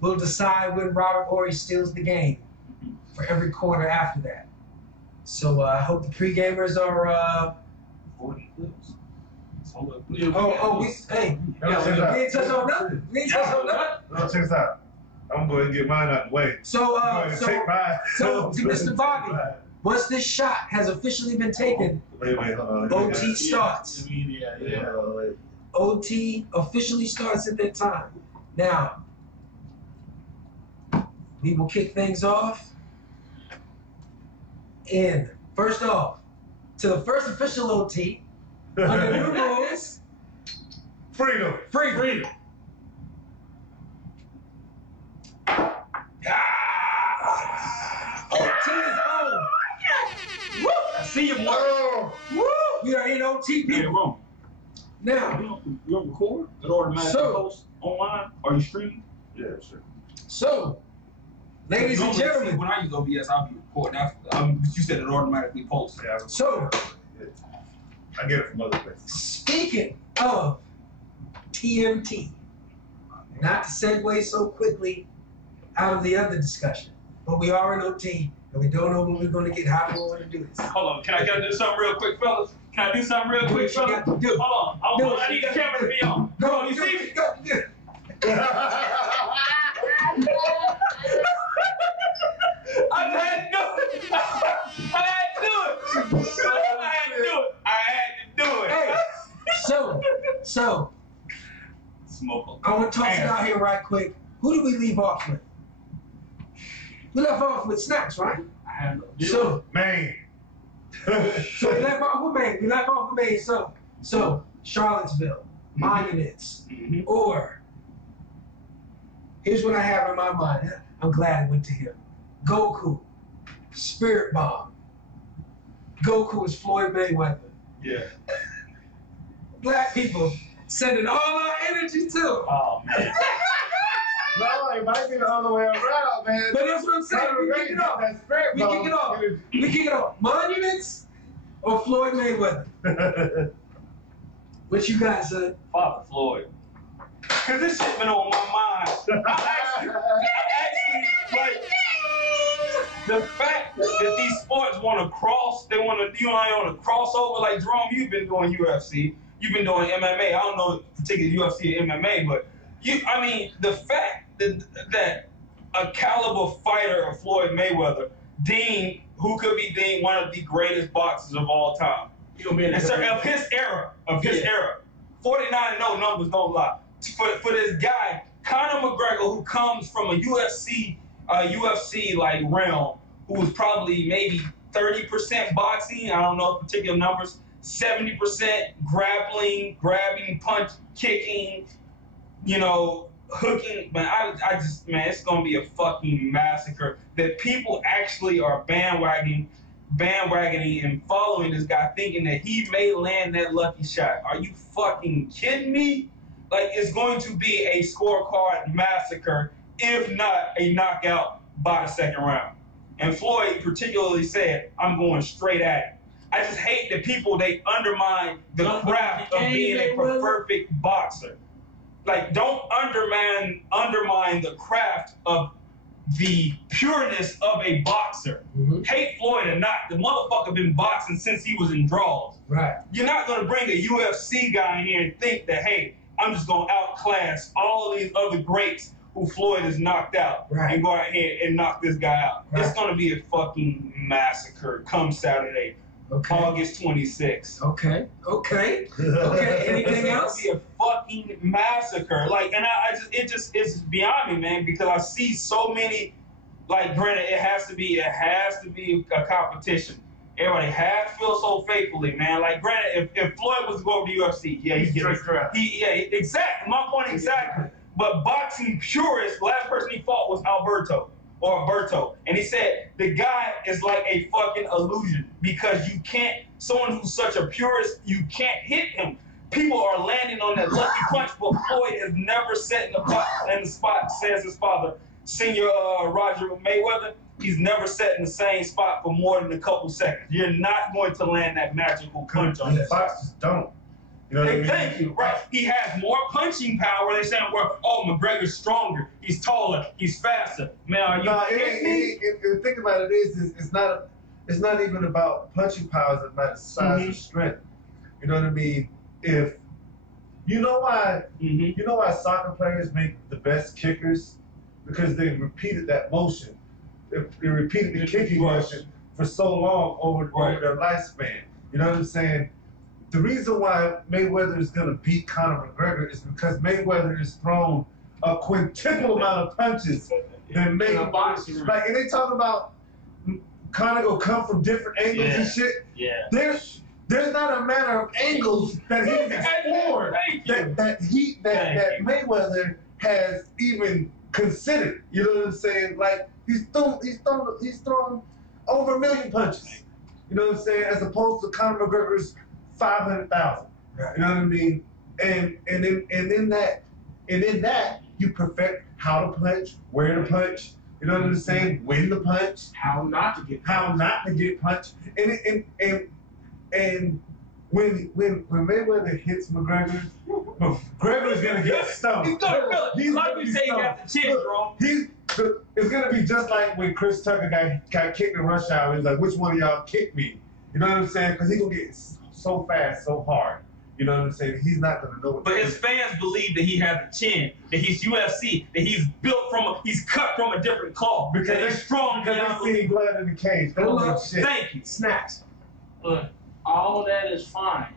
will decide when Robert Ory steals the game for every quarter after that. So I hope the pre-gamers are. 40 clips. Solar Eclipse. We ain't touch on nothing. No, check this out. I'm going to get mine out of the way. So Take mine. to Mr. Bobby, once this shot has officially been taken, Wait, hold on. OT starts. Yeah. OT officially starts at that time. Now, we will kick things off. And first off, to the first official OT, under new rules, Freedom. freedom. OT is on. I see you, Mark. Oh. Woo! We are in OT, Hey, people. wrong. Now, You don't record? It automatically So- post online? Are you streaming? Yeah, sure. so, ladies and Normally, gentlemen, when I use OBS, I'll be recording. But you said it automatically posts. Yeah, so, I get it from other places. speaking of TMT, not to segue so quickly out of the other discussion, but we are in OT and we don't know when we're going to get how we're going to do this. Hold on, can I do something real quick, fellas? Can I do something real Do quick, what you fellas? got to do. Hold on, Do what I you need the got to camera to do. be on. Come on, you see me? I had to do it. I had to do it. Hey, so, I want to toss it out here right quick. Who did we leave off with? We left off with Snacks, right? I have no idea. So, Man. so we left off with Maine. We left off with Maine. So Charlottesville, Monuments, or here's what I have in my mind. I'm glad it went to him. Goku, Spirit Bomb. Goku is Floyd Mayweather. Yeah. Black people sending all our energy to him. Oh man. No, it might be the other way around, man. But that's what I'm saying. We kick it off. We kick it off. We kick it off. Monuments or Floyd Mayweather? What you got, son? Father Floyd. Cause this shit been on my mind. I'm actually like the fact that these sports want to cross, they want to cross over. Like Jerome, you've been doing UFC, you've been doing MMA. I don't know particularly UFC or MMA, but the fact that a caliber fighter of Floyd Mayweather, who could be deemed one of the greatest boxers of all time, of his era, 49-0 numbers don't lie. For this guy, Conor McGregor, who comes from a UFC like realm, who was probably maybe 30% boxing, I don't know particular numbers, 70% grappling, grabbing, punch, kicking, hooking. Man, it's gonna be a fucking massacre that people actually are bandwagoning and following this guy, thinking that he may land that lucky shot. Are you fucking kidding me? Like, it's going to be a scorecard massacre, if not a knockout by the second round. And Floyd particularly said, I'm going straight at it. I just hate that people, they undermine the craft of being a perfect boxer. Like, don't undermine the craft of the pureness of a boxer. Hate Floyd or not, the motherfucker been boxing since he was in draws. Right. You're not gonna bring a UFC guy in here and think that, hey, I'm just gonna outclass all of these other greats who Floyd has knocked out and go out here and knock this guy out. Right. It's gonna be a fucking massacre come Saturday, August 26th. Okay. Anything else? It's gonna be a fucking massacre. Like, and it's beyond me, man, because I see so many. Like, granted, it has to be a competition. Everybody has to feel so faithfully, man. Like, granted, if Floyd was to go over to UFC, he's getting exactly. My point exactly. But boxing purist, last person he fought was Alberto. And he said the guy is like a fucking illusion because you can't, someone who's such a purist, you can't hit him. People are landing on that lucky punch, but Floyd has never set in the spot, says his father, Senior Roger Mayweather. He's never set in the same spot for more than a couple seconds. You're not going to land that magical punch on him. Boxers don't. You know what I mean? Thank you. Right. He has more punching power. They're saying, McGregor's stronger. He's taller. He's faster. Man, are you kidding me? The thing about it is it's not even about punching power. It's about the size and strength. You know what I mean? If you know why soccer players make the best kickers, because they repeated that motion. They repeated the kicking motion for so long over their lifespan. You know what I'm saying? The reason why Mayweather is going to beat Conor McGregor is because Mayweather has thrown a quintuple amount of punches than Mayweather. Like, and they talk about Conor will come from different angles and shit. Yeah. There's not a matter of angles that he's explored that Mayweather has even considered. You know what I'm saying? Like, he's thrown over 1 million punches. You know what I'm saying? As opposed to Conor McGregor's 500,000. Right. You know what I mean? And in that you perfect how to punch, where to punch. You know what I'm saying? When to punch, how not to get punched. And when Mayweather hits McGregor, McGregor's gonna get stumped. He's gonna feel it. He's like you say, he got the chin, bro. It's gonna be just like when Chris Tucker got kicked in Rush Hour. He's like, which one of y'all kicked me? You know what I'm saying? Because he's gonna get so fast, so hard. You know what I'm saying? He's not gonna know. But his fans believe that he has a chin, that he's UFC, that he's he's cut from a different cloth, because they're strong. Because they see blood in the cage. Shit. Thank you. Snacks. Look, all that is fine,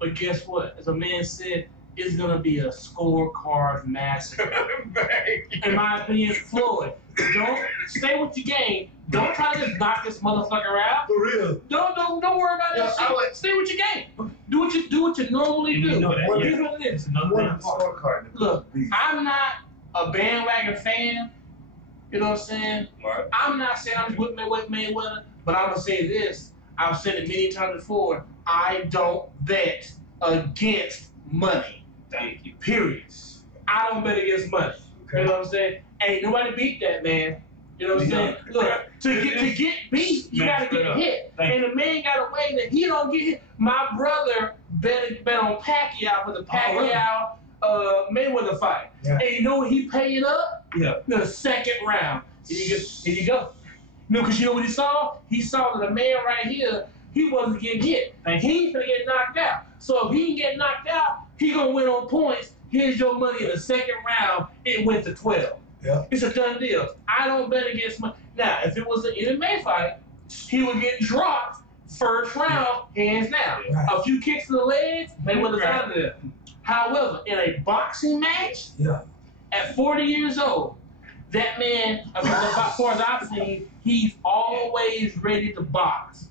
but guess what? As a man said, it's gonna be a scorecard massacre. In my opinion, Floyd, don't stay with your game. Don't try to just knock this motherfucker out. For real. Don't worry about that shit. Stay with your game. Do what you normally do. Here's what it is. Scorecard. Look, I'm not a bandwagon fan. You know what I'm saying? Right. I'm not saying I'm with Mayweather, but I'm gonna say this. I've said it many times before. I don't bet against money. Thank you. Period. I don't bet against money. Okay. You know what I'm saying? Ain't nobody beat that man. You know what I'm saying? Look, to get beat, you gotta get hit. And the man got a way that he don't get hit. My brother bet on Pacquiao for the Pacquiao Mayweather fight. Yeah. And you know what he paid up? Yeah. The second round. Here you go. No, because you know what he saw? He saw that the man right here, he wasn't getting hit. And he's gonna get knocked out. So if he can get knocked out, he gonna win on points. Here's your money in the second round. It went to 12. Yeah. It's a done deal. I don't bet against money. Now, if it was an MMA fight, he would get dropped first round, hands down. Right. A few kicks to the legs, Mayweather's out of there. However, in a boxing match, at 40 years old, that man, as far as I've seen, he's always ready to box.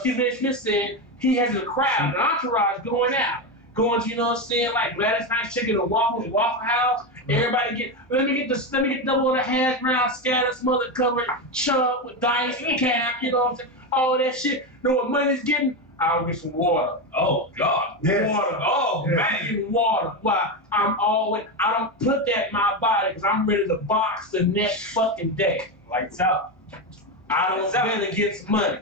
Stephen A. Smith said he has a crowd, an entourage going out. Going to, you know what I'm saying, like Gladys Knight Chicken and Waffles, Waffle House. Everybody let me get double on the hash brown, scatter, smothered, covered, chub with dice, cap, you know what I'm saying? All that shit. You know what money's getting? I'll get some water. Oh God. Yes. Water. Oh Yeah. man. I'm getting water. Why? I don't put that in my body because I'm ready to box the next fucking day. Lights out. I don't bet against money.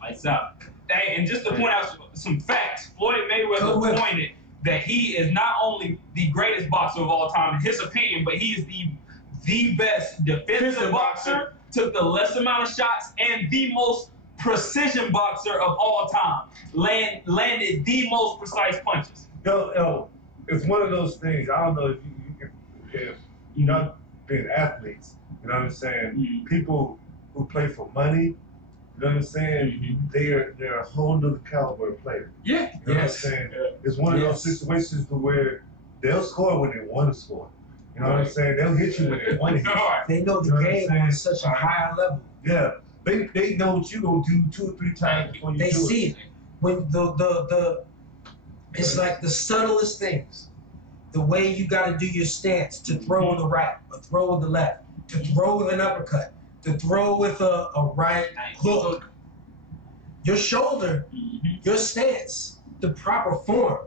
Lights out. Hey, and just to point out some facts, Floyd Mayweather pointed that he is not only the greatest boxer of all time in his opinion, but he is the best defensive boxer, took the less amount of shots, and the most precision boxer of all time. Landed the most precise punches. No, it's one of those things. I don't know if you know, being athletes, you know what I'm saying? People who play for money, you know what I'm saying? They're a whole nother caliber of player. Yeah. You know what I'm saying? It's one of those situations where they'll score when they want to score. You know what I'm saying? They'll hit you when they want to hit you. They know the game on such a higher level. Yeah. They know what you're going to do 2 or 3 times before you do it. They see it. When it's like the subtlest things. The way you got to do your stance to throw with the right, or throw with the left, to throw with an uppercut, to throw with a right hook. Your shoulder, your stance, the proper form.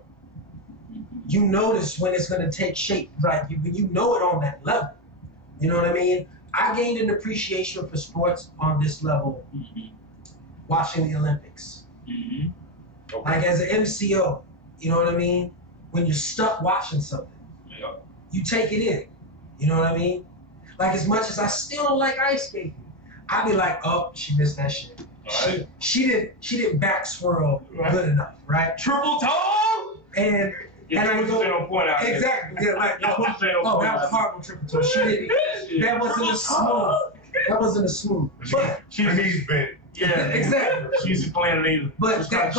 You notice when it's going to take shape. Like you know it on that level. You know what I mean? I gained an appreciation for sports on this level watching the Olympics. Like as an MCO, you know what I mean? When you're stuck watching something, you take it in. You know what I mean? Like as much as I still don't like ice skating, I be like, oh, she missed that shit. Right. She didn't back swirl good enough, right? Triple toe. And I go exactly, yeah, like that was horrible triple toe. She didn't. That wasn't as smooth. That wasn't as smooth. But Her knees bent. Yeah, exactly. She's playing either. But that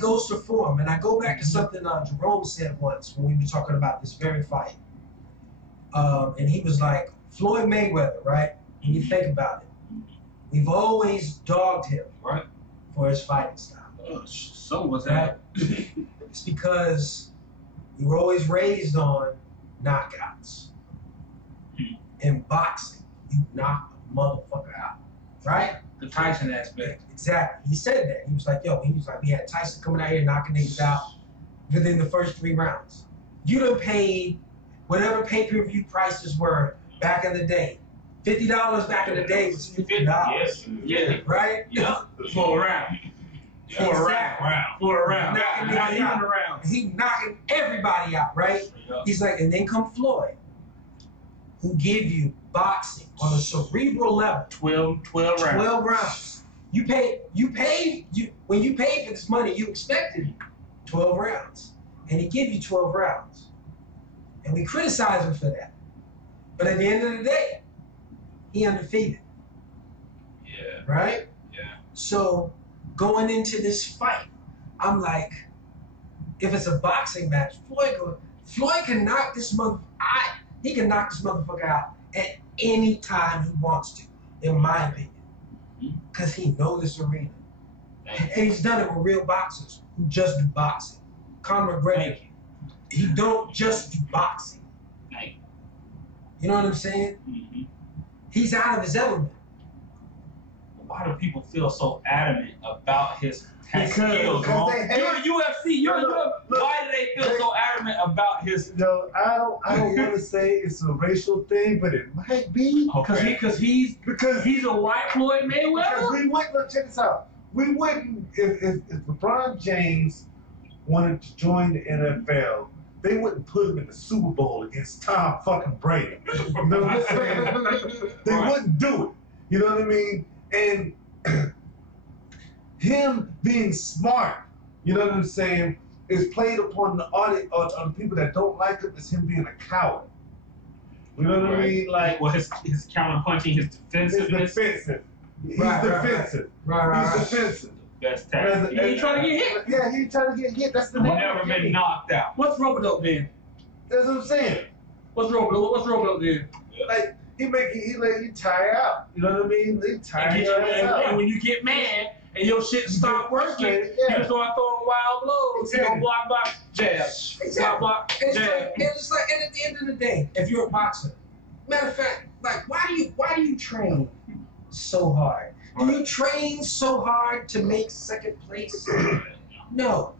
goes to form. And I go back to something Jerome said once when we were talking about this very fight. And he was like, Floyd Mayweather, right? When you think about it, we've always dogged him for his fighting style. So was that. It's because we were always raised on knockouts. In boxing, you knock a motherfucker out, right? The Tyson aspect. Exactly. He said that. He was like, we had Tyson coming out here knocking niggas out within the first 3 rounds. You done paid whatever pay-per-view prices were back in the day. $50 back in the day was $50. Yeah. Right? Yeah. For a round. For a round. Not even a round. He knocking everybody out, right? He's like, and then come Floyd, who give you boxing on a cerebral level. 12 rounds. When you paid for this money, you expected 12 rounds. And he give you 12 rounds. And we criticize him for that. But at the end of the day, he undefeated. Yeah. Right? Yeah. So going into this fight, I'm like, if it's a boxing match, Floyd can knock this he can knock this motherfucker out at any time he wants to, in my opinion. Because he knows this arena. And he's done it with real boxers who just do boxing. Conor McGregor, he don't just do boxing. You know what I'm saying? Mm-hmm. He's out of his element. Why do people feel so adamant about his skills, because bro? they hate- You're a UFC. Why do they feel so adamant about his? No, I don't want to say it's a racial thing, but it might be. Because he's a white Floyd Mayweather. Because we wouldn't, look, check this out. We wouldn't, if LeBron James wanted to join the NFL, they wouldn't put him in the Super Bowl against Tom fucking Brady. You know what I'm saying? They wouldn't do it. You know what I mean? And him being smart, you know what I'm saying, is played upon the audience, on people that don't like him, as him being a coward. You know what I mean? Like, well, his counter punching, his defensiveness. He's defensive. He's defensive. Best tactic. He trying to get hit. Yeah, he trying to get hit. That's the name. Never been knocked out. What's wrong with then? That's what I'm saying. What's wrong with then? Like, he let you tire out. You know what I mean? They tire you out. And when you get mad and your shit stop working, Yeah. you start throwing wild blows. Exactly. You know, block, jab. Block, And jab. it's like, and at the end of the day, if you're a boxer, matter of fact, like, why do you train so hard? Do you train so hard to make second place? No,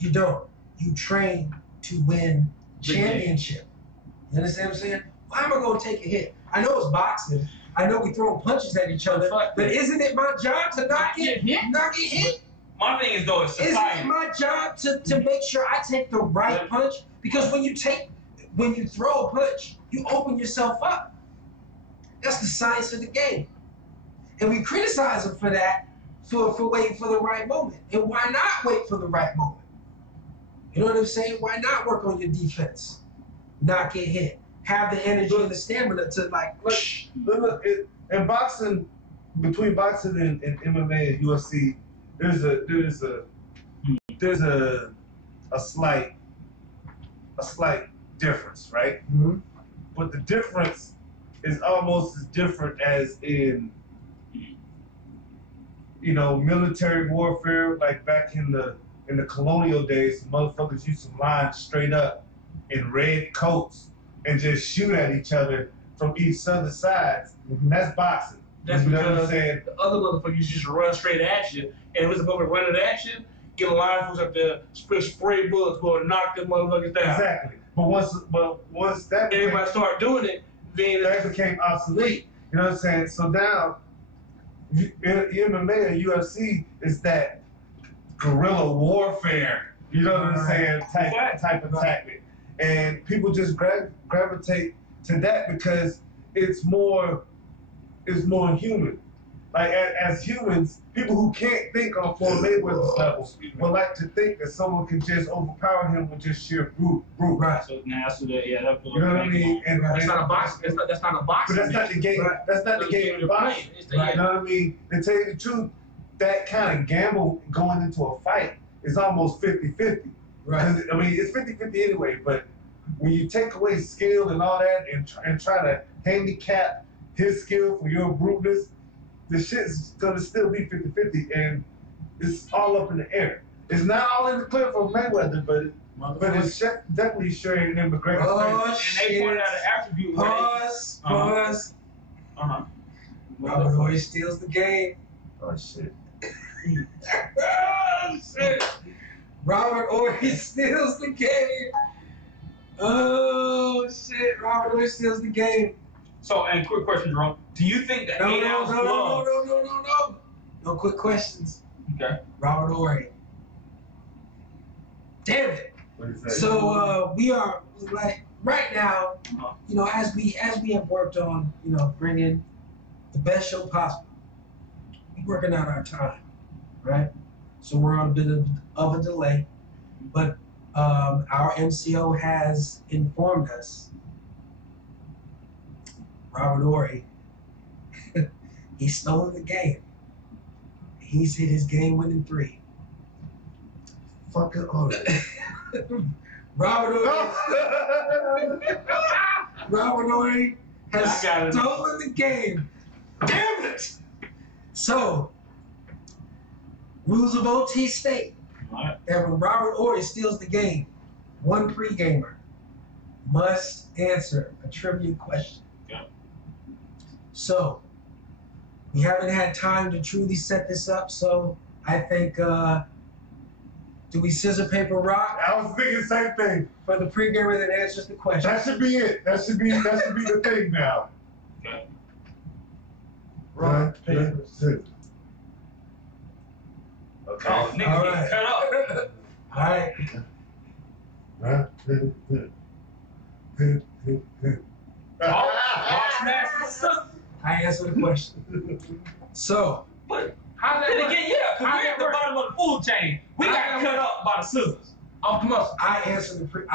you don't. You train to win championship. You understand what I'm saying? Why am I going to take a hit? I know it's boxing. I know we throw punches at each other, but isn't it my job to not get hit? My thing is, though, it's Isn't society. it my job to make sure I take the right punch? Because when you throw a punch, you open yourself up. That's the science of the game. And we criticize him for that, for waiting for the right moment. And why not wait for the right moment? You know what I'm saying? Why not work on your defense? Not get hit. Have the energy and the stamina to Look, in boxing, between boxing and MMA and UFC, there's a slight difference, right? Mm-hmm. But the difference is almost as different as in, you know, military warfare, like back in the colonial days, motherfuckers used to line straight up in red coats and just shoot at each other from each other's sides. Mm-hmm. That's boxing. That's you know what I'm because saying? the other motherfuckers just run straight at you. And if it's a moment running at you, get a line of folks up there, spray bullets, go and knock them motherfuckers down. Exactly. But once that Everybody start doing it, then that became obsolete. You know what I'm saying? So now, MMA and UFC is that guerrilla warfare. You know what I'm saying? Type of tactic, and people just gravitate to that because it's more human. Like as humans, people who can't think on Floyd Mayweather's level would like to think that someone can just overpower him with just sheer brute. Right. So now, you know You know what I mean? And that's not a boxing. That's not a boxing. But that's not the game. Right. That's not the game of boxing. You know what I mean? To tell you the truth, that kind of gamble going into a fight is almost 50-50. Right. I mean, it's 50-50 anyway, but when you take away skill and all that and try to handicap his skill for your bruteness, the shit's gonna still be 50-50, and it's all up in the air. It's not all in the clear for Mayweather, but it's definitely sharing in McGregor's Oh, and they pointed out an attribute. Pause. Robert always steals the game. Oh shit. Oh, shit. Robert always steals the game. Oh, shit. Robert always steals the game. So, and quick question, Jerome. Do you think that 8-ounce gloves? No. No quick questions. Okay. Robert Ory. Damn it. What is that? So we are like right now, you know, as we have worked on, you know, bringing the best show possible. We're working out our time, right? So we're on a bit of a delay, but our MCO has informed us. Robert Ory, he's stolen the game. He's hit his game-winning 3. fucking order. Robert Ory has stolen the game. Damn it! So, rules of OT state that when Robert Ory steals the game, one pre-gamer must answer a trivia question. Okay. So, we haven't had time to truly set this up, so I think, do we scissor, paper, rock? I was thinking the same thing. For the pre-gamer that answers the question. That should be it. That should be the thing now. Okay. Rock, paper, scissors. Okay. Oh, nigga, All get right. cut up. All Rock, smash, scissors. I answer the question. So, But How's that then work? again, yeah, because How's we're that at the work? bottom of the food chain. We got cut up by the scissors. Off the muscle. I answer the But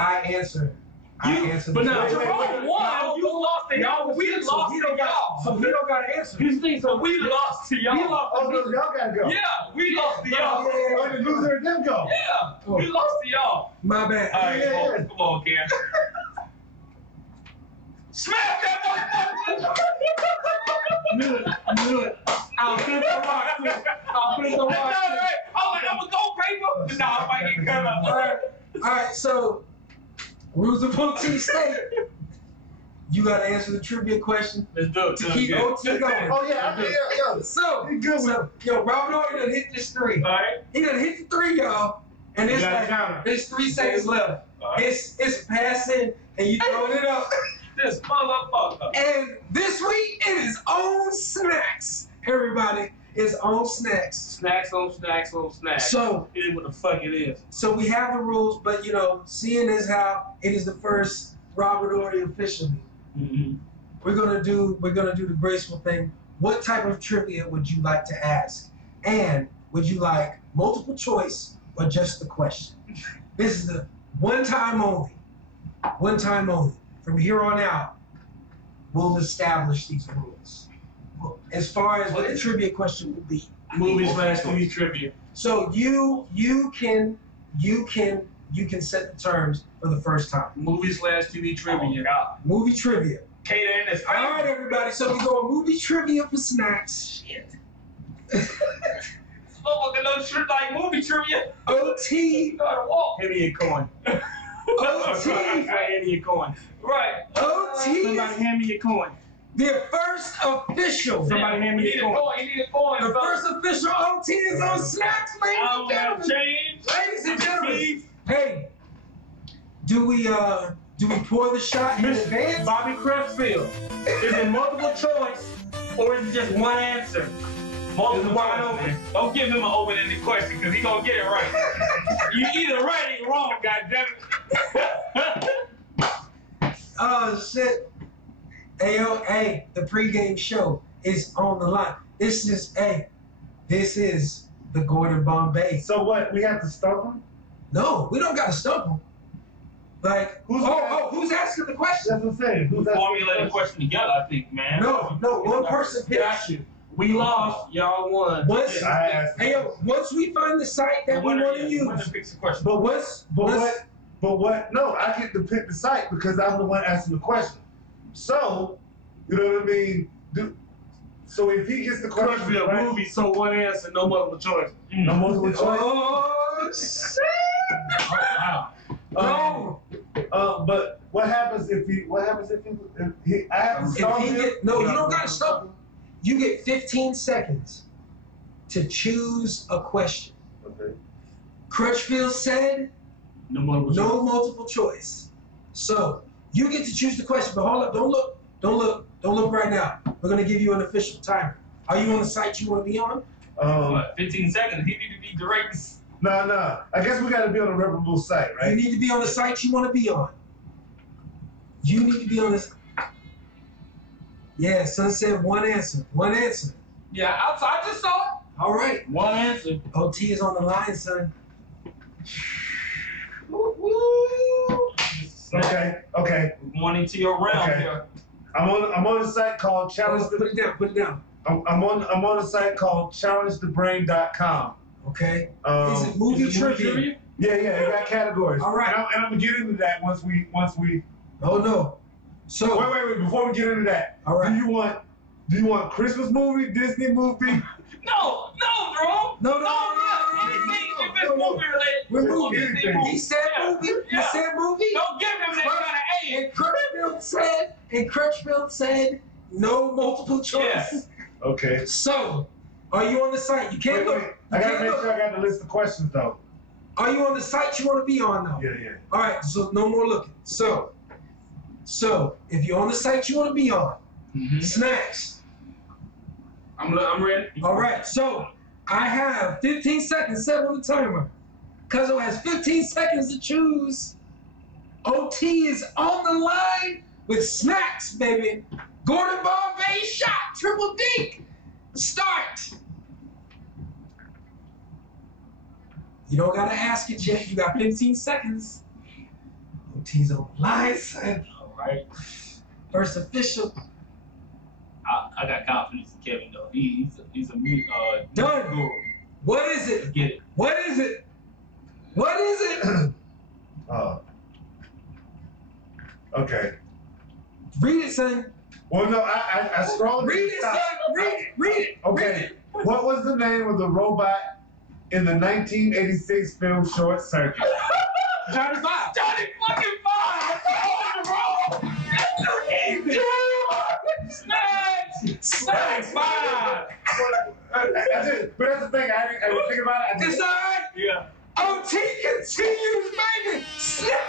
now, Wait, wait, Jerome wait. won. You lost to y'all. We lost to y'all. So he don't got to answer. Here's the thing, So we lost to y'all. We lost Oh, no, y'all gotta go. Yeah, we lost to y'all. Oh, the loser and them go. Yeah, we lost to y'all. My bad. All right, Yeah. come on, Cam. Smash that Knew it. I'll flip the rock. I'll flip the motherfucker. rock. I was like, I'm gonna go paper. No, I might get cut up. All right, so rules of OT state. You got to answer the trivia question Let's do it. to keep OT going. Oh, yeah. So, You good with yo, Robert Ory done hit this 3. All right. He done hit the 3, y'all. And You it's got a like, counter. there's 3 seconds left. All right. It's passing, and you throwing it up. This motherfucker. And this week, it is on snacks. Everybody, it's on snacks. Snacks on snacks on snacks. So, It is what the fuck it is. so we have the rules, but you know, seeing as how it is the first Robert Ory officially, Mm-hmm. we're gonna do the graceful thing. What type of trivia would you like to ask? And would you like multiple choice or just the question? This is the one time only. One time only. From here on out, we'll establish these rules. As far as what the trivia question will be. Movie/TV trivia. So you can set the terms for the first time. Movie/TV trivia. Oh, God. Movie trivia. Cater in this. All right, everybody. So we go movie trivia for snacks. Shit. Motherfucker no shit like movie trivia. OT. You know how to walk. Hand me a coin. OT. Hand me a coin. Right. OT. Somebody hand me a coin. The first official. Somebody hand You me need a a coin. coin. You need a coin. The fellas. first official OT is on snacks, I ladies and don't have gentlemen. change. Ladies and gentlemen. Hey, do we pour the shot in Mr. advance? Bobby Crestfield. Is it multiple choice or is it just one answer? Multiple It's wide choice, open. man. Don't give him an open-ended question because he gonna get it right. You either right or wrong, goddammit. Oh shit. Hey, the pregame show is on the line. This is the Gordon Bombay. So what? We have to stump him? No, we don't gotta stump him. Like, Who's who's asking the question? That's what I'm saying. Who's asking Formulate the a question together, I think, man. No, one person picks. Got you. We lost. Y'all won. Once, I asked. hey, yo, once we find the site that we want to use, Winner picks the question. But once, what? No, I get to pick the site because I'm the one asking the question. So, you know what I mean? So if he gets the question, Crestfield right? movie, so one answer, no multiple choice. No multiple choice. oh shit! Wow. No, But what happens if he? I have to stop if he him? get no, you don't gotta stop him. You get 15 seconds to choose a question. Okay. Crutchfield said No multiple choice. no multiple choice. So you get to choose the question, but hold up, don't look right now. We're gonna give you an official timer. Are you on the site you want to be on? What, 15 seconds? He need to be direct. No. I guess we got to be on a reputable site, You right? need to be on the site you want to be on. You need to be on this. Yeah, son said one answer. One answer. Yeah, I just saw it. All right. One answer. OT is on the line, son. Okay. Going into your realm Okay. here. I'm on a site called Challenge Put it down. Put it down. I'm on a site called challengethebrain.com. Okay. Is it Is movie Is it movie trivia? trivia? Yeah, it got categories. All right. And I'm gonna get into that once we. Oh no. So Wait. Before we get into that, all right. Do you want Christmas movie, Disney movie? No, bro. No. Anything if it's movie related. We're moving. Anything. He said movie. Yeah. He said movie. Don't give him that kind of aid. And Crutchfield said no multiple choice. Yes. Okay. So, are you on the site? You can't look. I gotta make sure I got the list of questions though. Are you on the site you want to be on though? Yeah. All right. So no more looking. So if you're on the site you want to be on, snacks. I'm ready. All right. So I have 15 seconds set on the timer. Cuzzo has 15 seconds to choose. OT is on the line with snacks, baby. Gordon Bombay shot, triple dink. Start. You don't gotta ask it yet. You got 15 seconds. OT's on the line, son. All right. First official. I got confidence in Kevin though. He's a Done. guru. What is it? Get it. What is it? What is it? Okay. Read it, son. Well, no, I scrolled. Read it, son. Read it. Okay. Read it. What was the name of the robot in the 1986 film Short Circuit? Johnny Five. Johnny fucking Five. That's so easy. Snacks Five. That's it. But that's the thing. I didn't think about it. It's all right. Yeah. OT continues, baby. Snap.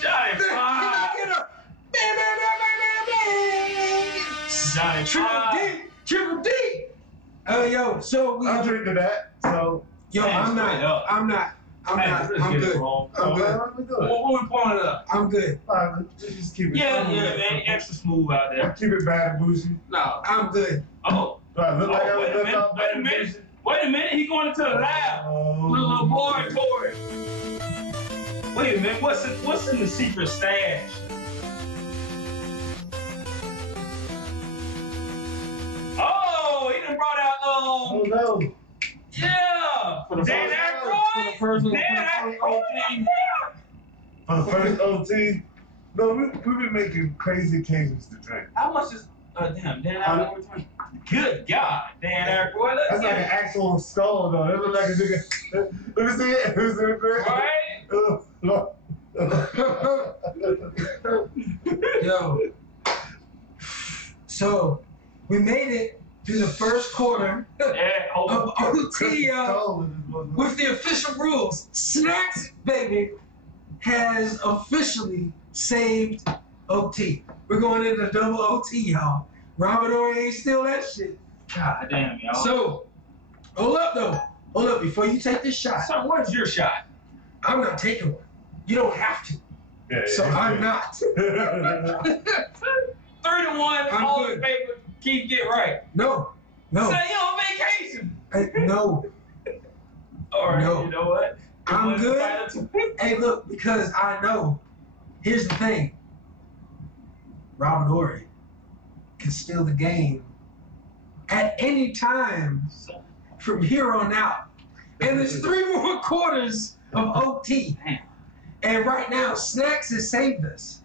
Johnny Can I Five. get a Johnny Five. Triple D. Yo, so we I'm have. drinking that. So. Yo, Man, I'm straight up. not. I'm Let's good. get it, bro. I'm good. What we doing? What we pulling up? I'm good. Just keep it. Yeah, man. Extra smooth out there. Keep it bad and bougie. No. I'm good. Oh. Do I look like I was Wait a minute. Wait a minute. He going into the lab. Little laboratory. Wait a minute. What's in the secret stash? Oh, he done brought out Oh no. yeah. For the Dan first- Aykroyd. Dan Aykroyd. For the first OT. No, we've been making crazy occasions to drink. How much is damn Dan Aykroyd? Good God, Dan Aykroyd. Let's That's like an get actual skull though. That look like a nigga. Let me see it. Let me see it. right. Yo. So we made it through the first quarter Yeah, of OT Skull. with the official rules. Snacks, baby, has officially saved OT. We're going into double OT, y'all. Robert Ory ain't steal that shit. God damn, y'all. So, hold up though. Hold up, before you take this shot, So where's your shot? I'm not taking one. You don't have to. Yeah, So I'm not. 3-1, I'm all good. in favor. Keith get right. No. Say you on vacation. No. All right, No. you know what? I'm good. Hey, look, because I know. Here's the thing. Robert Ory can steal the game at any time from here on out. And there's 3 more quarters of OT. Damn. And right now, Snacks has saved us.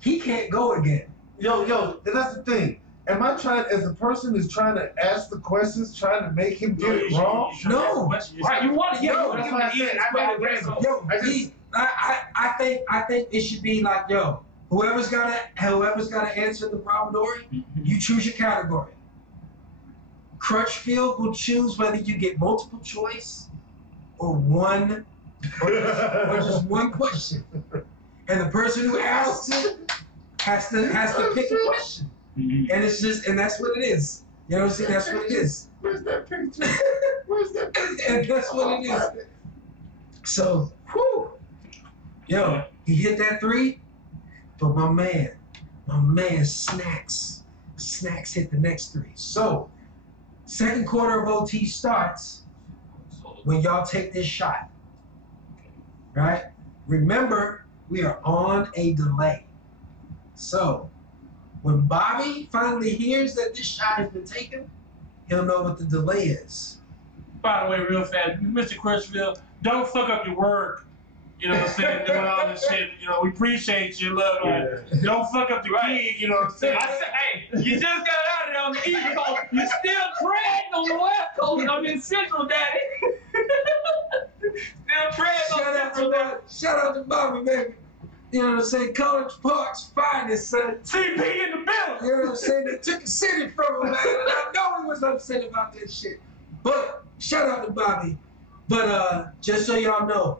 He can't go again. Yo, and that's the thing. Am I trying, as a person who's trying to ask the questions, trying to make him get it wrong? No. Right, you want to Yo, give that's him what I the said. easy I gotta way. get him. Yo, I think it should be like, yo, whoever's gotta answer the Robert Ory, you choose your category. Crutchfield will choose whether you get multiple choice or one or just one question. And the person who asks it has to pick a question. Mhm. And it's just, and that's what it is. You know what I'm saying? That's what it is. Where's that picture? Where's that picture? And that's what it is. So, whew. Yo, he hit that 3, but my man Snacks hit the next 3. So, second quarter of OT starts when y'all take this shot. Right? Remember, we are on a delay. So, when Bobby finally hears that this shot has been taken, he'll know what the delay is. By the way, real fast, Mr. Crutchfield, don't fuck up your work. You know what I'm saying? Doing all this shit. You know, we appreciate you, love. Don't fuck up the gig. You know what I'm saying? I said, hey, you just got out of there on the East Coast. You still treading on the West Coast. I'm in Central, Daddy. Still treading on Central, Daddy. Shout out to Bobby, baby. You know what I'm saying? College Park's finest, son. CP in the building. You know what I'm saying? They took the city from him, man. And I know he was upset about that shit. But shout out to Bobby. But just so y'all know,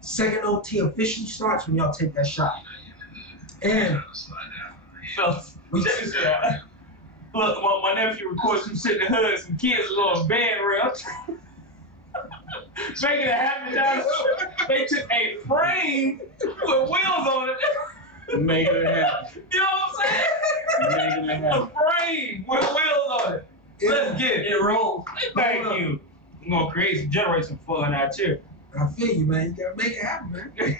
second OT officially starts when y'all take that shot. And So, check this out. Look, my nephew records some shit in the hood. Some kids are on bed rail. Making it happen down. They took a frame with wheels on it. Making it happen. You know what I'm saying? Making it A happen. frame with wheels on it. Let's get it. It rolls. Thank you. I'm gonna generate some fun out here. I feel you, man. You gotta make it happen, man. You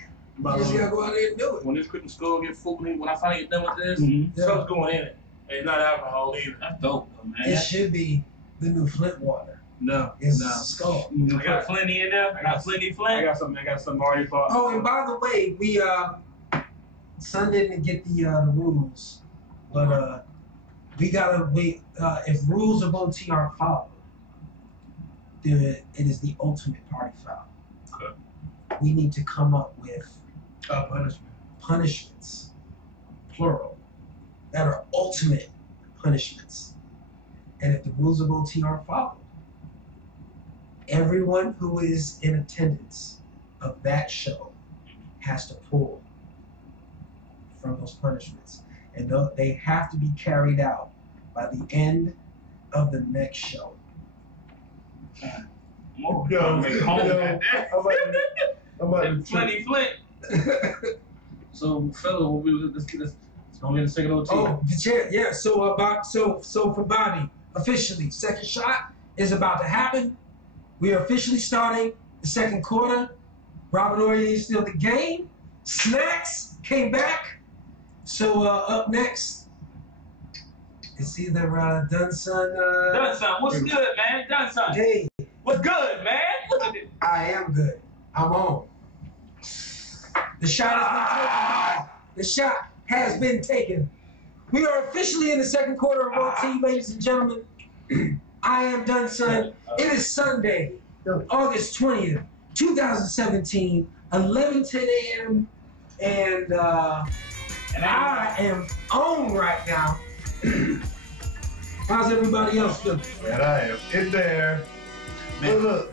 just gotta go out there and do it. When this Christmas school get full, when I finally get done with this, Yeah. stuff's going in it. And it's not alcohol either. That's dope, though, man. It should be the new Flint water. No, It's no. skull. I got plenty in there. I got plenty I Flint. got some already for. Oh, and by the way, we Son didn't get the rules, but we gotta wait. If rules of OT aren't followed, it is the ultimate party foul. Okay. We need to come up with Punishment. punishments, plural, that are ultimate punishments. And if the rules of OT aren't followed, everyone who is in attendance of that show has to pull from those punishments. And they have to be carried out by the end of the next show. More. Yo, Make home yo, at that. I'm about And to plenty Flint. So, fella, let's go get a second OT. Oh, yeah. So for Bobby, officially, second shot is about to happen. We are officially starting the second quarter. Robert Ory is still the game. Snacks came back. So up next, it's either Dunson. Dunson, what's good, man? Dunson, Hey, what's good, man? Look at it. I am good. I'm on. The shot has been taken. The shot has been taken. We are officially in the second quarter of OT, ladies and gentlemen. I am Dunson. It is Sunday, August 20th, 2017, 11:10 a.m. And I am on right now. How's everybody else feeling? Man, I am in there. Man, But look,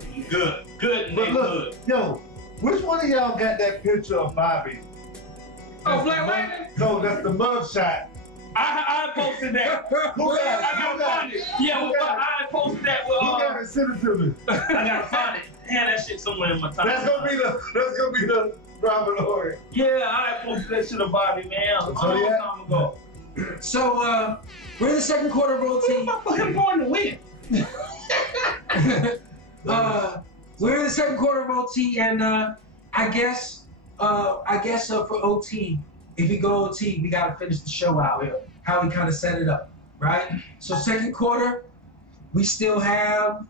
Good, but man, look, good. yo, which one of y'all got that picture of Bobby? Oh, Black Lightning? No, that's the mug shot. I posted that. Who got it? I gotta find it. Yeah, Who got it? I posted that with. Who got it? Send it to me. I gotta find it. Yeah, that shit somewhere in my time. That's gonna be the Robert Ory. Yeah, I posted that shit of Bobby, man, a long Zodiac? time ago. So we're in the second quarter of OT. For him going to win. We're in the second quarter of OT, and I guess for OT, if we go OT, we gotta finish the show out. How we kind of set it up, right? So second quarter, we still have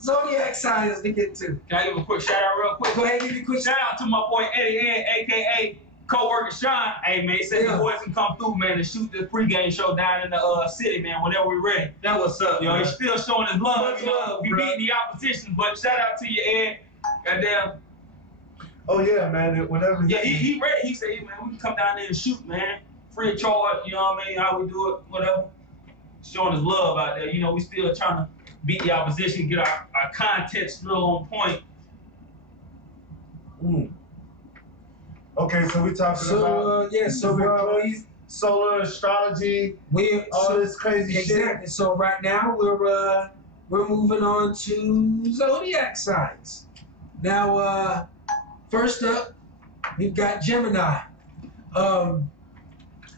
zodiac signs to get to. Can I give a quick shout out real quick? Go ahead, give me a quick Shout out to my boy Eddie N, aka co-worker Sean. Hey man, he said Yeah. the boys can come through, man, and shoot this pregame show down in the city, man, whenever we're ready. that what's up, You know, he's still showing his love. Much You know, love, we bro. beating the opposition, but shout out to you, Ed. Goddamn. Oh yeah, man. Whenever Yeah, he ready. He said, hey, man, we can come down there and shoot, man. Free of charge, you know what I mean? How we do it, whatever. Showing his love out there. You know, we still trying to beat the opposition, get our content still on point. Okay, so we talking So about solar astrology, we're all this crazy exactly. So right now we're moving on to zodiac signs. Now, first up, we've got Gemini.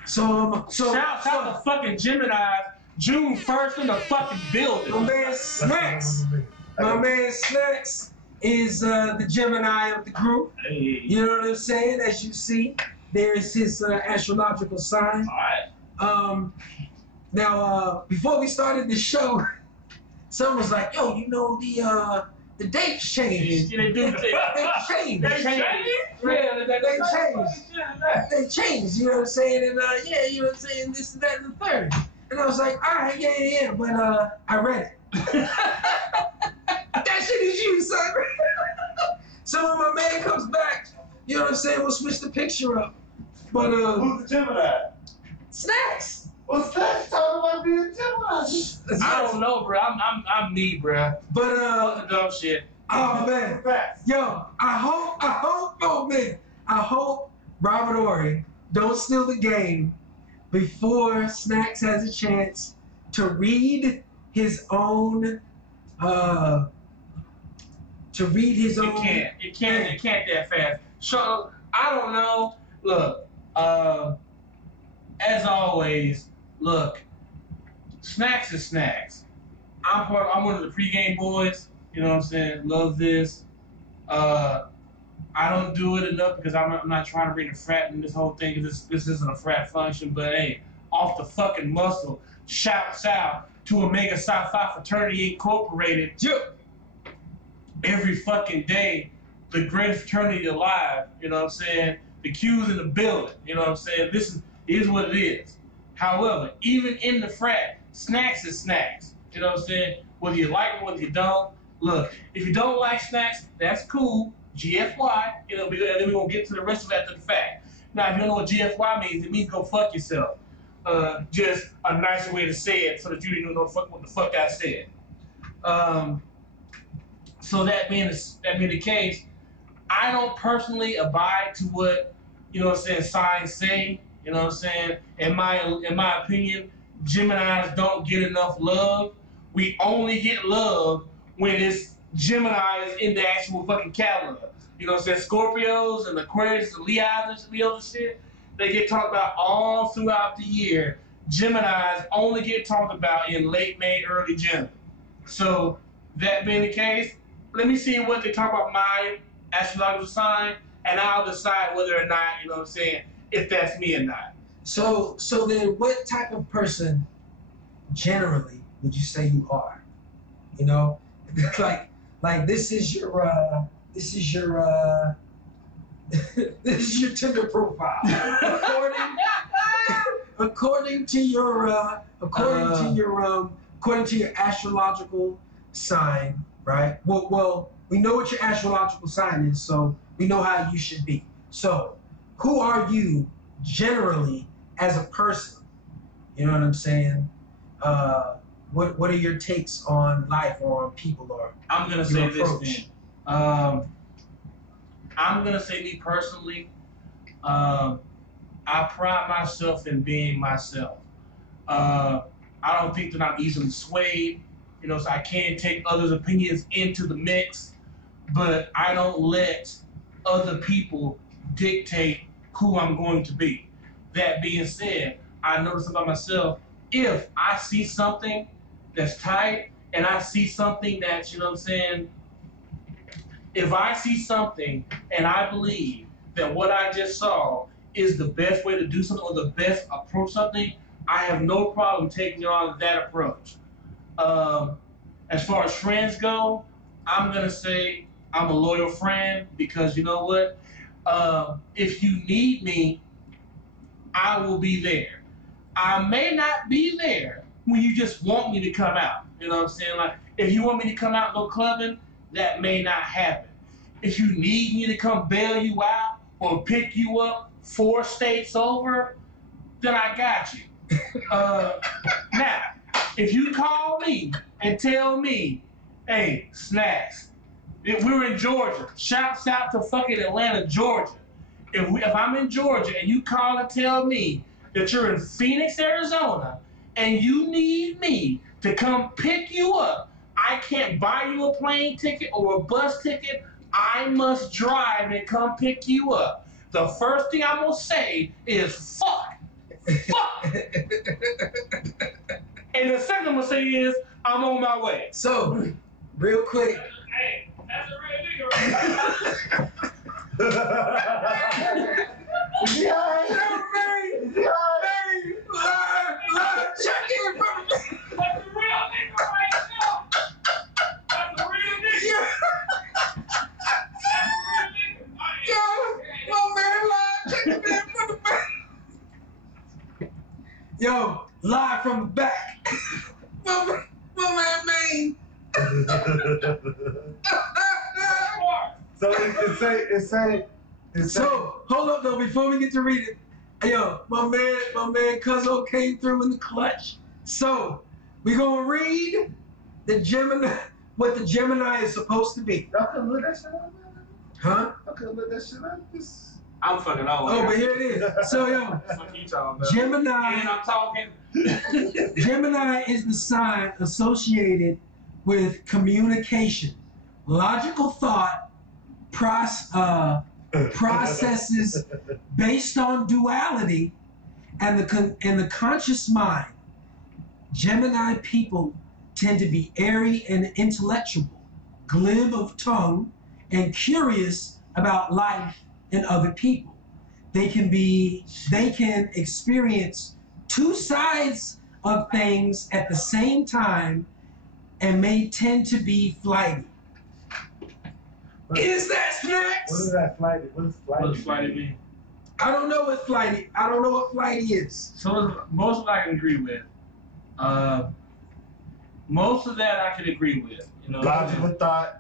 Shout out to fucking Gemini. June 1st in the fucking building. my man Snacks. My man Snacks is the Gemini of the group. Hey. You know what I'm saying? As you see, there's his astrological sign. All right. Now, before we started the show, someone was like, "Yo, you know the the dates changed. Yeah, they do. They changed. They changed. Yeah, They changed. They changed, you know what I'm saying? And yeah, you know what I'm saying, this and that and the third. And I was like, all right, yeah, but I read it. That shit is you, son. So when my man comes back, you know what I'm saying, we'll switch the picture up. But Who's the Gemini? Snacks. Well, Snacks talking about being Gemini. I don't know, bro. I'm me, bro. But Fuck the dumb shit. oh man, yo, I hope, oh man, I hope Robert Ory don't steal the game before Snacks has a chance to read his own. It can't that fast. So I don't know. Look, as always, look, Snacks is Snacks. I'm one of the PreGame Boys. You know what I'm saying? Love this. I don't do it enough because I'm not trying to bring a frat in this whole thing. This isn't a frat function. But hey, off the fucking muscle, shouts out to Omega Psi Phi Fraternity Incorporated. Every fucking day, the greatest fraternity alive. You know what I'm saying? The Q's in the building. You know what I'm saying? This is what it is. However, even in the frat, Snacks is Snacks. You know what I'm saying? Whether you like it, whether you don't. Look, if you don't like Snacks, that's cool. GFY. You know, and then we're going to get to the rest of it after the fact. Now, if you don't know what GFY means, it means go fuck yourself. Just a nicer way to say it so that you didn't know what the fuck I said. So that being the case, I don't personally abide to what, you know what I'm saying, signs say. You know what I'm saying? In my opinion, Geminis don't get enough love. We only get love when it's Gemini is in the actual fucking calendar. You know what I'm saying? Scorpios and Aquarius and Leos and shit, they get talked about all throughout the year. Geminis only get talked about in late May, early June. So that being the case, let me see what they talk about my astrological sign, and I'll decide whether or not, you know what I'm saying, if that's me or not. So then what type of person generally would you say you are? You know? like this is your this is your Tinder profile. According to your astrological sign, right? Well, we know what your astrological sign is, so we know how you should be. So, who are you generally as a person? You know what I'm saying? What are your takes on life or on people or I'm gonna say this then. I'm gonna say me personally. I pride myself in being myself. I don't think that I'm easily swayed. You know, so I can take others' opinions into the mix, but I don't let other people dictate who I'm going to be. That being said, I notice about myself, if I see something that's tight and I see something that, you know what I'm saying, if I see something and I believe that what I just saw is the best way to do something or the best approach something, I have no problem taking on that approach. As far as friends go, I'm going to say I'm a loyal friend because you know what? If you need me, I will be there. I may not be there when you just want me to come out. You know what I'm saying? Like, if you want me to come out and go clubbing, that may not happen. If you need me to come bail you out or pick you up 4 states over, then I got you. Now, if you call me and tell me, hey, Snacks, if we're in Georgia, shouts out to fucking Atlanta, Georgia. If I'm in Georgia and you call and tell me that you're in Phoenix, Arizona, and you need me to come pick you up, I can't buy you a plane ticket or a bus ticket. I must drive and come pick you up. The first thing I'm gonna say is fuck. Fuck. And the second I'm gonna say is I'm on my way. So, real quick. Hey, that's a real nigga right there. Is he alright? Is he alright? Check in from That's a real nigga right now. That's a real nigga. Yo, live from the back. my man, man. So it say. So hold up though, before we get to read it. Yo, my man Cuzzo came through in the clutch. So we gonna read the Gemini, what the Gemini is supposed to be. Y'all couldn't look that shit up, man. Huh? Y'all couldn't look that shit up. I'm fucking old. Oh, but here it is. So yo, Fuck you talking about? Gemini. And I'm talking. Gemini is the sign associated with communication, logical thought, processes based on duality, and the conscious mind. Gemini people tend to be airy and intellectual, glib of tongue, and curious about life and other people. They can experience two sides of things at the same time and may tend to be flighty. Is that snacks? What is that flighty? What does flighty? What does flighty mean? I don't know what flighty. I don't know what flighty is. So most of it I can agree with. Most of that I can agree with. You know, Logical thought.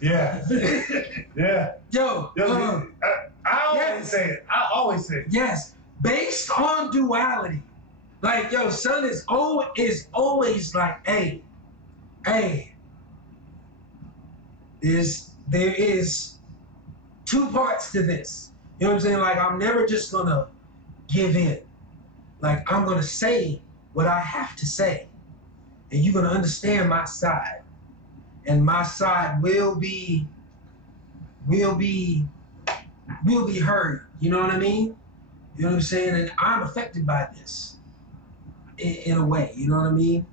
Yeah. Yeah. Yo, I always say it. I always say it. yes, based on duality. Like, yo, son is always like, hey, there is two parts to this. You know what I'm saying? Like, I'm never just gonna give in. Like, I'm gonna say what I have to say. And you're gonna understand my side. And my side will be heard. You know what I mean? You know what I'm saying? And I'm affected by this in a way. You know what I mean?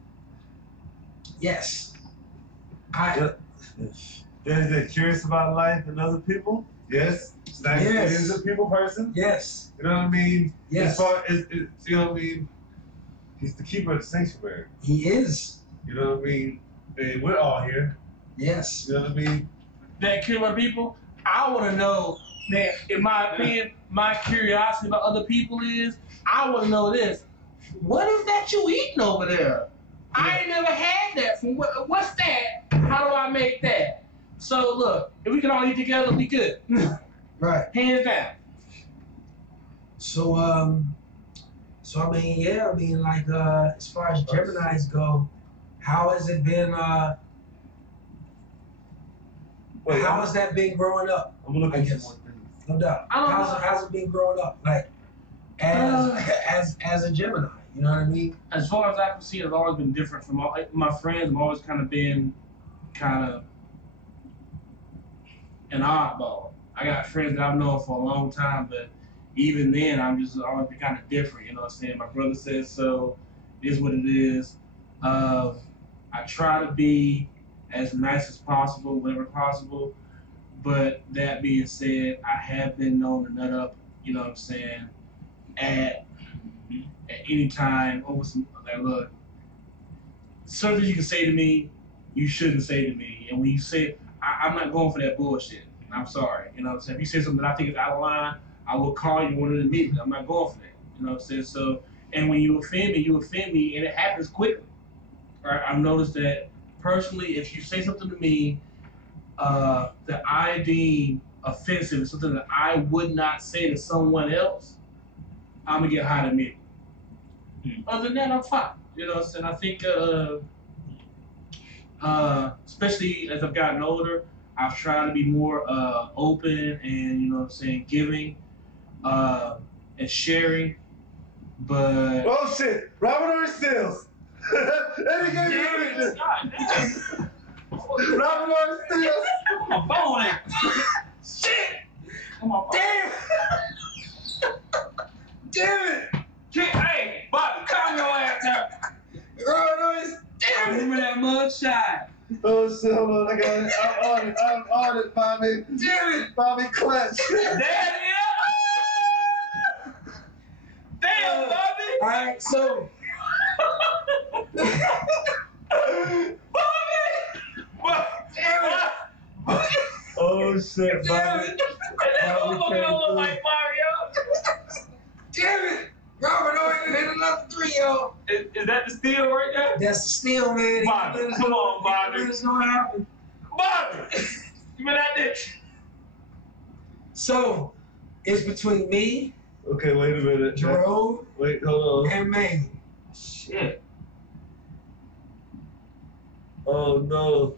Yes. Is it curious about life and other people? Yes. Snacks Yes. is a people person. Yes. You know what I mean? Yes. As far as, you know what I mean? He's the keeper of the sanctuary. He is. You know what I mean? And we're all here. Yes. You know what I mean? that care about people. I want to know that, in my opinion, my curiosity about other people is, I want to know this. What is that you eating over there? I ain't never had that. From what's that? How do I make that? So look, if we can all eat together, we good. Right. Hands down. So I mean, yeah, I mean, like, as far as Geminis go, how has it been, how has that been growing up? I'm gonna look at guess. some more things. No doubt. I don't know. How's it been growing up? Like, as a Gemini, you know what I mean? As far as I can see, it's always been different from all my friends. I've always kind of been an oddball. I got friends that I've known for a long time, but even then, I'm just always been kind of different. You know what I'm saying? My brother says so. It is what it is. I try to be as nice as possible, whenever possible. But that being said, I have been known to nut up, you know what I'm saying, at any time over some, like, look, certain things you can say to me, you shouldn't say to me. And when you say, I'm not going for that bullshit. I'm sorry. You know what I'm saying? If you say something that I think is out of line, I will call you one of the meetings. I'm not going for that. You know what I'm saying? So, and when you offend me, and it happens quickly. Right? I've noticed that personally, if you say something to me that I deem offensive, something that I would not say to someone else, I'm gonna get hot immediately. Other than that, I'm fine. You know what I'm saying? I think, especially as I've gotten older, I've tried to be more open and, you know what I'm saying, giving and sharing. But Oh shit! Robert Orange Stills. That nigga gave me this. Robert Orange Stills. I'm my phone in. Shit! Come on, Damn! Damn it! Hey, Bobby, calm your ass down. Damn it! Remember that mug shot? Oh shit! Hold on, I got it. I'm on it, Bobby. Damn it! Bobby Clutch. Damn, Damn, Bobby! Alright, so. Oh shit, Damn Bobby. it! That motherfucker don't look like Mario. Damn it! Robert Owen hit another 3 y'all. Is that the steal right there? That's the steal, man. Bobby, come on, Bobby. Let us know what happened. Bobby, you been at this? So, it's between me, Okay, wait a minute. Jerome, Wait, hold on. and May. Shit. Oh no.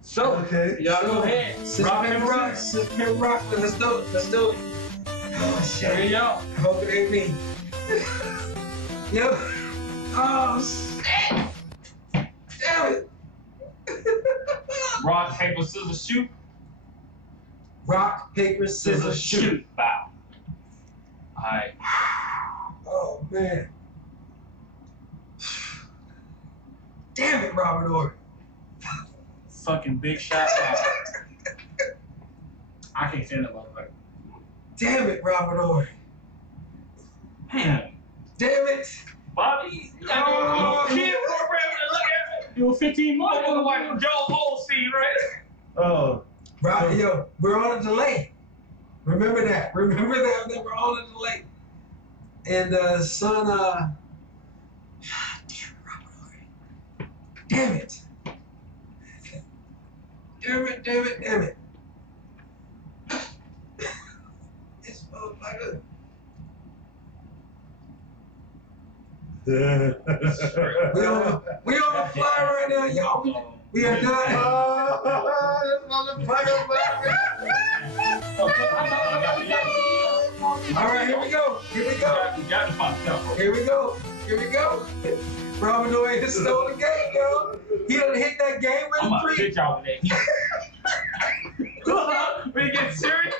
So, Okay. y'all go ahead. Rock and rock. Scissors, paper, rock. Let's do it. Let's do it. Oh, Here shit. we go. Hope it ain't me. Yep. Oh, shit. Damn it. Rock, paper, scissors, shoot. Rock, paper, scissors, shoot. Bow. All right. Oh, man. Damn it, Robert Orr. Fucking big shot. I can't stand that motherfucker. Damn it, Robert Orr. Man, Damn it. Bobby, you got Oh. a kid program to look at. It was 15 months. You look like Joel Osteen, right? Oh. Robert, yo, we're on a delay. Remember that. Remember that we're on a delay. And son, damn it. Damn it, damn it, damn it. This motherfucker. We on the fly right now, y'all. We are done. Oh, this motherfucker. All right, here we go. Here we go. You got to find stuff. Here we go. Here we go. Robert Noy has stolen the game, yo. He done hit that game I'm winning about to three. hit y'all with that. We get serious.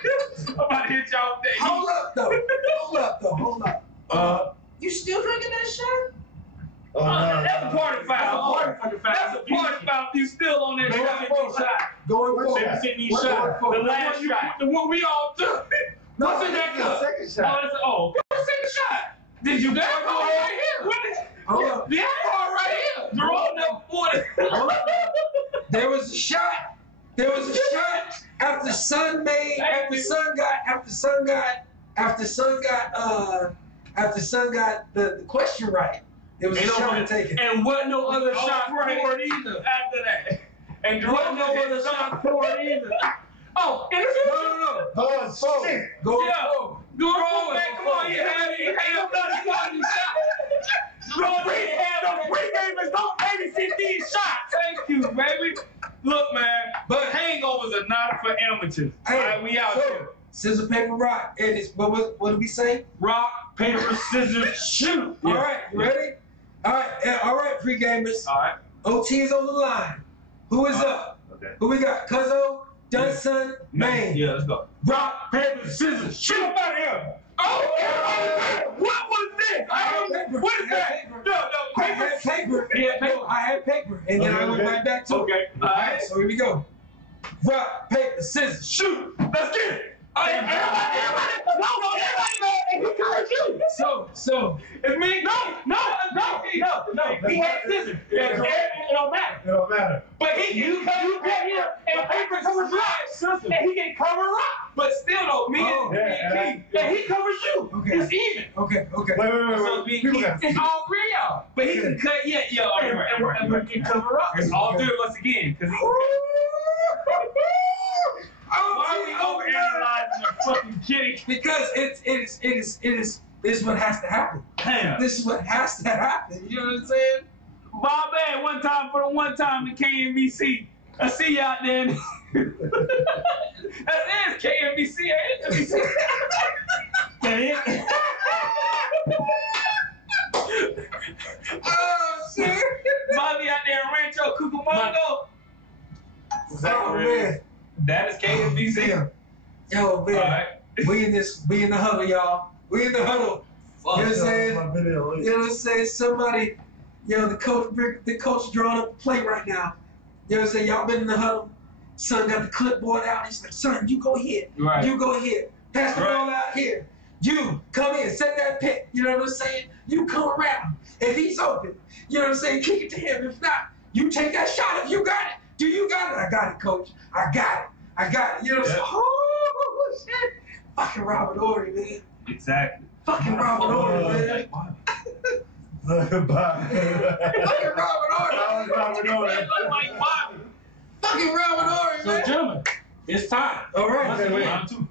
I'm about to hit y'all with that. Hold up, though. Hold up, though. Hold up. You still drinking that shot? Oh, no. That's a party foul. That's a party foul. You still on that Going shot. forward. Shot. Going What forward. shot? Sydney What shot. going The forward? last shot. The one we all took. No, What's in that cup? Second Oh, shot. that's the second shot. Did you that part right here? What is Hold up. that part right here? Jerome never fought it. Hold up. There was a shot. There was a shot after Son got the question right. There was a shot taken. And wasn't no other Oh, shot right. for it either. After that. And Jerome Wasn't no never other shot shot for it either. Oh, in the future. No. Oh, so. Going Yeah. forward. Jerome, man, come on. You had any shot. Jerome, we had on pre-gamers. Don't babysit these shots. Thank you, baby. Look, man. But Hangovers are not for amateurs. hey, All right, we out so, here. scissors, paper, rock. And it's what did we say? Rock, paper, scissors, shoot. All right, you ready? All right, pre-gamers. All right. OT is on the line. Who is up? Okay. Who we got? Cuzzo, Dunson, Maine. Yeah, let's go. Rock, paper, scissors, shoot. Shoot about here. Oh, what was this? What is that? No, I had paper. Yeah, paper. No, I had paper, and then I went right back to it. Okay. All right, so here we go. Rock, paper, scissors, shoot. Let's get it. Everybody. So, It's me. No. He had scissors. It don't matter. It don't matter. But you get here and paper covers rock, and he can cover rock. But still though, me and he covers you. Okay. It's even. okay. So People got it's all three y'all. But he can cut and we can cover up. It's all three of us again. Cause why are we overanalyzing the fucking kitty? Because it is what has to happen. Damn. This is what has to happen. You know what I'm saying? Bob Bad, one time for the one time to KNBC. I see you out there. That's it, KNBC, ain't it? Oh shit! Bobby out there in Rancho Cucamonga. Oh man! That is KNBC. Damn. Yo man, Alright. we in the huddle, y'all. We in the huddle. You know what I'm saying? My video. You know what I'm saying? Somebody, the coach drawing up a play right now. You know what I'm saying? Y'all been in the huddle. Son got the clipboard out. He's like, son, you go here. Right. You go here. Pass the ball out here. You come in, set that pick. You know what I'm saying? You come around. If he's open, you know what I'm saying? Kick it to him. If not, You take that shot if you got it. Do you got it? I got it, coach. I got it. You know what I'm saying? Oh, shit. Fucking Robert Ory, man. Exactly. Fucking Robert Ory, man. Fucking Robert Ory. Robert Ory. They look like Bobby. Fucking Robert Ory, So, man. gentlemen, it's time. All right. Round two.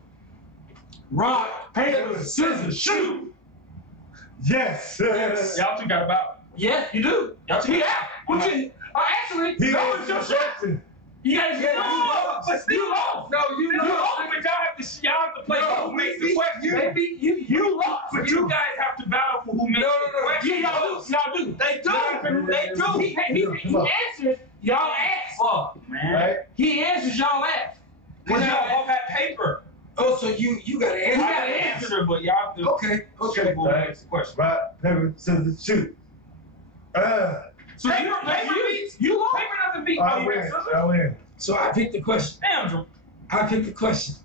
Rock, paper, scissors, shoot. Yes. Y'all two got about. Yeah, you do. Y'all two. Yeah. What you? Actually, He that was your shot. question. You guys, No, but you lost. No, you You know. lost, but y'all have to play for who makes the question. Maybe you lost. But you guys have to battle for who makes the question. Yeah, y'all do. They do. They do. He answers. Y'all ask. Fuck, man. Right? He answers. Y'all ask. Because y'all all had paper. Oh, so you got to I answer. got an answer, but y'all have to Okay. shoot who makes the question. Rock, paper, scissors, shoot. So paper beats. You lost. Paper doesn't beat. I win. I win. So I picked the question. Damn, Drew. I picked the question.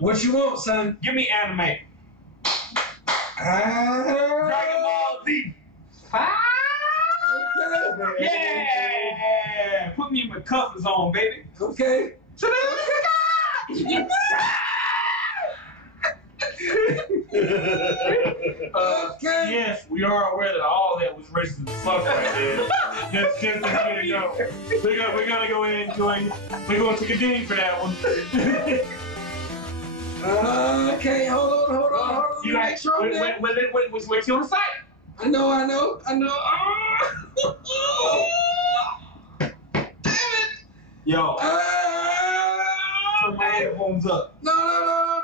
What you want, son? Give me anime. Dragon Dragon Ball Z. Yeah. Put me in my cuffs on, baby. Okay. Okay. Yes, we are aware that all that was racist as fuck right there. Just a minute ago. We're gonna go in and we're going to take a ding for that one. Okay, hold on. You Make sure I'm there. where's your site? I know. Damn it. Yo, turn my headphones up. No.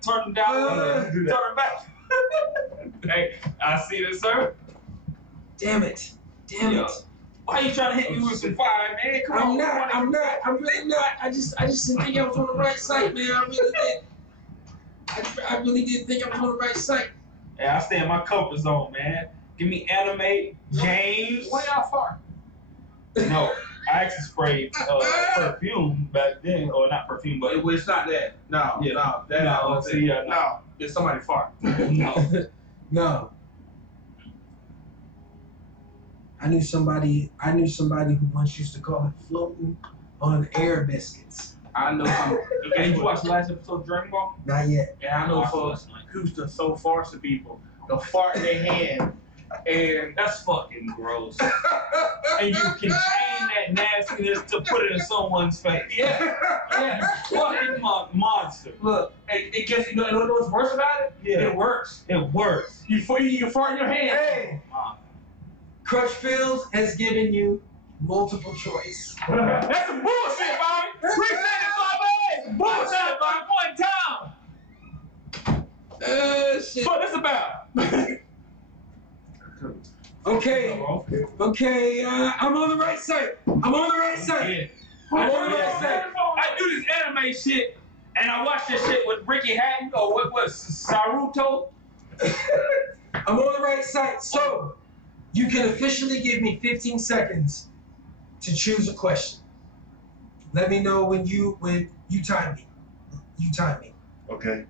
Turn them down. Turn them back. Hey, I see this, sir. Damn it. Yo, why you trying to hit me with some fire, man? Come on. I'm not. I'm really not. I just didn't think I was on the right site, man. I really did. I really didn't think I was on the right site. Yeah, I stay in my comfort zone, man. Give me anime, James. Why y'all far? No, I actually sprayed perfume back then, or not perfume, but It's not that. No, Yeah. no, that No, no, see, yeah, no. no, it's somebody far. no. No. I knew somebody who once used to call it floating on air biscuits. I know. Hey, you watch the last episode of Dragon Ball? Not yet. And I know for Houston so far to people, the fart in their hand, and That's fucking gross. And you contain that nastiness to put it in someone's face. yeah. Fucking monster. Look, it gets you know what's worse about it? Yeah. It works. It works. You fart in your hand. Hey, Crutchfield has given you multiple choice. That's some bullshit, Bobby. Appreciate it, Bobby. Bullshit, Bobby. One time. Shit. What this about? Okay, I'm on the right site. Yeah. I'm on the right site. I do this anime shit, and I watch this shit with Ricky Hatton, or what was Saruto. I'm on the right site. So, you can officially give me 15 seconds to choose a question. Let me know when you time me. You time me. Okay.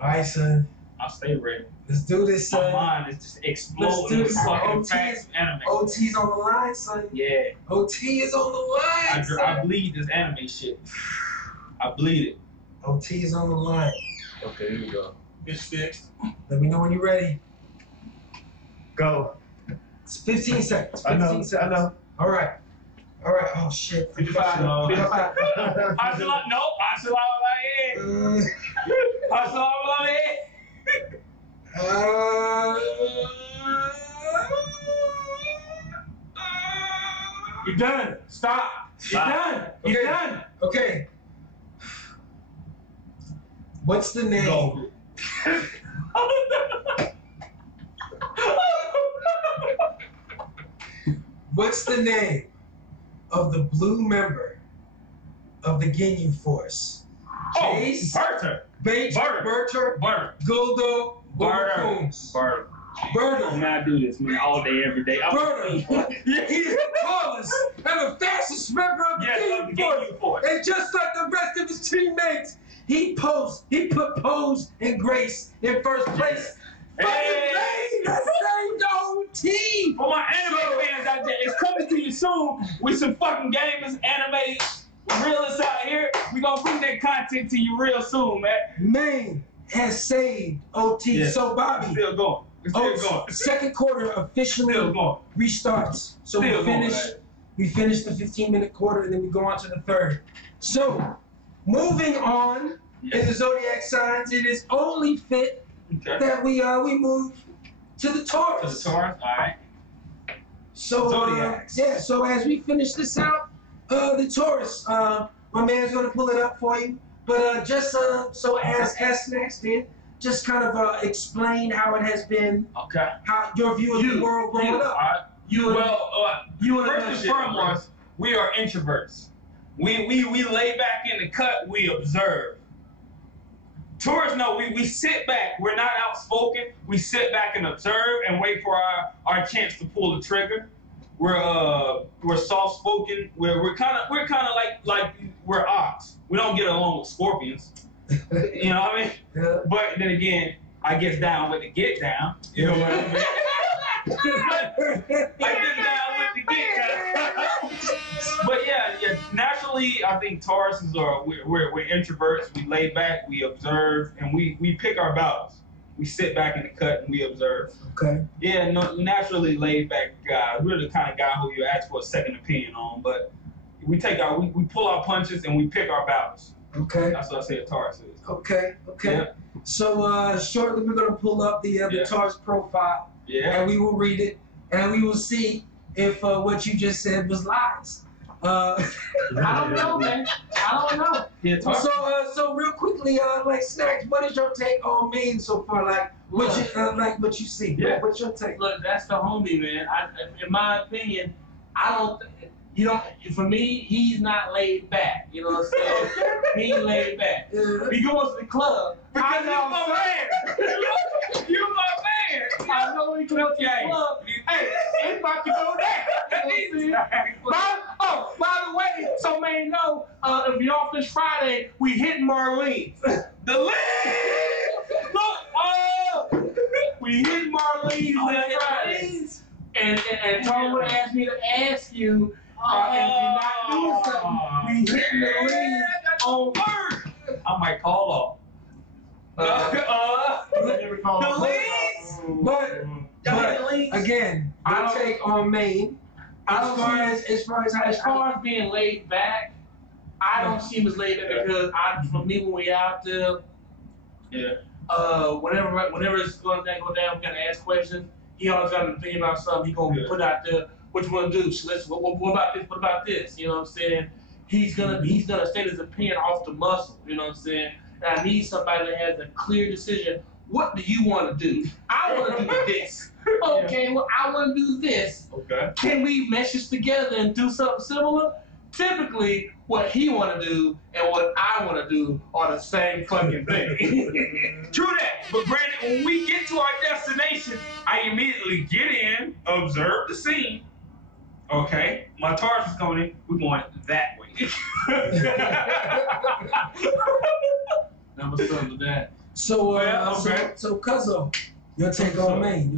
All right, son. I'll stay ready. Let's do this, My son. mind is just exploding do with this. fucking OT facts of anime. OT's on the line, son. Yeah. OT is on the line, son. I bleed this anime shit. I bleed it. OT is on the line. Okay, here we go. It's fixed. Let me know when you're ready. Go. It's 15 seconds. 15 I know. seconds. I know. All right. Oh, shit. 55. No. 55. I should like, no, I should like, I should like, You're done. Stop. You're done. You're done. Okay. What's the name? Go. What's the name of the blue member of the Ginyu Force? Oh, Jace, Bertha. Berter, Bertha. Guldo, Bertha. Coombs. Bertha. Berter. Man, I do this, man, all day, every day. Berter. He's the tallest and the fastest member of the Ginyu Force. And just like the rest of his teammates, he put Pose and Grace in first place. Hey, that's saved OT. For my anime fans out there, it's coming to you soon with some fucking gamers, anime, realists out here. We gonna bring that content to you real soon, man. Maine has saved OT. Yeah. So Bobby, It's still going. It's still going. Second quarter officially Still going. restarts. So Still we finish the 15-minute quarter and then we go on to the third. So moving on in the zodiac signs, it is only fit that we move to the Taurus. To the Taurus, all right. So Zodiacs. so as we finish this out, the Taurus, my man's gonna pull it up for you. But just so as Snacks did, just kind of explain how it has been, how your view of the world growing up. First and foremost, we are introverts. We lay back in the cut, we observe. Taurus, no, we sit back. We're not outspoken. We sit back and observe and wait for our chance to pull the trigger. We're soft spoken. We're kind of like we're ox. We don't get along with scorpions. You know what I mean? Yeah. But then again, I get down with the get down. You know what I mean? I get down with the get down. But yeah, naturally, I think Tauruses we're introverts. We lay back, we observe, and we pick our battles. We sit back in the cut and we observe. Okay. Yeah, no, naturally laid back guys. We're the kind of guy who you ask for a second opinion on, but we pull our punches and we pick our battles. Okay. That's what I say a Taurus is. Okay. Yeah. So shortly we're gonna pull up the Taurus profile. Yeah. And we will read it, and we will see if what you just said was lies. I don't know, man. I don't know. Yeah, So real quickly, like Snacks, what is your take on Maine so far? Like what you see? Yeah. What's your take? Look, that's the homie, man. In my opinion, I don't. You know, for me, he's not laid back. You know what I'm saying? He ain't laid back. He goes to the club. Because you're my man. You're my man. I know he goes to the club. Hey, it's about to go down. You know what I'm saying? By the way, so man know, if you're off this Friday, we hit Marlene. The lead! Look, we hit Marlene on Friday. And Tom would asked me to ask you, if you're not doing something, we hitting the lead on word. I might call off. The leads? But again, I take on Maine. As far as being laid back, I don't see him as laid back because for me when we out there, whenever it's going to go down, we gotta ask questions. He always got an opinion about something. He gonna put out there what you want to do. So what about this? What about this? You know what I'm saying? He's gonna state his opinion off the muscle. You know what I'm saying? And I need somebody that has a clear decision. What do you want to do? I want to do this. Okay, well I want to do this. Okay. Can we mesh this together and do something similar? Typically, what he want to do and what I want to do are the same fucking thing. True that. But Brandon, when we get to our destination, I immediately get in, observe the scene. Okay, my Taurus is coming in. We're going that way. Number seven to that. So Cuzzo, your take on Maine.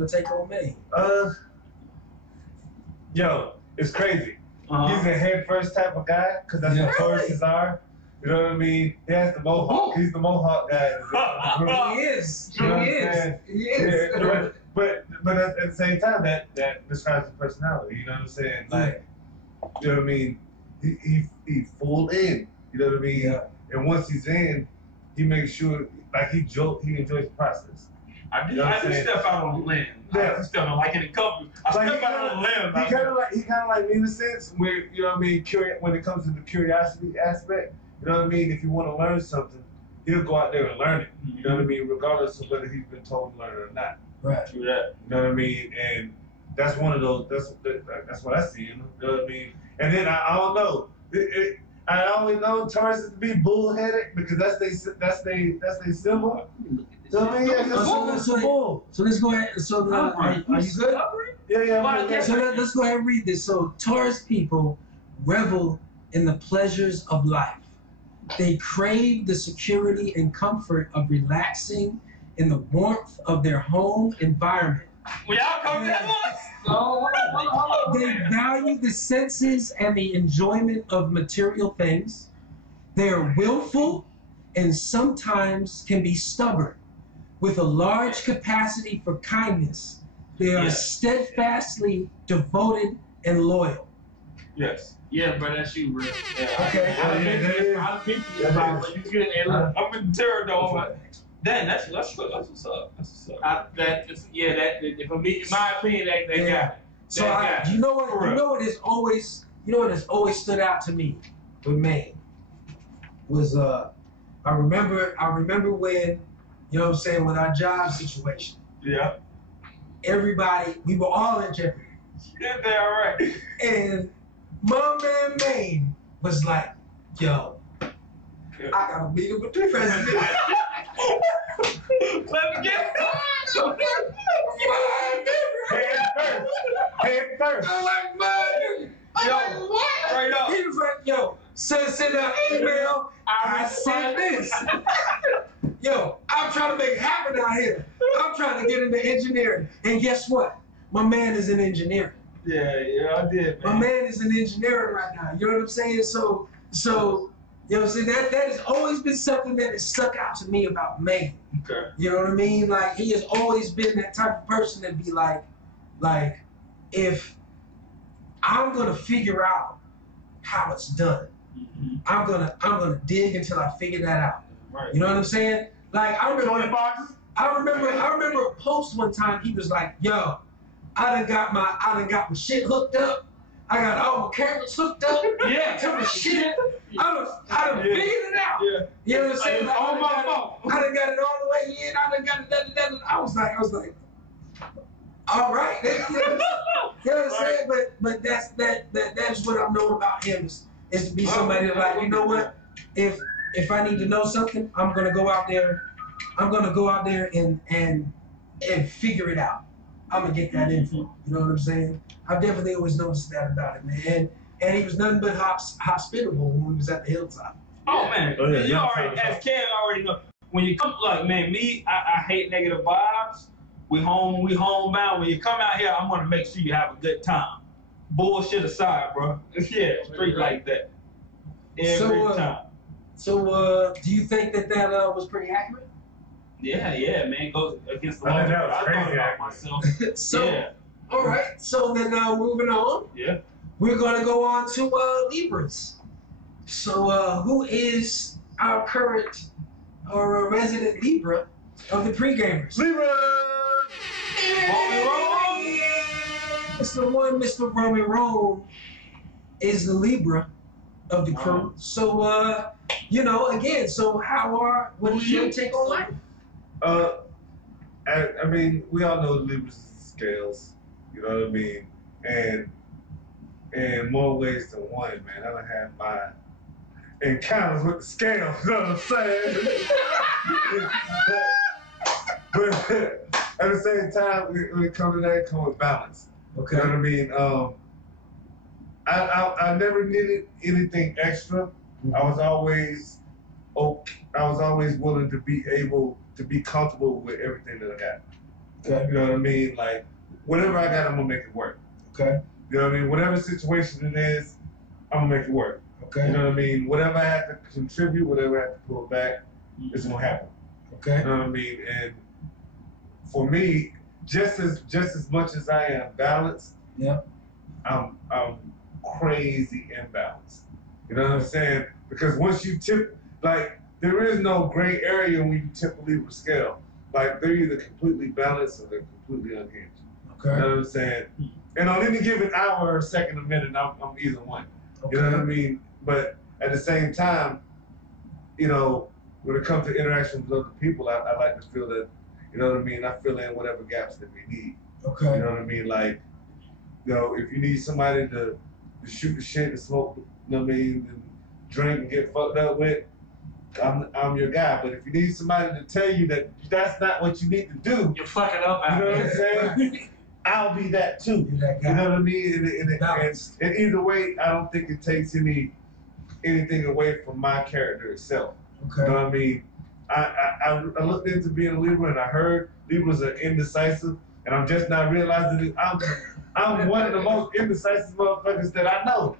Yo, it's crazy. He's a head first type of guy, because that's what Tauruses are. You know what I mean? He has the mohawk. He's the mohawk guy. He is. You know what I'm saying? He is. Yeah, but at the same time, that describes the personality. You know what I'm saying? Like, you know what I mean? He full in. You know what I mean? Yeah. And once he's in, he makes sure, like, he enjoys the process. I do step out on a limb. Yeah. I step out like in a couple. I step out on a limb. He kind of like me in a sense where, you know what I mean, when it comes to the curiosity aspect, you know what I mean? If you want to learn something, he'll go out there and learn it. You know what I mean? Regardless of whether he's been told to learn it or not. Right. True that. You know what I mean? And that's one of those. That's what I see. You know what I mean? And then I don't know. I always know Tauruses to be bullheaded because that's they symbol. So I mean, so let's go ahead. So are you good? Yeah. So let's go ahead and read this. So Taurus people revel in the pleasures of life. They crave the security and comfort of relaxing in the warmth of their home environment. Well, y'all come to They value the senses and the enjoyment of material things. They are willful and sometimes can be stubborn. With a large capacity for kindness, they are steadfastly devoted and loyal. Yes. Yeah, bro, that's you, bro. Yeah. Okay. I'll pick you about, but you good. Hey, look, I'm in terror dog. Damn, that's what's up. That's what's up. For me, in my opinion, that guy. So you know what has always stood out to me with Maine was I remember when, you know what I'm saying, with our job situation. Yeah. Everybody, we were all in jeopardy. Yeah, they're all right. And my man Maine was like, yo, I got a meeting with the president. Let me get Head first. I'm like, man. Yo, What? straight up. He was like, yo, send an email. I sent this. Yo, I'm trying to make it happen out here. I'm trying to get into engineering. And guess what? My man is in engineering. Yeah, I did, man. My man is in engineering right now. You know what I'm saying? So you know what I'm saying? That has always been something that has stuck out to me about Maine. Okay. You know what I mean? Like, he has always been that type of person that be like, if I'm gonna figure out how it's done, I'm gonna dig until I figure that out. Right. You know what I'm saying? Like, I remember a post one time. He was like, "Yo, I done got my shit hooked up. I got all my cameras hooked up. Yeah. To my shit. I done figured it out. Yeah. You know what I'm saying? It's all my fault. I done got it all the way in. I done got it. I was like, all right. You know what I'm saying? But that's what I've known about him is to be somebody that, like, you know what? If I need to know something, I'm gonna go out there and figure it out. I'm gonna get that info. You know what I'm saying? I've definitely always noticed that about him, man. And he was nothing but hospitable when we was at the hilltop. Oh man, you already, as Ken already know, when you come, like, man, me, I hate negative vibes. We homebound. When you come out here, I'm gonna make sure you have a good time. Bullshit aside, bro. Yeah, straight like that. Every time. So, do you think that was pretty accurate? Yeah, man. Goes against the law. I think that was I crazy thought about accurate. myself. So, yeah. all right. So then, moving on. Yeah. We're gonna go on to Libras. So, who is our current or resident Libra of the pre-gamers? Libra! Mr. Roman Rome is the Libra of the crew. So, again, so what is your take on life? I mean, we all know Libras is scales, you know what I mean? And in more ways than one, man. I done had my encounters with the scales, you know what I'm saying? but at the same time, when it comes to that, it comes with balance. Okay. You know what I mean? I never needed anything extra. Mm-hmm. I was always willing to be able to be comfortable with everything that I got. Okay. You know what I mean? Like, whatever I got, I'm gonna make it work. Okay. You know what I mean? Whatever situation it is, I'm gonna make it work. Okay. You know what I mean? Whatever I have to contribute, whatever I have to pull back, it's gonna happen. Okay. You know what I mean? And for me, just as much as I am balanced, yeah, I'm crazy imbalanced. You know what I'm saying? Because once you tip, like, there is no gray area when you tip a Libra scale. Like, they're either completely balanced or they're completely unhinged. Okay. You know what I'm saying? And on any given hour or second or minute, I'm either one. Okay. You know what I mean? But at the same time, you know, when it comes to interaction with other people, I like to feel that, you know what I mean, I fill in whatever gaps that we need. Okay. You know what I mean? Like, you know, if you need somebody to shoot the shit and smoke, you know what I mean, and drink and get fucked up with, I'm your guy. But if you need somebody to tell you that that's not what you need to do, You're fucking up out you know there. what I'm saying? I'll be that too. You're that guy. You know what I mean? And either way, I don't think it takes anything away from my character itself. Okay. You know what I mean? I looked into being a Libra and I heard Libras are indecisive, and I'm just not realizing it. I'm one of the most indecisive motherfuckers that I know.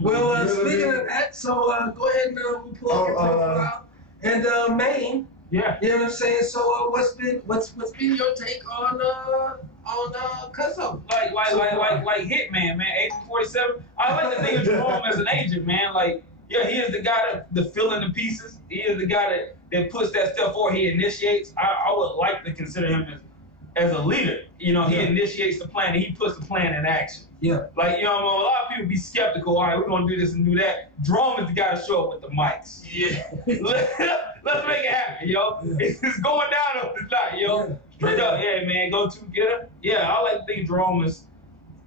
Well, speaking of that, so go ahead and we'll pull up your profile. And Maine. Yeah. You know what I'm saying? So what's been your take on Cuzzo? Like Hitman, man. Agent 47. I like to think of Jerome as an agent, man. Like, yeah, he is the guy that fill in the pieces. He is the guy that puts that stuff forward. He initiates. I would like to consider him as a leader. You know, he initiates the plan and he puts the plan in action. Yeah. Like, you know, a lot of people be skeptical. All right, we're going to do this and do that. Jerome is the guy to show up with the mics. Yeah. Let's make it happen, yo. Yeah. It's going down up tonight, yo. Yeah. Straight up, yeah, man. Go to get her. Yeah, I like to think Jerome is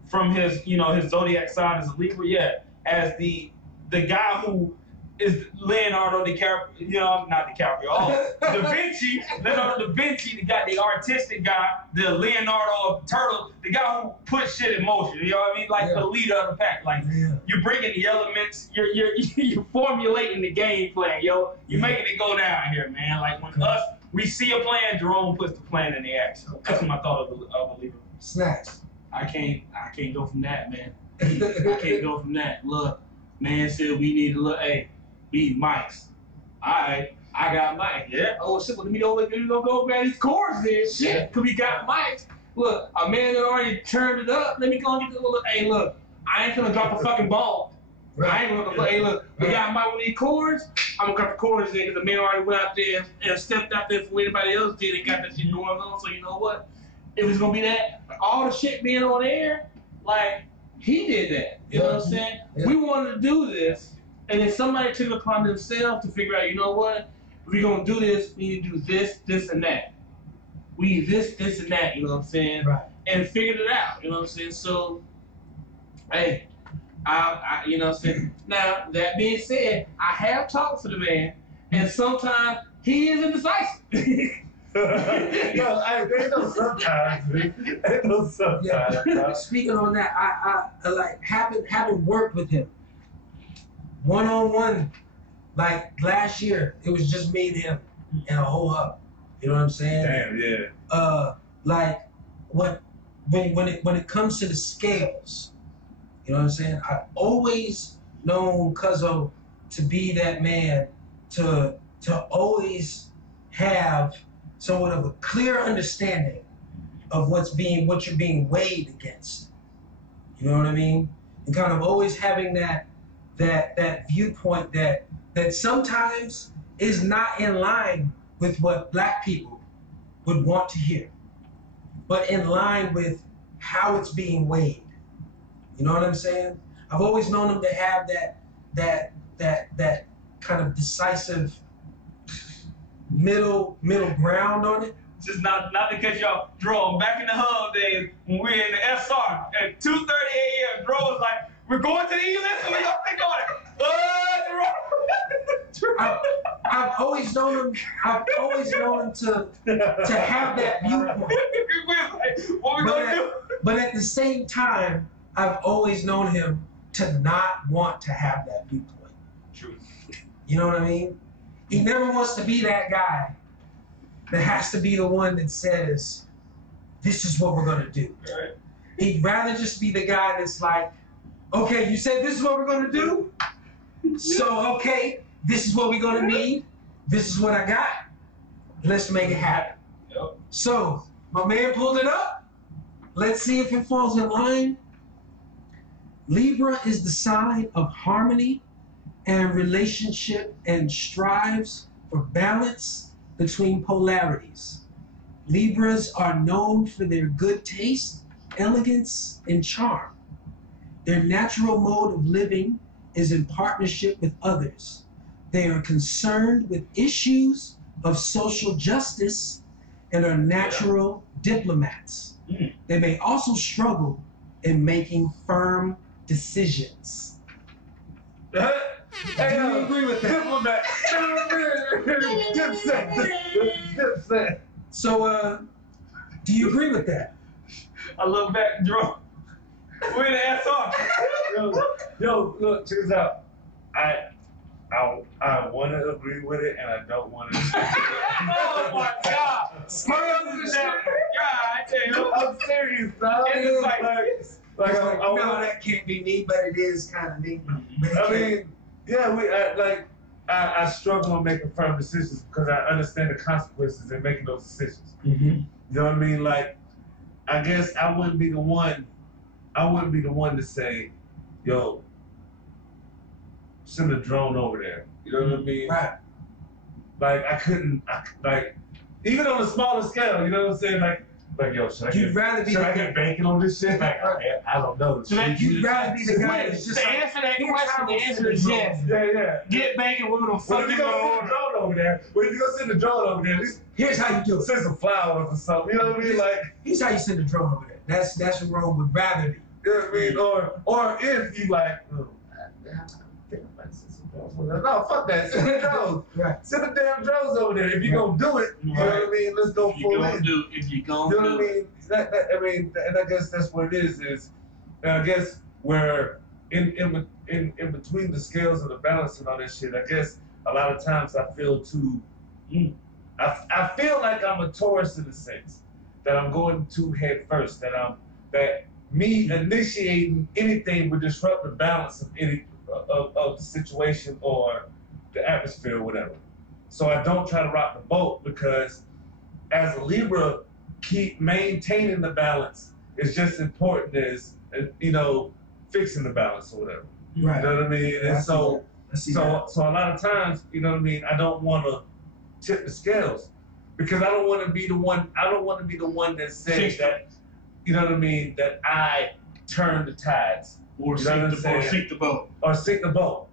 from his zodiac sign as a Libra. Yeah, as the guy who is Leonardo DiCaprio, not DiCaprio, Da Vinci, Leonardo Da Vinci, the artistic guy, the Leonardo of Turtle, the guy who puts shit in motion, you know what I mean? Like the leader of the pack. Like, you're bringing the elements, you're formulating the game plan, yo. You're making it go down here, man. Like, when we see a plan, Jerome puts the plan in the action. That's what I thought of a leader. Snacks. I can't go from that, man. I can't go from that. Look, man said we need to look, hey, we need mics. Alright, I got mics. Yeah. Oh shit, well, let me go grab these chords then. Shit, cause we got mics. Look, a man that already turned it up. Let me go and get the little, hey look, I ain't gonna drop a fucking ball. Right. I ain't gonna hey look, we got mic with these chords, I'm gonna drop the chords in because the man already went out there and stepped out there for anybody else did and got that shit going on. So you know what? If it's gonna be that, all the shit being on air, like, he did that. You know what I'm saying? Yeah. We wanted to do this. And then somebody took it upon themselves to figure out, you know what? If we're going to do this, we need to do this, this, and that. We need this, this, and that, you know what I'm saying? Right. And figured it out, you know what I'm saying? So, hey, I you know what I'm saying? Now, that being said, I have talked to the man, and sometimes he is indecisive. No, ain't no sometimes, man. Ain't no sometimes. Yeah. Speaking on that, I like having worked with him one-on-one, like last year, it was just me and him and a whole hub. You know what I'm saying? Damn, yeah. Like when it comes to the scales, you know what I'm saying? I've always known Cuzzo to be that man to always have somewhat of a clear understanding of what you're being weighed against. You know what I mean? And kind of always having that viewpoint that sometimes is not in line with what black people would want to hear, but in line with how it's being weighed. You know what I'm saying? I've always known him to have that kind of decisive middle ground on it. Just not to cut y'all, Dro, back in the hub days when we were in the SR at 2:30 a.m. Dro was like, we're going to the E-list, what y'all think on it? I've always known him to have that viewpoint. What we gonna do? But at the same time, I've always known him to not want to have that viewpoint. True. You know what I mean? He never wants to be that guy that has to be the one that says, this is what we're gonna do. Right. He'd rather just be the guy that's like, okay, you said this is what we're gonna do? So, okay, this is what we're gonna need. This is what I got. Let's make it happen. Yep. So, my man pulled it up. Let's see if it falls in line. Libra is the sign of harmony and relationship and strives for balance between polarities. Libras are known for their good taste, elegance, and charm. Their natural mode of living is in partnership with others. They are concerned with issues of social justice and are natural diplomats. They may also struggle in making firm decisions. Do you agree with that? Dipset. So, do you agree with that? I look back, Dro. We're in the SR. Yo, look, check this out. I want to agree with it, and I don't want to. Oh my God! Spurs is that God, I'm serious, dog. It's like no, that can't be me, but it is kind of me. I mean, yeah, I struggle on making firm decisions because I understand the consequences in making those decisions. Mm-hmm. You know what I mean? Like, I guess I wouldn't be the one to say, yo, send a drone over there. You know what I mean? Right. Like, I couldn't, even on a smaller scale, you know what I'm saying? Like, yo, should I get banking on this shit? Like, I don't know. You'd rather be the guy that's just to answer that question, the answer is yes. Yeah. Get banking, we're gonna What if you gonna send a drone over there? What if you gonna send a drone over there? At least here's how you do it. Send some flowers or something. You know what I mean? Like, here's how you send a drone over there. That's what Rome would rather be. You know what I mean? Or if you like, oh, I think I might send some drones over there. No, fuck that. Send the drones. Right. Send the damn drones over there. If you're gonna do it, you know what I mean? Let's go full in. If you're gonna You know what I mean? I mean, and I guess that's what it is. And I guess where in between the scales and the balance and all that shit, I guess a lot of times I feel too. I feel like I'm a tourist in a sense that I'm going too head first. That me initiating anything would disrupt the balance of of the situation or the atmosphere or whatever. So I don't try to rock the boat because as a Libra, keep maintaining the balance is just important as fixing the balance or whatever. Right. You know what I mean? And so a lot of times, you know what I mean, I don't want to tip the scales because I don't want to be the one. I don't want to be the one that says that, you know what I mean, that I turn the tides or sink the boat. Or sink the boat.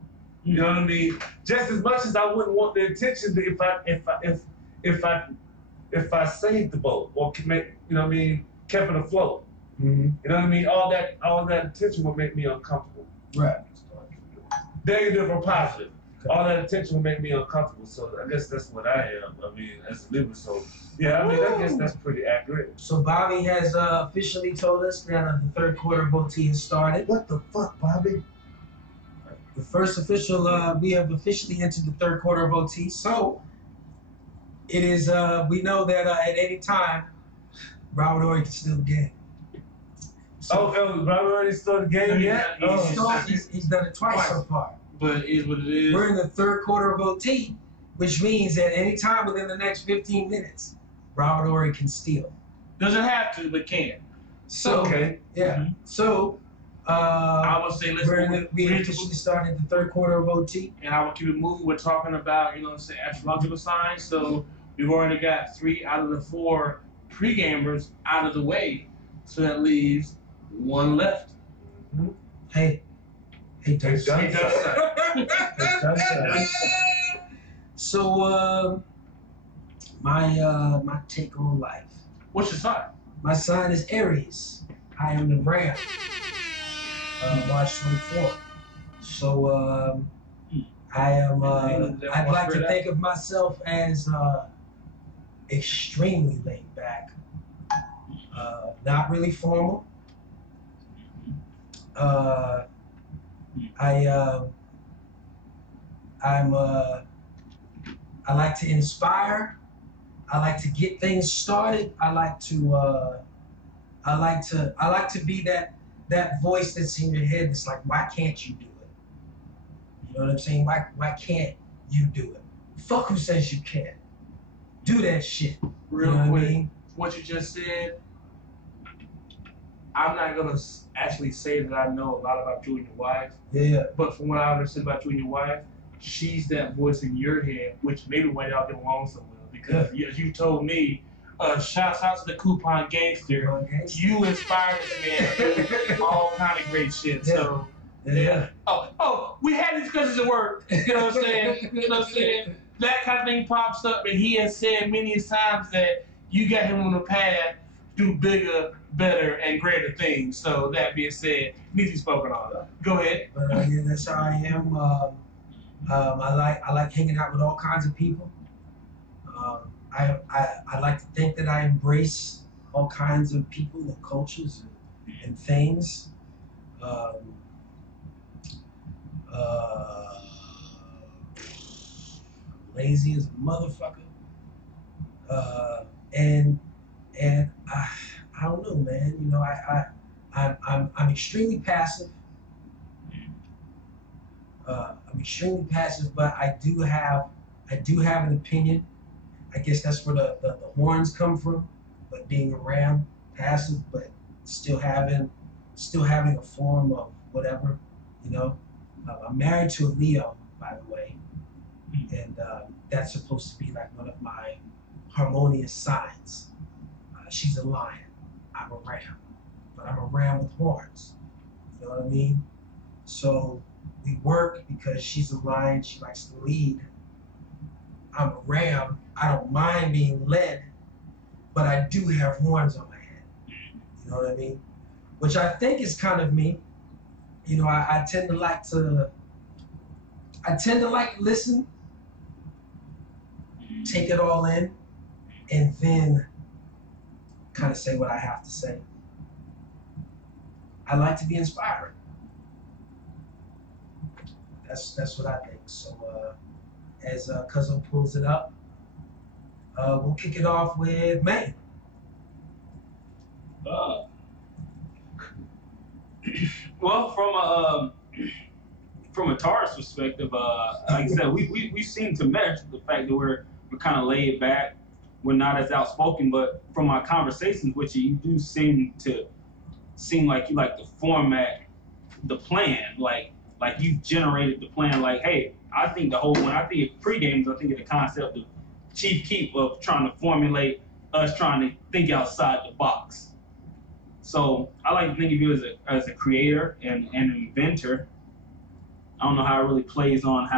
You know what I mean? Just as much as I wouldn't want the attention to if I saved the boat or make, you know what I mean, kept it afloat. Mm-hmm. You know what I mean? All that attention would make me uncomfortable. Right. Negative or positive. All that attention would make me uncomfortable. So I guess that's what I am. I mean, as a Libra. So yeah, I mean, I guess that's pretty accurate. So Bobby has officially told us that the third quarter of OT has started. What the fuck, Bobby? The first official, we have officially entered the third quarter of OT. So it is, we know that at any time, Robert Horry can steal the game. So, Robert already started the game yet? He's done it twice so far. But it is what it is. We're in the third quarter of OT, which means that any time within the next 15 minutes, Robert Horry can steal. Doesn't have to, but can. So, okay. Yeah. Mm-hmm. So, I would say we officially started the third quarter of OT. And I will keep it moving. We're talking about, astrological signs. So we've already got 3 out of the 4 pre-gamers out of the way. So that leaves 1 left. Mm-hmm. Hey, Dustin. So, my take on life. What's your sign? My sign is Aries. I am the Ram. March 24th. So, I am. I'd like to think of myself as extremely laid back. Not really formal. I like to inspire. I like to get things started. I like to be that voice that's in your head that's like, why can't you do it? You know what I'm saying? Why can't you do it? Fuck who says you can't. Do that shit. Real quick, what I mean? What you just said, I'm not gonna actually say that I know a lot about you and your wife. Yeah. But from what I understand about you and your wife, she's that voice in your head, which maybe why y'all get along so well. Because as you told me, shouts out to the coupon gangster. You inspired this man to do all kind of great shit. Yeah. So yeah. Oh, we had these discussions at work. You know what I'm saying? You know what I'm saying? That kind of thing pops up, and he has said many times that you got him on the path to do bigger, better, and greater things. So that being said, needs to be spoken on. Go ahead. Yeah, that's how I am. I like hanging out with all kinds of people. I like to think that I embrace all kinds of people and cultures and things. lazy as a motherfucker. And I don't know, man. You know, I'm extremely passive. I'm extremely passive, but I do have an opinion. I guess that's where the horns come from. But being a ram, passive, but still having a form of whatever, you know. I'm married to a Leo, by the way, and that's supposed to be like one of my harmonious signs. She's a lion. I'm a ram, but I'm a ram with horns. You know what I mean? So we work because she's a lion. She likes to lead. I'm a ram. I don't mind being led, but I do have horns on my head. You know what I mean? Which I think is kind of me. You know, I tend to like to listen, take it all in, and then kind of say what I have to say. I like to be inspiring. That's what I think. So as Cuzzo pulls it up, we'll kick it off with May. Well, from a Taurus perspective, like I said, we seem to mesh the fact that we're kind of laid back. We're not as outspoken, but from my conversations with you, you do seem like you like to format the plan, like you've generated the plan. Like, hey, I think when I think of pre-games, I think of the concept of Chief Keef of trying to formulate us trying to think outside the box. So I like to think of you as a creator and an inventor. I don't know how it really plays on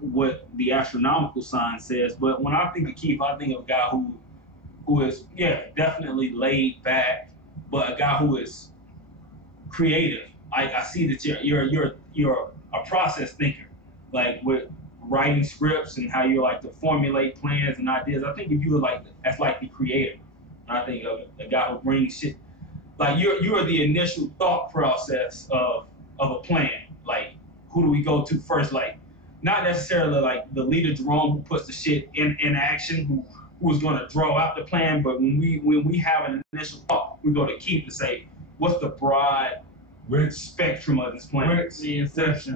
what the astronomical sign says, but when I think of Keith, I think of a guy who is definitely laid back, but a guy who is creative. I see that you're a process thinker, like with writing scripts and how you like to formulate plans and ideas. I think if you were as the creator, I think of a guy who brings shit. Like you are the initial thought process of a plan. Like, who do we go to first? Like, not necessarily like the leader Jerome who puts the shit in action, who is going to draw out the plan. But when we have an initial thought, we go to Keith to say, what's the broad spectrum of this plan? The inception.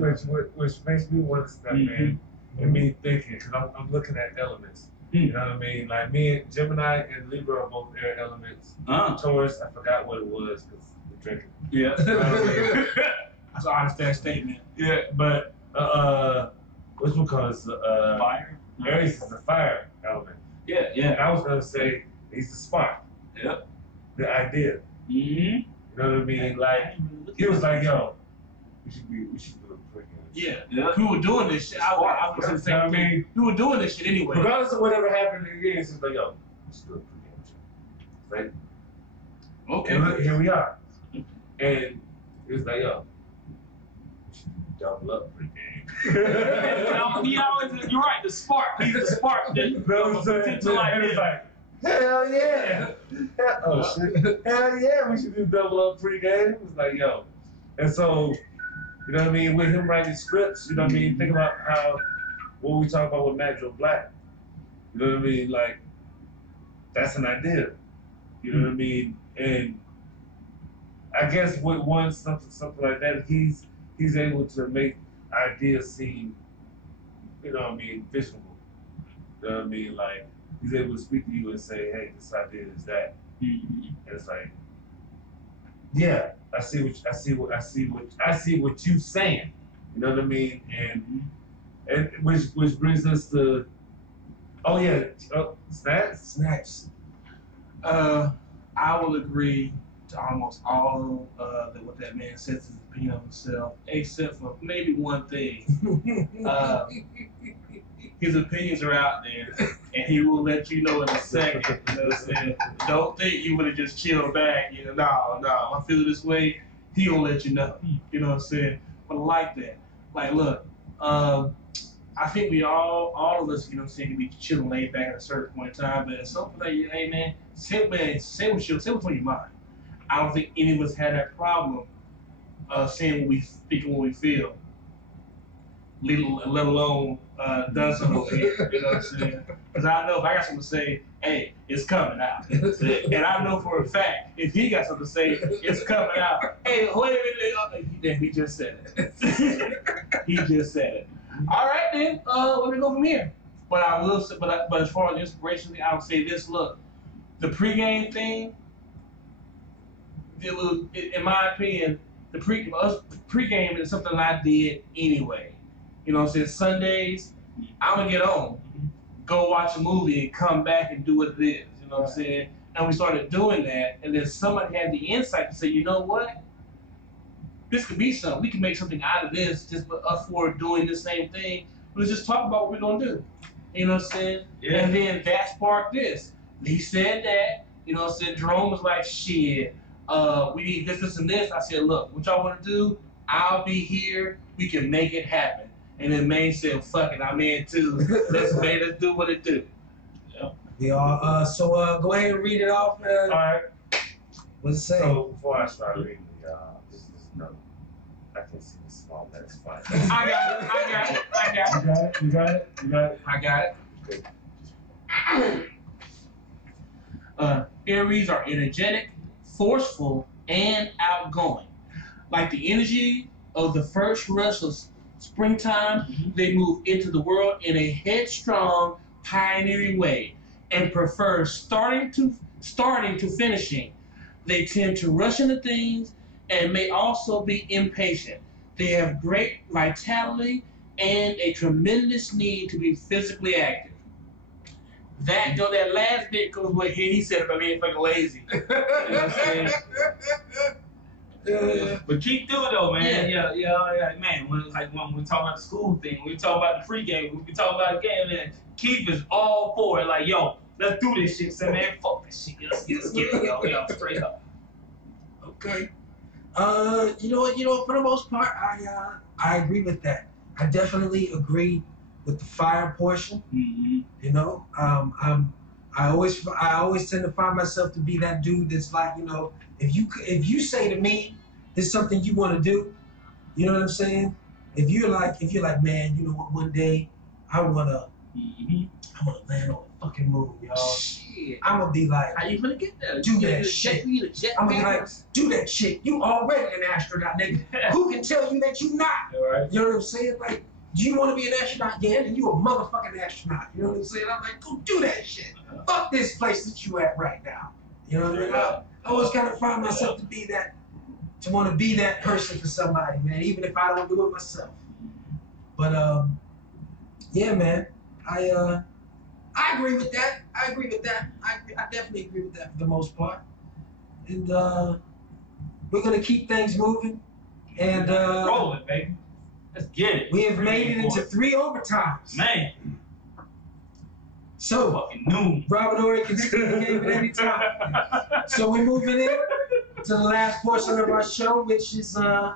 Which makes me want to step in and me thinking, because I'm looking at elements. You know what I mean? Like me and Gemini and Libra are both air elements. Taurus, I forgot what it was because we're drinking. Yeah. You know what I mean? That's an honest fair statement. Yeah, but what's one called fire? Aries is the fire element. Yeah. And I was gonna say he's the spark. Yep. The idea. Mm-hmm. You know what I mean? Like he was like, yo, we should do a freaking. Yeah. We were doing this shit. I was gonna say, I mean, we were doing this shit anyway. Regardless of whatever happened in the game, it's just like, yo, we should do a pregame show. Like, okay. And look, here we are. And it was like, yo, we should double up pregame. He always, you're right, the spark. He's the spark. Potential idea. Like, hell yeah. Oh shit. Hell yeah, we should do double up pregame. It was like, yo. And so, you know what I mean? With him writing scripts, you know what I mean? Think about what we talk about with Matt Joe Black. You know what I mean? Like, that's an idea. You know what I mean? And I guess with something like that, he's able to make ideas seem, you know what I mean, visible. You know what I mean? Like, he's able to speak to you and say, hey, this idea is that. And it's like, yeah, I see what you saying. You know what I mean? And which brings us to snacks. I will agree to almost all what that man says his opinion of himself, except for maybe one thing. His opinions are out there, and he will let you know in a second. You know what I'm saying? Don't think you would have just chilled back. You know, no, I feel this way. He gonna let you know. You know what I'm saying? But I like that. Like, look, I think we all of us, you know what I'm saying, can be chilling laid back at a certain point in time, but at some point, like, hey man, say what's on your mind. I don't think any of us had that problem saying what we think and what we feel. let alone done something over here. You know what I'm saying? Because I know if I got something to say, hey, it's coming out. And I know for a fact, if he got something to say, it's coming out. Hey, wait a minute. He just said it. He just said it. All right, then. Let me go from here. But I will say, but as far as inspiration, I would say this. Look, the pregame thing. In my opinion, the pregame is something I did anyway. You know what I'm saying? Sundays, I'm going to get on, go watch a movie, and come back and do what it is. You know what I'm saying? And we started doing that, and then somebody had the insight to say, you know what? This could be something. We can make something out of this just us for doing the same thing. Let's just talk about what we're going to do. You know what I'm saying? Yeah. And then that sparked this. He said that. You know what I'm saying? Jerome was like, shit. We need this, and this. I said, look, what y'all want to do? I'll be here. We can make it happen. And then Maine said, fuck it, I'm in too. Let's do what it do. Yep. Yeah. So go ahead and read it off. All right. What's it say? So before I start reading, this is no. I can see the small letters. Fine. I got it. You got it. I got it. Good. Aries are energetic, forceful, and outgoing. Like the energy of the first rush of springtime, they move into the world in a headstrong, pioneering way and prefer starting to finishing. They tend to rush into things and may also be impatient. They have great vitality and a tremendous need to be physically active. That last bit goes with he said about being fucking lazy. You know what I'm saying? But keep doing though, man. Yeah, man. When we talk about the school thing, we talk about the pregame, we talk about the game, man. Keith is all for it. Like, yo, let's do this shit. Say, man, fuck this shit. Let's get it, yo, straight up. Okay. You know what? For the most part, I agree with that. I definitely agree with the fire portion. Mm-hmm. You know, I always tend to find myself to be that dude that's like, you know, if you say to me, there's something you want to do, you know what I'm saying? If you're like, man, you know what? One day I wanna land on the fucking moon, y'all. Shit. I'm gonna be like, how you gonna get there? Do that shit. I'm gonna be like, do that shit. You already an astronaut, nigga. Who can tell you that you not? Right. You know what I'm saying? Like, do you want to be an astronaut? Yeah, then you a motherfucking astronaut. You know what I'm saying? I'm like, go do that shit. Fuck this place that you at right now. You know what I mean? I always kind of find myself to want to be that person for somebody, man, even if I don't do it myself. But yeah, man, I agree with that. I definitely agree with that for the most part. And we're gonna keep things moving. And rolling, baby. Let's get it. We have made it into 3 overtimes. Man. So, fucking noon. Robert Ory can see the game at any time. So we're moving in to the last portion of our show, which is the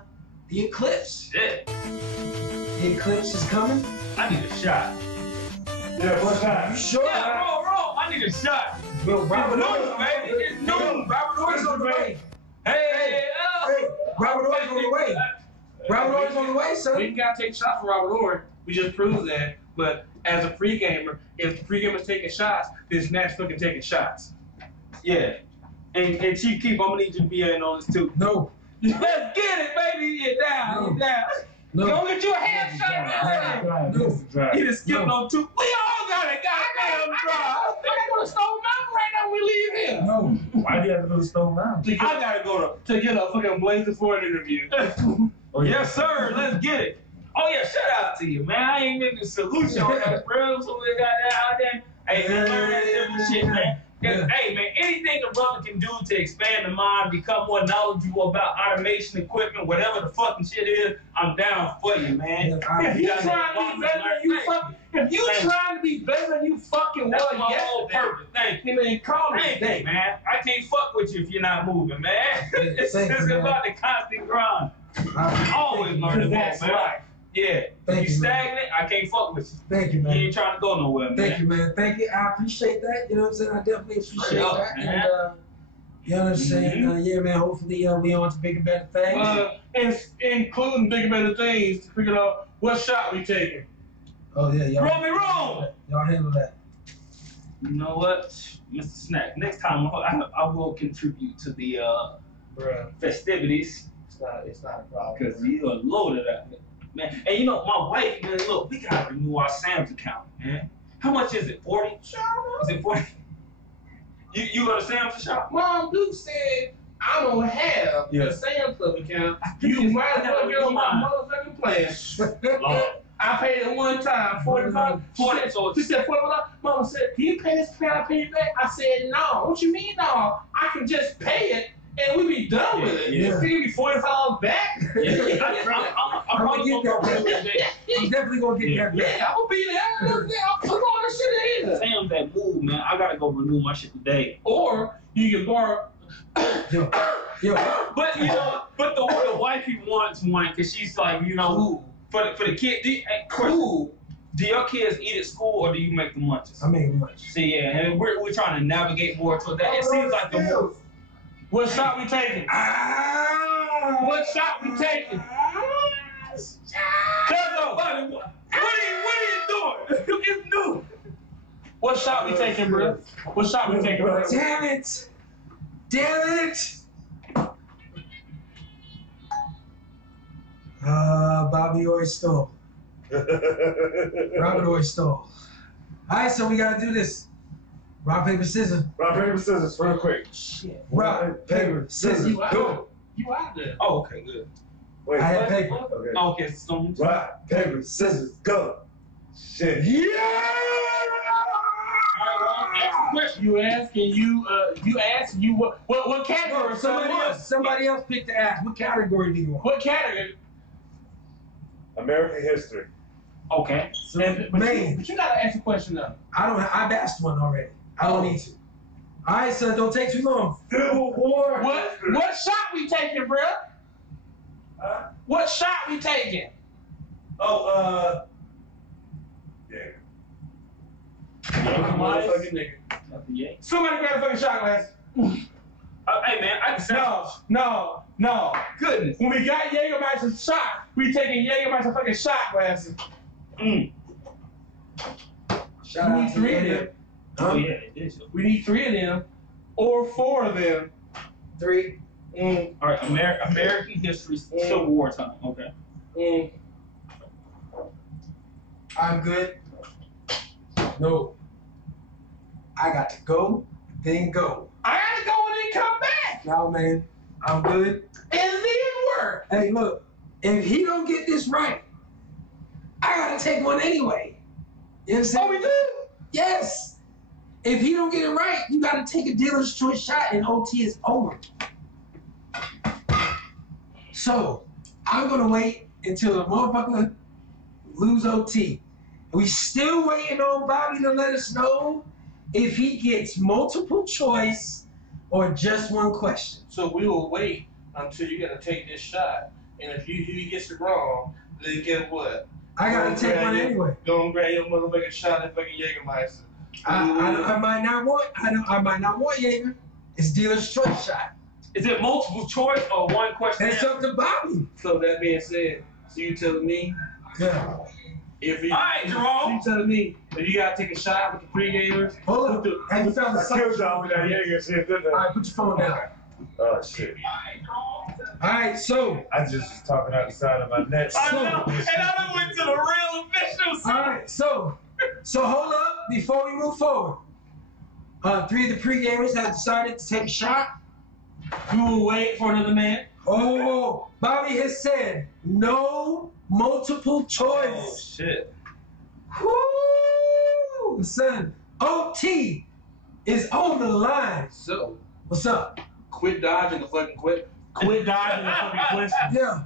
eclipse. Shit. The eclipse is coming. I need a shot. Yeah, what's that? You sure? Yeah, roll. I need a shot. Well, Robert Ory, baby. It's noon. Robert Ory's on the way. Hey, Robert Ory's on the way. Robert Ory's on the way, son. We gotta take shots for Robert Ory. We just proved that. But as a pre-gamer, if the pre-gamer's taking shots, then Snatch fucking taking shots. Yeah. And Chief Keef, I'm gonna need you to be in on this too. No. Let's get it, baby. You're down. No. Go get you a headshot. No. He just skipped on 2. We all got a goddamn drive. I gotta go to Stone Mountain right now when we leave here. No. Why do you have to go to Stone Mountain? I gotta go to get a fucking Blazing for an interview. Oh, yeah. Yes, sir. Let's get it. Oh, yeah. Shout out to you, man. I ain't making a solution on that, bro. So we got that out there. Hey, man, learn that different shit, man. Yeah. Hey, man, anything a brother can do to expand the mind, become more knowledgeable about automation equipment, whatever the fucking shit is, I'm down for you, man. If you trying to be better than you fucking, if you trying to be better than you fucking that's was my whole yesterday, purpose. Thank you. then call me Thank today. you, man. I can't fuck with you if you're not moving, man. It's Thank you, man. about the constant grind. Always learning more, That's man. life. Yeah. Thank If you you, man. stagnant, I can't fuck with you. Thank you, You man. ain't trying to go nowhere, man. Thank you, man. Thank you. I appreciate that. You know what I'm saying? I definitely appreciate Straight up, that. man. And you know what I'm saying? Yeah, man. Hopefully, we on to bigger, better things. And including bigger, better things to figure out What shot we taking? Oh yeah, y'all. Roll me wrong. Y'all handle that. You know what, Mr. Snack? Next time I will contribute to the Bruh, festivities it's not a problem. because you are loaded up, man. And you know, my wife, man. Look, we gotta renew our Sam's account, man. How much is it? 40? Is it 40? You go to Sam's to shop? Mom, Duke said I don't have a Sam's Club account. You might as well get on my motherfucking plan. Lord. I paid it one time, $45. She said $45. Mama said, "Can you pay this plan? I pay it back." I said, "No." What you mean, no? I can just pay it and we be done with it. Yeah. You give me $45 back? Yeah. I'm gonna get that. I'm definitely gonna get that back. Yeah, I'm gonna be there. I'm put all this shit in. Sam's that move, man. I gotta go renew my shit today. Or you can borrow. Yo. But you know, but the wifey wants one because she's like, you know, for the kid. Do your kids eat at school or do you make them lunches? I make lunch. See, yeah, and we're trying to navigate more toward that. It seems like the move. What shot we taking? What shot we taking? Cuzzo, buddy, what are you doing? It's new. What shot we taking, bro? What shot we taking, bro? Damn it! Damn it! Bobby already stole. Robert already stole. Alright, so we gotta do this. Rock, paper, scissors. Rock, paper, scissors, real quick. Shit. Rock, paper, scissors. Go. You out there. Oh, okay, good. Wait, I had paper. okay. Okay, so Rock, paper, scissors, go. Shit. You ask and you what category? Somebody else picked the ass. What category do you want? What category? American history. okay. So, But man, you gotta ask a question though. I've asked one already. I don't need to. All right, so don't take too long. Civil War. What shot we taking, bro? Huh? What shot we taking? Oh, yeah. Motherfucking nigga. Somebody grab a fucking shot glass. Hey man, I can sound. No. Goodness. When we got Jägermeister's shot, we taking Jägermeister fucking shot glasses. Shout We need out to 3 of you. them. Oh yeah, it is. We need 3 of them, or 4 of them. 3. All right, American history, Civil War time. Okay. I'm good. No. I got to go, then go. I gotta go and then come back, No, man. I'm good. and then work. Hey, look. If he don't get this right, I gotta take one anyway. You understand? Oh, we do? Yes. If he don't get it right, you gotta take a dealer's choice shot and OT is over. So, I'm gonna wait until the motherfucker lose OT. We still waiting on Bobby to let us know if he gets multiple choice or just one question. So we will wait until you gotta take this shot, and if he gets it wrong, then get what? I gotta take one anyway. Go and grab your motherfucking shot at fucking Jägermeister. I might not want Jaeger. It's dealer's choice shot. Is it multiple choice or one question? It's up to Bobby. So that being said, so you telling me Yeah. if you, All right, Jerome. you telling me that you gotta take a shot with the pre-gamers? Hold up. Have you found the I killed y'all with that Jaeger shit, didn't All I? right, put your phone down. Oh, shit. All right, so. I just was talking out the side of my neck. I know, and I done went to the real officials. All right, so hold up before we move forward. 3 of the pre-gamers have decided to take a shot. We will wait for another man. Oh, Bobby has said no multiple Oh choice. shit. Woo! Son, OT is on the line. So What's up? quit dodging the fucking quit dodging the fucking question. Yeah,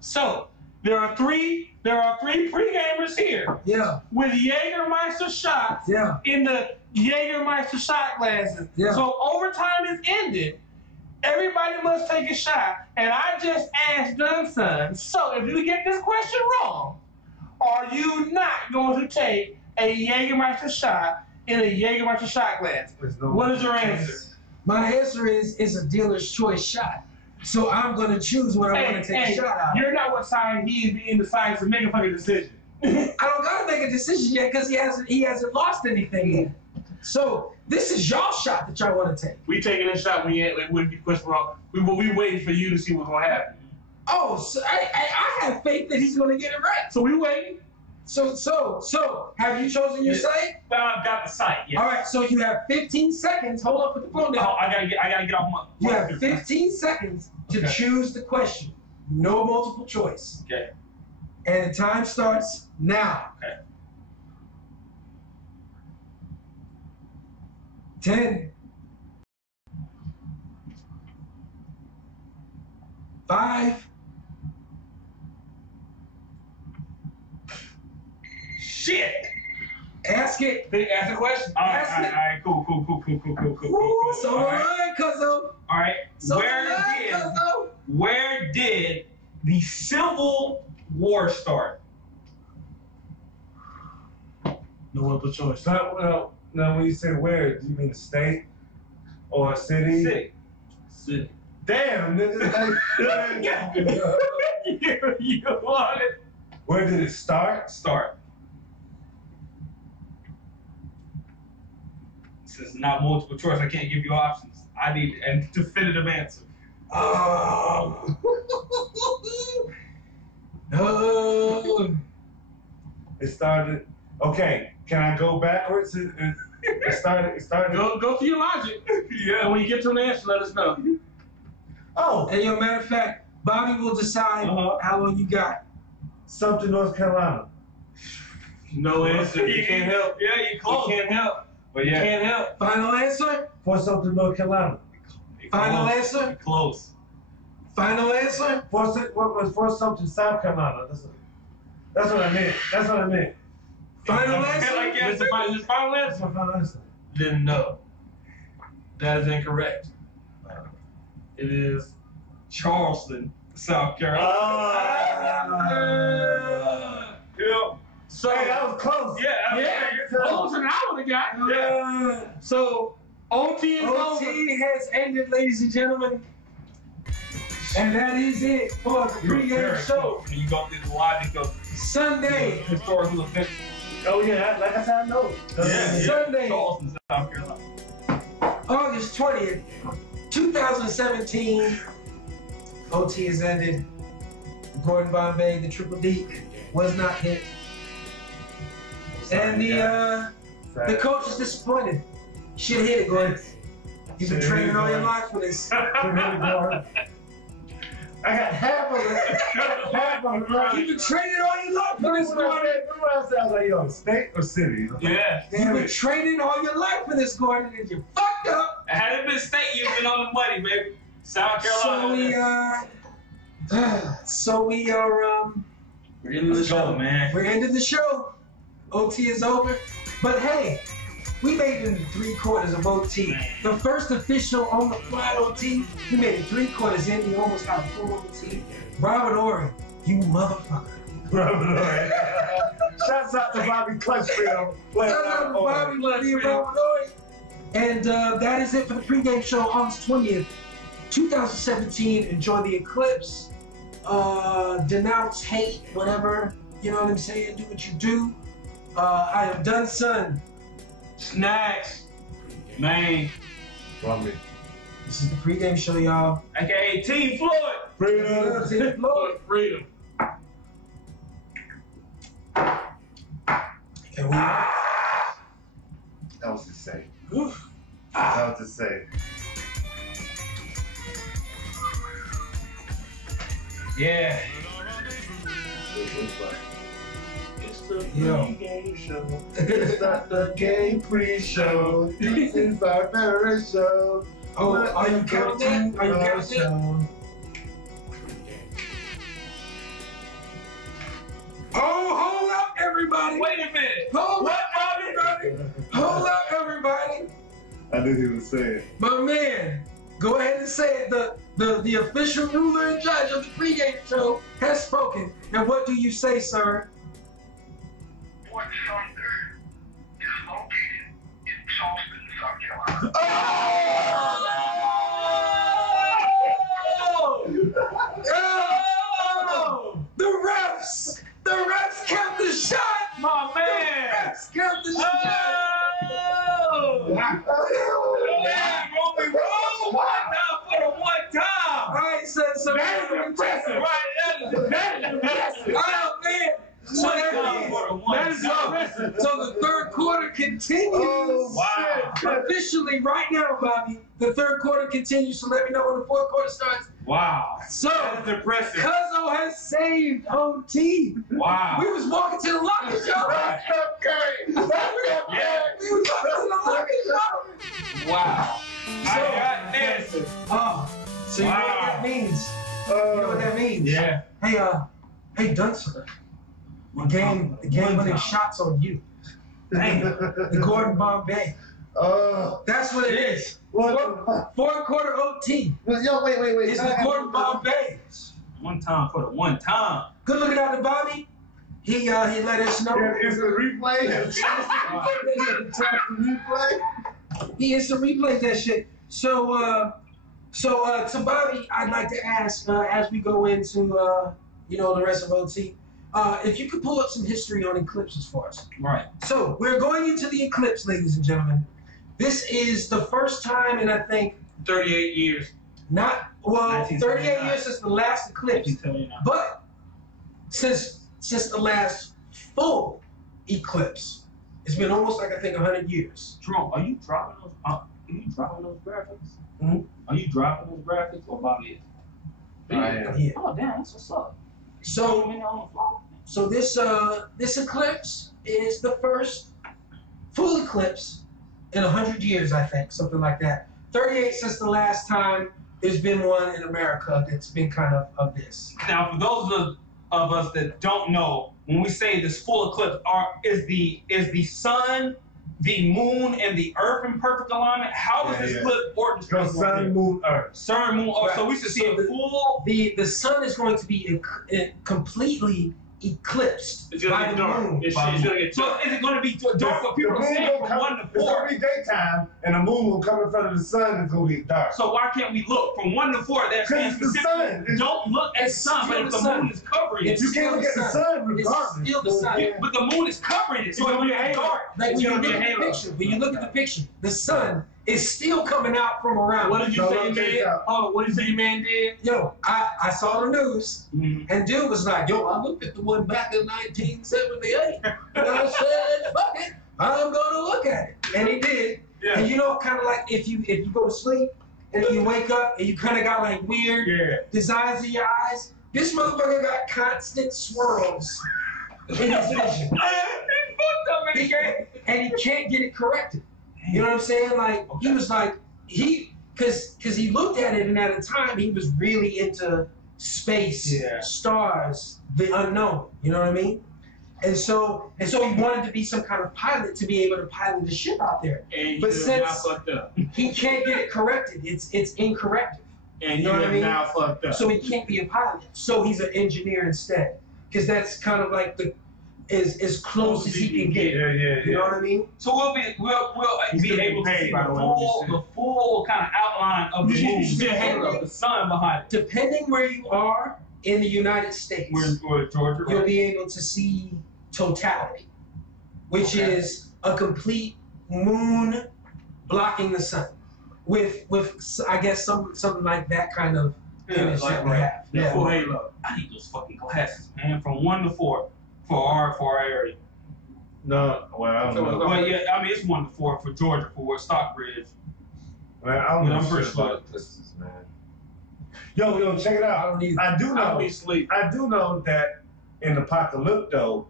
So there are three pre-gamers here yeah, with Jägermeister shots yeah. in the Jägermeister shot glasses. Yeah. So overtime is ended. Everybody must take a shot, and I just asked Dunson. So if you get this question wrong, are you not going to take a Jägermeister shot in a Jägermeister shot glass? There's no What is your answer? My answer is it's a dealer's choice shot. So I'm gonna choose what I want to take a shot out. You're not what side he is in the science to make a fucking decision. I don't gotta make a decision yet because he hasn't lost anything yet. So this is y'all shot that y'all want to take. We taking a shot. We question wrong. We waiting for you to see what's gonna happen. Oh, so I have faith that he's gonna get it right. So we waiting. So have you chosen your site? I've got the site. Yeah. All right. So you have 15 seconds. Hold up, put the phone down. Oh, I gotta get off my. You have 15 seconds to choose the question. No multiple choice. Okay. And the time starts now. Okay. 10. 5. Shit. Ask it. Ask the question. All right, cool. Ooh, so All right. right, cuzzo. All right. So cuzzo. Where did the Civil War start? No multiple choice. Now, when you say where, do you mean a state or a city? City. Damn, nigga. You want it? Where did it start? Start. Since not multiple choice, I can't give you options. I need a definitive answer. No. It started. Okay, can I go backwards? It started. Go to your logic. Yeah. And when you get to an answer, let us know. Oh, And yo, matter of fact, Bobby will decide how long you got. something North Carolina. No answer. You can't help. Yeah, you close. You can't help. But You yeah, can't help. Final answer? For something North Carolina. Final close. answer? Close. Final answer? For something South Carolina. That's what I meant. That's what I meant. Final answer? Like, yeah, Is the final That's answer? my final answer. Then no. That is incorrect. It is Charleston, South Carolina. Yeah. so. Hey, that was close. Yeah. Yeah, closer than I would have got. Yeah. So OT is over. OT has ended, ladies and gentlemen. And that is it for the pregame show. You go through the logic of Sunday. historical events. Oh yeah, like I said, I know. Sunday. Charleston, South Carolina. August 20th, 2017. OT has ended. Gordon Bombay, the triple D, was not hit. And the coach is disappointed. Should hit it, Gordon. You've been training all your life for this. I got half of it. Half of it right. You've been training all your life for this, Gordon. Remember what I said? I was like, yo, state or city? Yeah. You've been training all your life for this, Gordon, and you fucked up. Had it been state, you've been on the money, baby. South Carolina. So we are We're in the show, man. we're ending the show. OT is over. But hey, we made it in 3/4 of OT. The first official on the fly OT. We made it 3/4 in. We almost got a full OT. Robert Ory, you motherfucker. Shouts out to Bobby Clutchfield. Shout out to Bobby Clutchfield, Robert Ory. And that is it for the pregame show, August 20th, 2017. Enjoy the eclipse. Denounce hate, whatever. You know what I'm saying? Do what you do. I am done, son. Snacks. Man. Romney. This is the pregame show, y'all. AKA Team Floyd. Freedom. Team Floyd. Freedom. And we That was to say. That was to say. Yeah. It's the Yo. pregame show. It's not the game pre-show. This is our favorite show. Oh, are you counting that? Are you counting that? Oh, hold up, everybody. Wait a minute. Hold up, everybody. Hold up, everybody. I knew he was saying. My man, go ahead and say it. The official ruler and judge of the pregame show has spoken. And what do you say, sir? Fort Sumter is located in Charleston, South Carolina. Oh! Man, roll me wrong. One time for the one time. All right, so That is impressive. Right, that is impressive. Oh man. So that is impressive. So the third quarter continues. Oh, Wow. Officially right now, Bobby. The third quarter continues. So let me know when the fourth quarter starts. Wow. So That is impressive. Cuzzo has saved home team. Wow. We was walking to the locker shop. Right. We was walking to the locker shop. Wow. I got this. Oh, so you know what that means? You know what that means? Yeah. Hey, Dunster. The game winning shots on you. Dang, the Gordon Bombay. That's what it is. What? Fourth quarter OT. Yo, wait. It's the Gordon Bombay. One time for the one time. Good looking out to Bobby. He let us know. It's the replay. He instant replayed that shit. So to Bobby, I'd like to ask as we go into the rest of OT, if you could pull up some history on eclipses for us. Right. So we're going into the eclipse, ladies and gentlemen. This is the first time in I think 38 years. 38 years since the last eclipse. 1979. But since the last full eclipse, it's been almost like I think 100 years. Jerome, are you dropping those? Graphics? Mm-hmm. Are you dropping those graphics or Bobby is? I am. Yeah. Oh damn, that's what's up. So this eclipse is the first full eclipse in 100 years, I think, something like that. 38 since the last time there's been one in America that's been kind of this. Now, for those of us that don't know, when we say this full eclipse, is the sun, the moon, and the earth in perfect alignment? How is this eclipse orchestrated? Sun, moon, earth. Sun, moon, earth. So we should see a full. The sun is going to be completely eclipsed It's gonna by get the dark. moon. It's gonna get So is it going to be dark? What people are saying from 1 to 4. It's gonna be daytime, and the moon will come in front of the sun. It's gonna be dark. So why can't we look from 1 to 4? That's Because it's the sun. Don't look at the sun, but if the moon is covering it. You can't look at the sun regardless. It's still the sun. Yeah, but the moon is covering it, so it's going to be dark. Like when you gonna look be a at the halo. picture, the sun is still coming out from around. What did you So say, let me man? check out. Oh, what did you say, your man did? Yo, I saw the news, Mhm. and dude was like, yo, I looked at the one back in 1978, and I said, fuck it, I'm gonna look at it. And he did. Yeah. And you know, kind of like if you go to sleep, and then you wake up, and you kind of got like weird designs in your eyes, this motherfucker got constant swirls in his vision. And he can't get it corrected. You know what I'm saying? Like, he was like, because he looked at it, and at a time, he was really into space, stars, the unknown. You know what I mean? And so he wanted to be some kind of pilot to be able to pilot the ship out there. And But you have now since fucked up. he can't get it corrected, it's incorrective. And You you know what have I mean? now fucked up. So he can't be a pilot. So he's an engineer instead. Because that's kind of like as close as he can get. You know what I mean? So we'll be able to see the full kind of outline of the moon, the sun behind it. Depending where you are in the United States, We're Georgia, you'll right? be able to see totality, which is a complete moon blocking the sun, with I guess something like that kind of image that we have. The full halo. I need those fucking glasses, man. From 1 to 4 for our area. No, well, I don't know. Well, yeah, I mean it's 1 to 4 for Georgia for Stockbridge. Man, I don't Yeah, know I'm pretty shit sure. about eclipses, man. Yo, check it I out. don't either. I do I'll know. be asleep. I do know that in Apocalypto,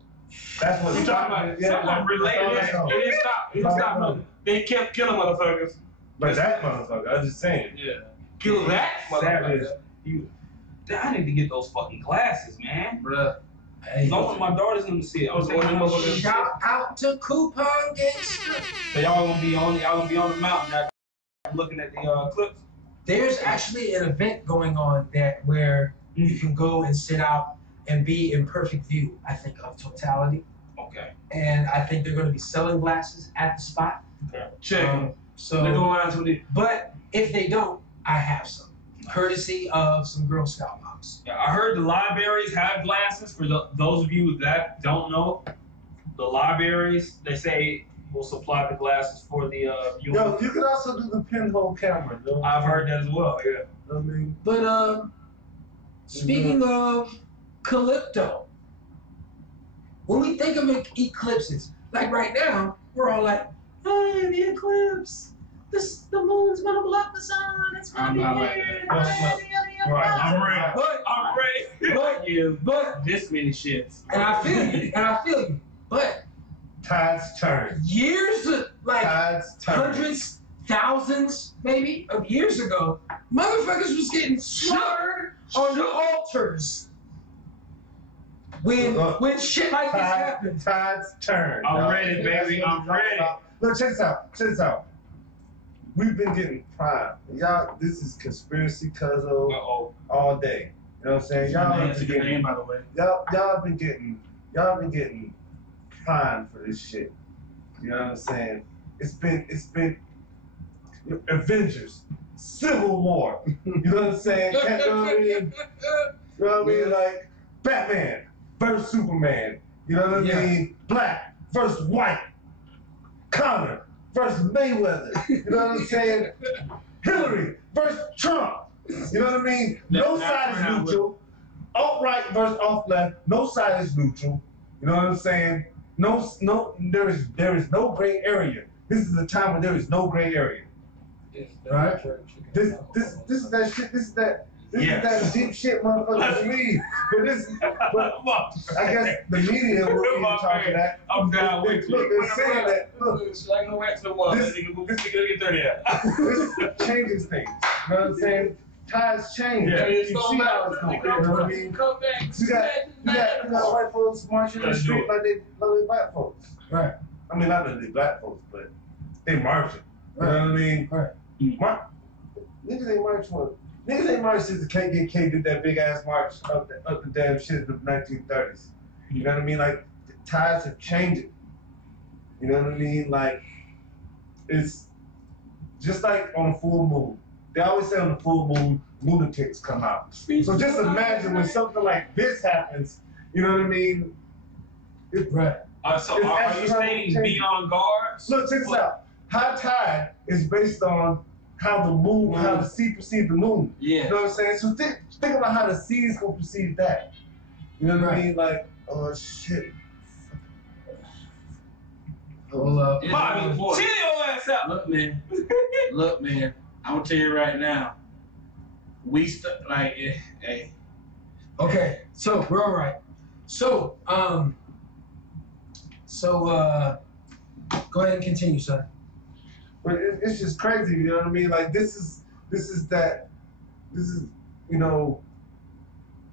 that's what You talking about something related? It didn't stop. It didn't stop nothing. They kept killing motherfuckers. But that motherfucker, I'm just saying. Yeah. Kill that Savage. motherfucker. I need to get those fucking glasses, man. Bruh. Hey, I want my daughters in to see it. I was saying, shout out to Coupon Gangster. so y'all gonna be on the mountain now, looking at the eclipse. There's actually an event going on where you can go and sit out and be in perfect view, I think, of totality. Okay. And I think they're going to be selling glasses at the spot. Check. They're So, going on to the. but if they don't, I have some, courtesy of some Girl Scout moms. Yeah, I heard the libraries have glasses. For those of you that don't know, the libraries, they say will supply the glasses for the viewing. Yo, you could also do the pinhole camera. You know? I've heard that as well. Yeah. I mean, But speaking of Calypto, when we think of eclipses, like right now, we're all like, "Hey, the eclipse! The moon's gonna block the sun. It's gonna be weird." I'm ready. But This many shits. and I feel you. But tides turn. years, like Tides turn. hundreds, thousands, maybe of years ago, motherfuckers was getting slaughtered on the altars. When shit like this happens. Tides turn. I'm dog. ready, baby. That's what I'm talking ready. about. Look, check this out. Check this out. We've been getting primed. Y'all, this is conspiracy cuzzo Uh-oh. all day. You know what I'm saying? Y'all That's a been good getting, name, by the way. y'all been getting primed for this shit. You know what I'm saying? It's been Avengers, Civil War. You know what I'm saying? You know what I mean? You know what I mean? Like Batman versus Superman. You know what I mean? Black versus white. Connor versus Mayweather. You know what I'm saying? Hillary versus Trump. You know what I mean? No side is neutral. Alt-right versus alt-left. No side is neutral. You know what I'm saying? There is no gray area. This is a time when there is no gray area. Right? This is that shit. This is that deep shit motherfuckers believe. But I guess the media will be in charge of that. I'm down with you. Look, they're saying that. Look, I go back to the wall. This- This nigga get 30 out. this changes things. You know what I'm saying? Tides change. Yeah. You see how it's going. You know what I mean? Come back. You got white folks marching in the street like they black folks. Right. I mean, not that they black folks, but they marching. You know what I mean? Right. Niggas ain't march for. Niggas ain't march since the KKK did that big ass march up the damn shit in the 1930s. You know what I mean? Like the tides have changed. You know what I mean? Like it's just like on a full moon. They always say on the full moon, lunatics come out. So just imagine when something like this happens. You know what I mean? Right. So are you stating be on guard? Look, check this out. High tide is based on how the moon, how the sea perceives the moon. Yeah. You know what I'm saying? So think about how the sea is gonna perceive that. You know what I mean? Like, oh shit. Hold up. Bobby, chill your ass out. Look, man. I'm gonna tell you right now. Hey. Okay, so we're all right. So, go ahead and continue, son. But it's just crazy, you know what I mean? Like this is, you know,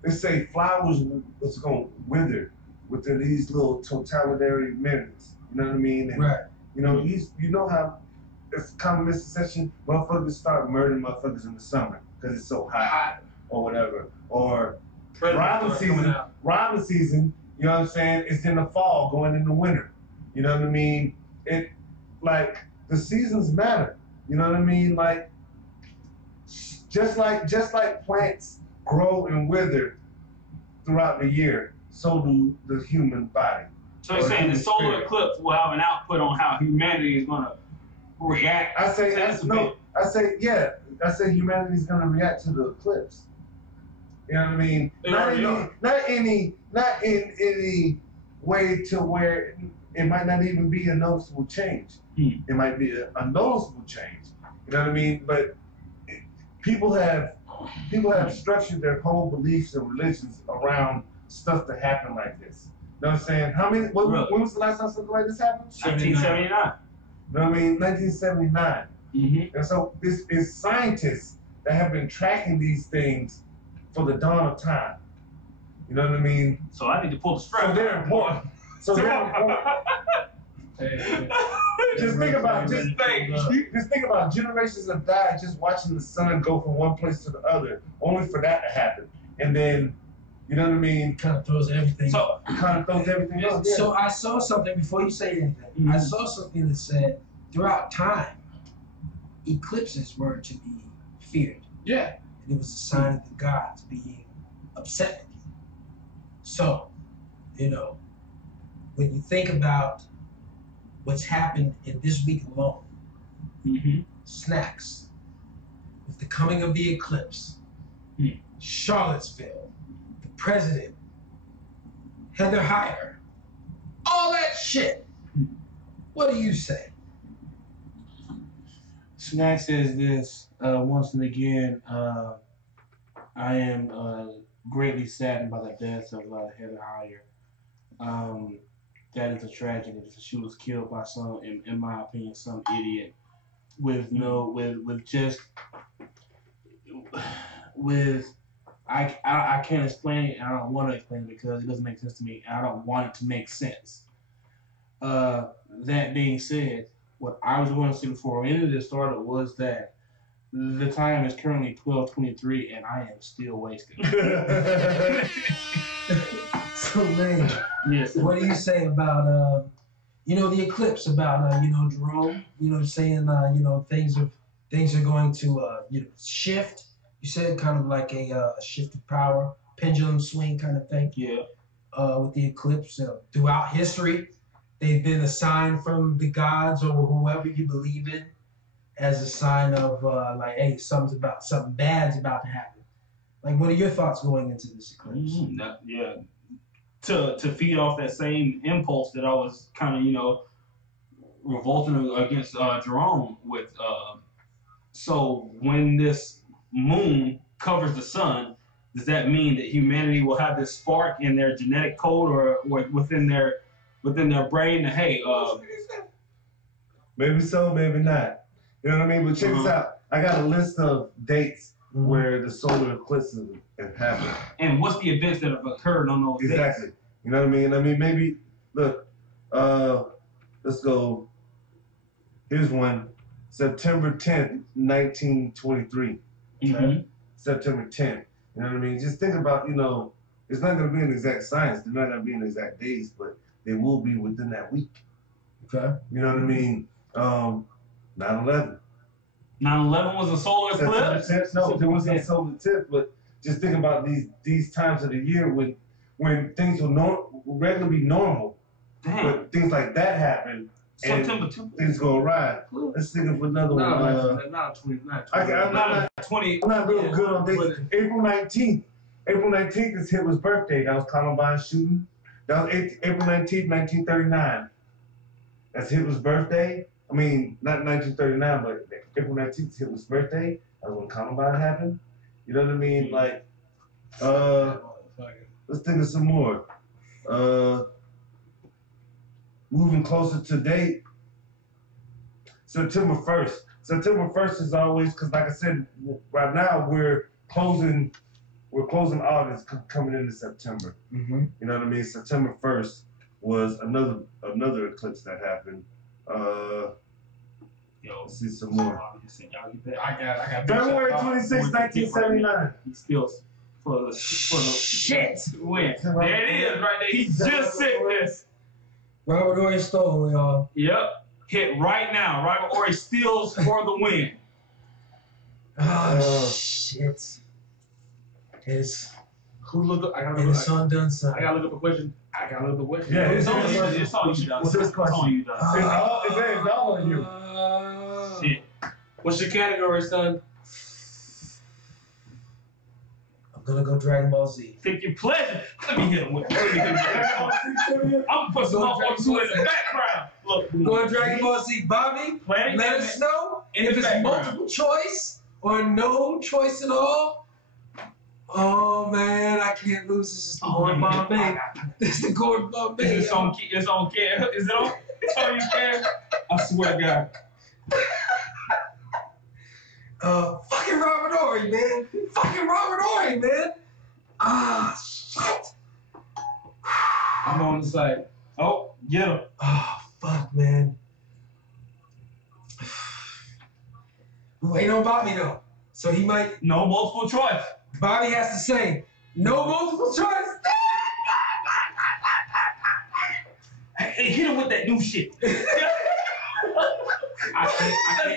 they say flowers was gonna wither within these little totalitarian minutes. You know what I mean? And, Right. you know, you know how it's common misconception, motherfuckers start murdering motherfuckers in the summer because it's so hot or whatever. Or rhyming season, you know what I'm saying? It's in the fall going into winter. You know what I mean? It like the seasons matter. You know what I mean? Like just like plants grow and wither throughout the year, so do the human body. So you're saying the solar eclipse will have an output on how humanity is gonna react? I say humanity's gonna react to the eclipse. You know what I mean? Not in any way to where it might not even be a noticeable change. It might be a noticeable change. You know what I mean? But people have structured their whole beliefs and religions around stuff that happened like this. You know what I'm saying? When was the last time something like this happened? 1979. You know what I mean? 1979. Mm-hmm. And so this is scientists that have been tracking these things for the dawn of time. You know what I mean? So I need to pull the strap. So they're important. Just think about generations have died just watching the sun go from one place to the other, only for that to happen. And then, you know what I mean? Kind of throws everything. So Kind of throws everything else. Yeah. So I saw something before you say anything. I saw something that said throughout time, eclipses were to be feared. Yeah. And it was a sign of the gods being upset with you. So, you know, when you think about what's happened in this week alone. Mm-hmm. Snacks. With the coming of the eclipse, Charlottesville, the president, Heather Heyer, all that shit. What do you say? Snack says this once and again. I am greatly saddened by the death of Heather Heyer. That is a tragedy. She was killed by some, in my opinion, some idiot with I can't explain it, and I don't want to explain it because it doesn't make sense to me, and I don't want it to make sense. That being said, what I was going to say before we ended this started was that the time is currently 12:23, and I am still wasted. So, man, Yes. what do you say about, the eclipse, about, Jerome, saying, things are going to, shift. You said kind of like a shift of power, pendulum swing kind of thing. Yeah. With the eclipse. Throughout history, they've been a sign from the gods or whoever you believe in as a sign of, hey, something bad's about to happen. Like, what are your thoughts going into this eclipse? Yeah. To feed off that same impulse that I was kind of, revolting against Jerome with. So when this moon covers the sun, does that mean that humanity will have this spark in their genetic code or within their brain? Hey, maybe so, maybe not. You know what I mean? But check this out. I got a list of dates where the solar eclipses have happened. And what's the events that have occurred on those dates? Exactly. You know what I mean? I mean, maybe, look, let's go. Here's one. September 10th, 1923. Mm-hmm. September 10th. You know what I mean? Just think about, it's not going to be an exact science. They're not going to be in exact days, but they will be within that week. Okay. You know what I mean? 9/11. 9/11 was a solar eclipse? No, there wasn't a solar eclipse, but just think about these times of the year when things will regularly be normal. Damn. But things like that happen. September and 2. things go awry. Let's think of another one. Not 20. I'm not real good on dates. April 19th. April 19th is Hitler's birthday. That was Columbine shooting. That was April 19th, 1939. That's Hitler's birthday. I mean, not 1939, but April 19th is Hitler's birthday. That's when Columbine happened. You know what I mean? Like, let's think of some more. Moving closer to date, September 1st. September 1st is always, because like I said, right now we're closing August, coming into September. Mm-hmm. You know what I mean? September 1st was another eclipse that happened. Let's see some more. I got February 26, 1979. He still for the Shit. win. There it is, right there. He just said this. Robert Ory stole, y'all. Yep. Hit right now. Robert Ory steals for the win. Oh, shit. Who looked up? I gotta And it's undone, son. I gotta look up a question. Yeah, it's on you. It's on you, Dog. What's this It's on you, Dog. It's all on you. Shit. What's your category, son? I'm gonna go Dragon Ball Z. Pick your pleasure. Let me hit him with it. I'm gonna put some motherfuckers who in the background. Look. Going Dragon Ball Z. Bobby, let us know if it's multiple choice or no choice at all. Oh man, I can't lose. This is the Gordon Bombay. This is the Gordon Bombay. It's on Care. Is it on? It's on you, Care? I swear to God. Fucking Robert Ory, man. Fucking Robert Ory, man. Ah, shit. I'm on the side. Oh, get him. Oh, fuck, man. We waiting on Bobby, though. So he might... No multiple choice. Bobby has to say, no multiple choice. Hey, hit him with that new shit. Let's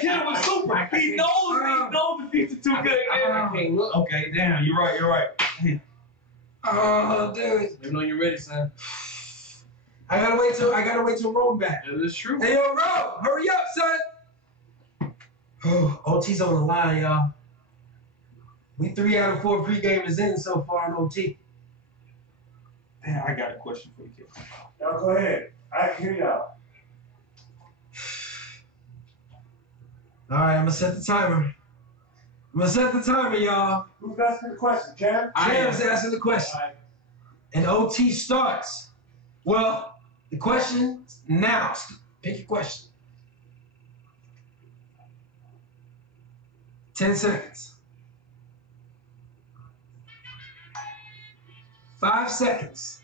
hit him with super. He knows the pizza too good. Okay, damn, you're right. Oh, dude. Let me know you're ready, son. I gotta wait till Rome back. That is true. Hey, yo, Rome, hurry up, son. Oh, OT's on the line, y'all. We 3 out of 4 pre-gamers in so far on OT. Damn, I got a question for you, kid. Y'all go ahead. I can hear y'all. All right, I'm gonna set the timer. Y'all. Who's asking the question, Cam? Cam's asking the question. All right. And OT starts. Well, the question now. Pick your question. 10 seconds. 5 seconds.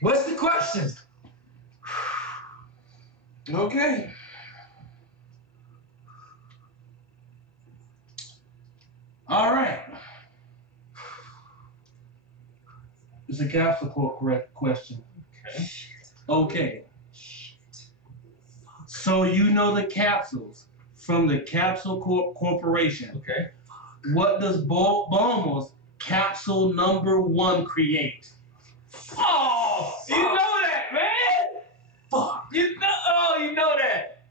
What's the question? Okay. All right. It's a capsule correct question. Okay. Okay. So you know the capsules from the Capsule Corporation. Okay. What does Bulma's capsule number 1 create? Oh, you know that, man. Fuck. You know that.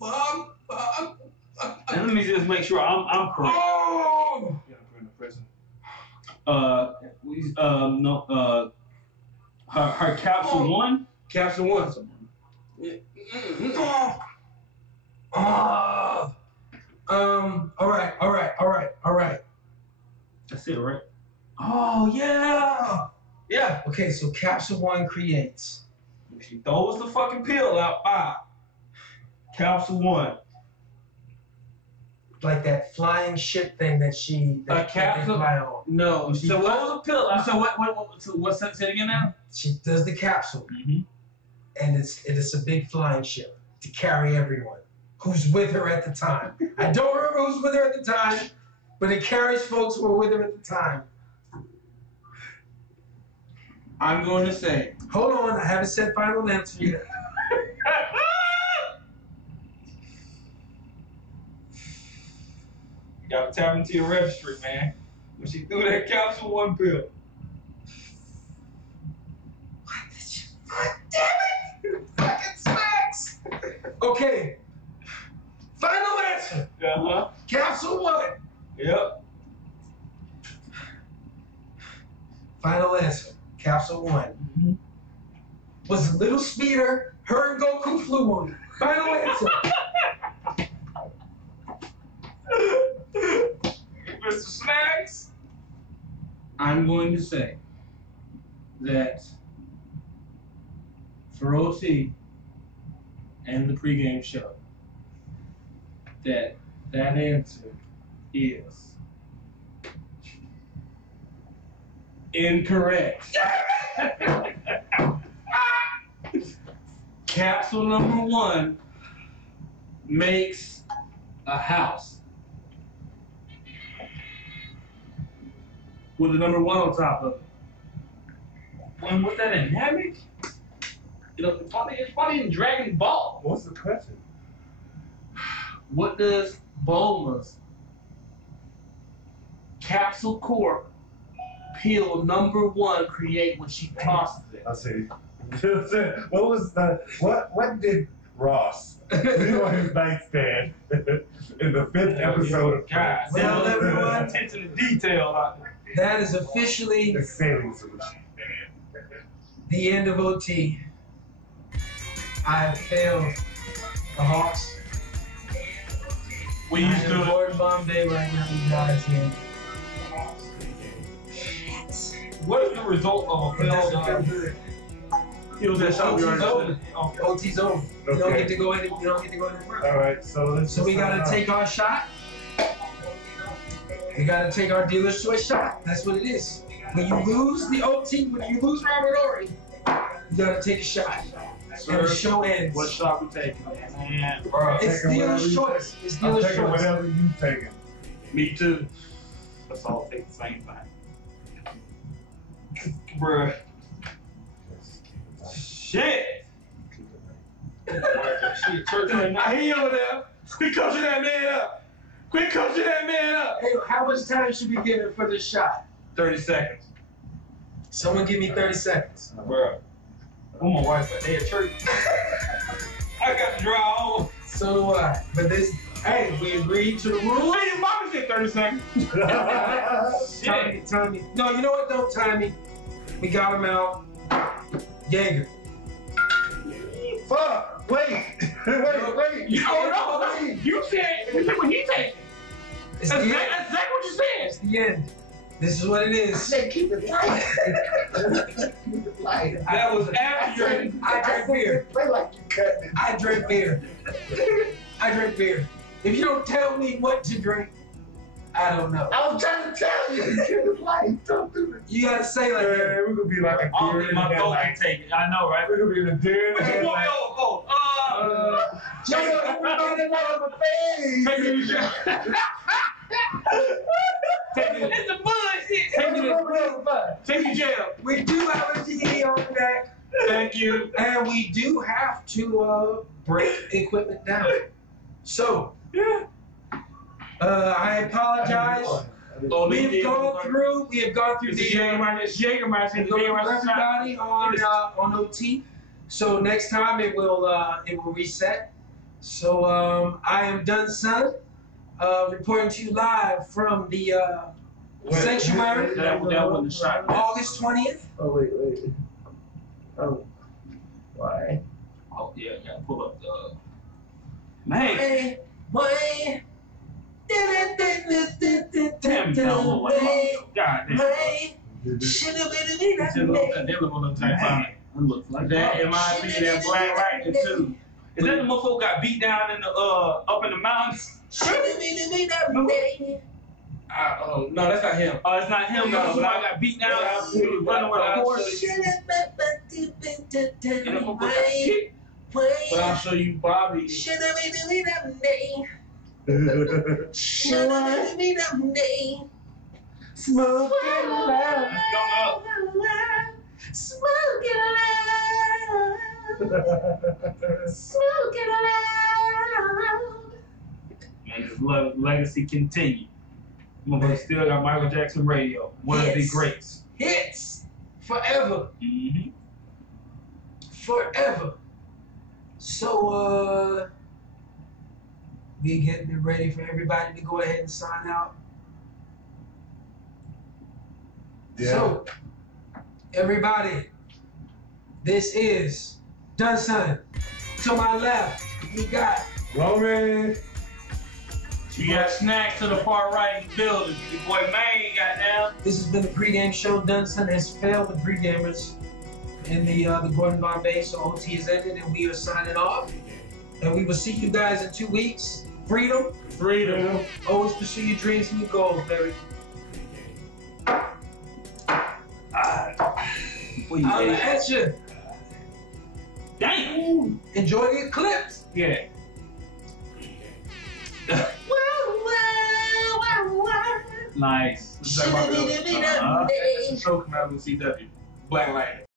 Fuck. And let me just make sure I'm correct. Oh! Yeah, I'm in the prison. Her capsule 1. Capsule 1. All right. That's it, right? Oh, yeah. Yeah. Okay, so capsule 1 creates. She throws the fucking pill out. Capsule 1. Like that flying ship thing that capsule? they fly on. No. She So throws what? the pill out. So what's that say again now? She does the capsule, Mm-hmm. and it's a big flying ship to carry everyone who's with her at the time. I don't remember who's with her at the time, but it carries folks who were with her at the time. I'm going to say. Hold on, I haven't said final answer yet. You gotta tap into your registry, man. When she threw that capsule 1 pill. God damn it! Fucking smacks! Okay. Final answer. Uh-huh. Capsule 1. Yep. Final answer. Capsule 1. Mm-hmm. Was a little speeder. Her and Goku flew on it. Final answer. Mr. Snacks. I'm going to say that for OT and the pregame show, that answer is incorrect. Capsule number 1 makes a house with the number 1 on top of it. And with that dynamic, It's probably in Dragon Ball. What's the question? What does Bulma's Capsule Corp pill number 1 create when she tosses it? I see. What did Ross do on his nightstand in the 5th episode of God, Well, Solar everyone, attention to detail out there. that is officially the sailing solution? the end of OT. I have failed the Hawks. We I used am to Lord Bombay right now, you guys here. What is the result of a It doesn't feel failed good. it was that shot we OT's already over. OT's over. You don't Okay. get to go any further. All right, so let's. So we gotta take our shot. We gotta take our dealer's choice shot. That's what it is. When you lose the OT, when you lose Robert Ory, you gotta take a shot. And the show ends. What shot we taking? Man, bro. It's dealer's choice. It's I'm dealer's taking choice. whatever you taking. Me too. Let's all take the same thing. Bruh. Shit. She a church right now. I hear you over there. We coaching that man up. Quit coaching that man up. Hey, how much time should we give it for this shot? 30 seconds. Someone give me 30 seconds. Bro. I'm my wife at day at church. I got to draw on. So do I. But this, hey, we agreed to the rule. Hey, your mama said 30 seconds. Tommy. No, you know what though, Tommy? We got him out. Jaeger. Fuck! Wait! Wait! You don't know. You said, what he taking. It's That's the exactly end. what you said. It's the end. This is what it is. Say keep it light. Keep it light. That was after you. I drink beer. Play like you cut it. I drink beer. I drink beer. If you don't tell me what to drink, I don't know. I was trying to tell you. Keep it light. Don't do it. You gotta say like that. Man, we're gonna be like a I don't deer think in my the goal can headlights. take it. I know, right? We're gonna be in a deer in the What you want headlights. your vote? Take it. It's the bullshit. Take it jail. We do have a GE on deck. Thank you. And we do have to break equipment down. So, I apologize. We have gone through It's the Jägermeister. everybody on OT. So next time it will reset. So I am done, son. Reporting to you live from the sanctuary. That wasn't the shot. August 20th. Oh wait. Oh. Why? Oh, yeah, you gotta pull up the. Man. Wait. Damn, no, God damn. Look like that. In my opinion, that Black Lightning too. Is that the motherfucker got beat down in the up in the mountains? No, that's not him. Oh, it's not him. No, somebody got beat down. Running with a horse. And the motherfucker got kicked. But I'll show you Bobby. Smoke it loud. Man, his legacy continue. Motherfucker still got Michael Jackson radio. One of the greats. Hits forever. Mm-hmm. Forever. So, we getting it ready for everybody to go ahead and sign out. Yeah. So, everybody, this is Done Son. To my left, we got Roman. You got snacks to the far right in the building. Your boy Maine got down. This has been the pregame show. Dunson has failed the pregamers in the Gordon Bombay, so OT is ended and we are signing off. And we will see you guys in 2 weeks. Freedom. Freedom. Always pursue your dreams and your goals, baby. I'm at you. Damn. Enjoy the eclipse. Yeah. Nice. That's a show coming out of the CW. Black Lightning.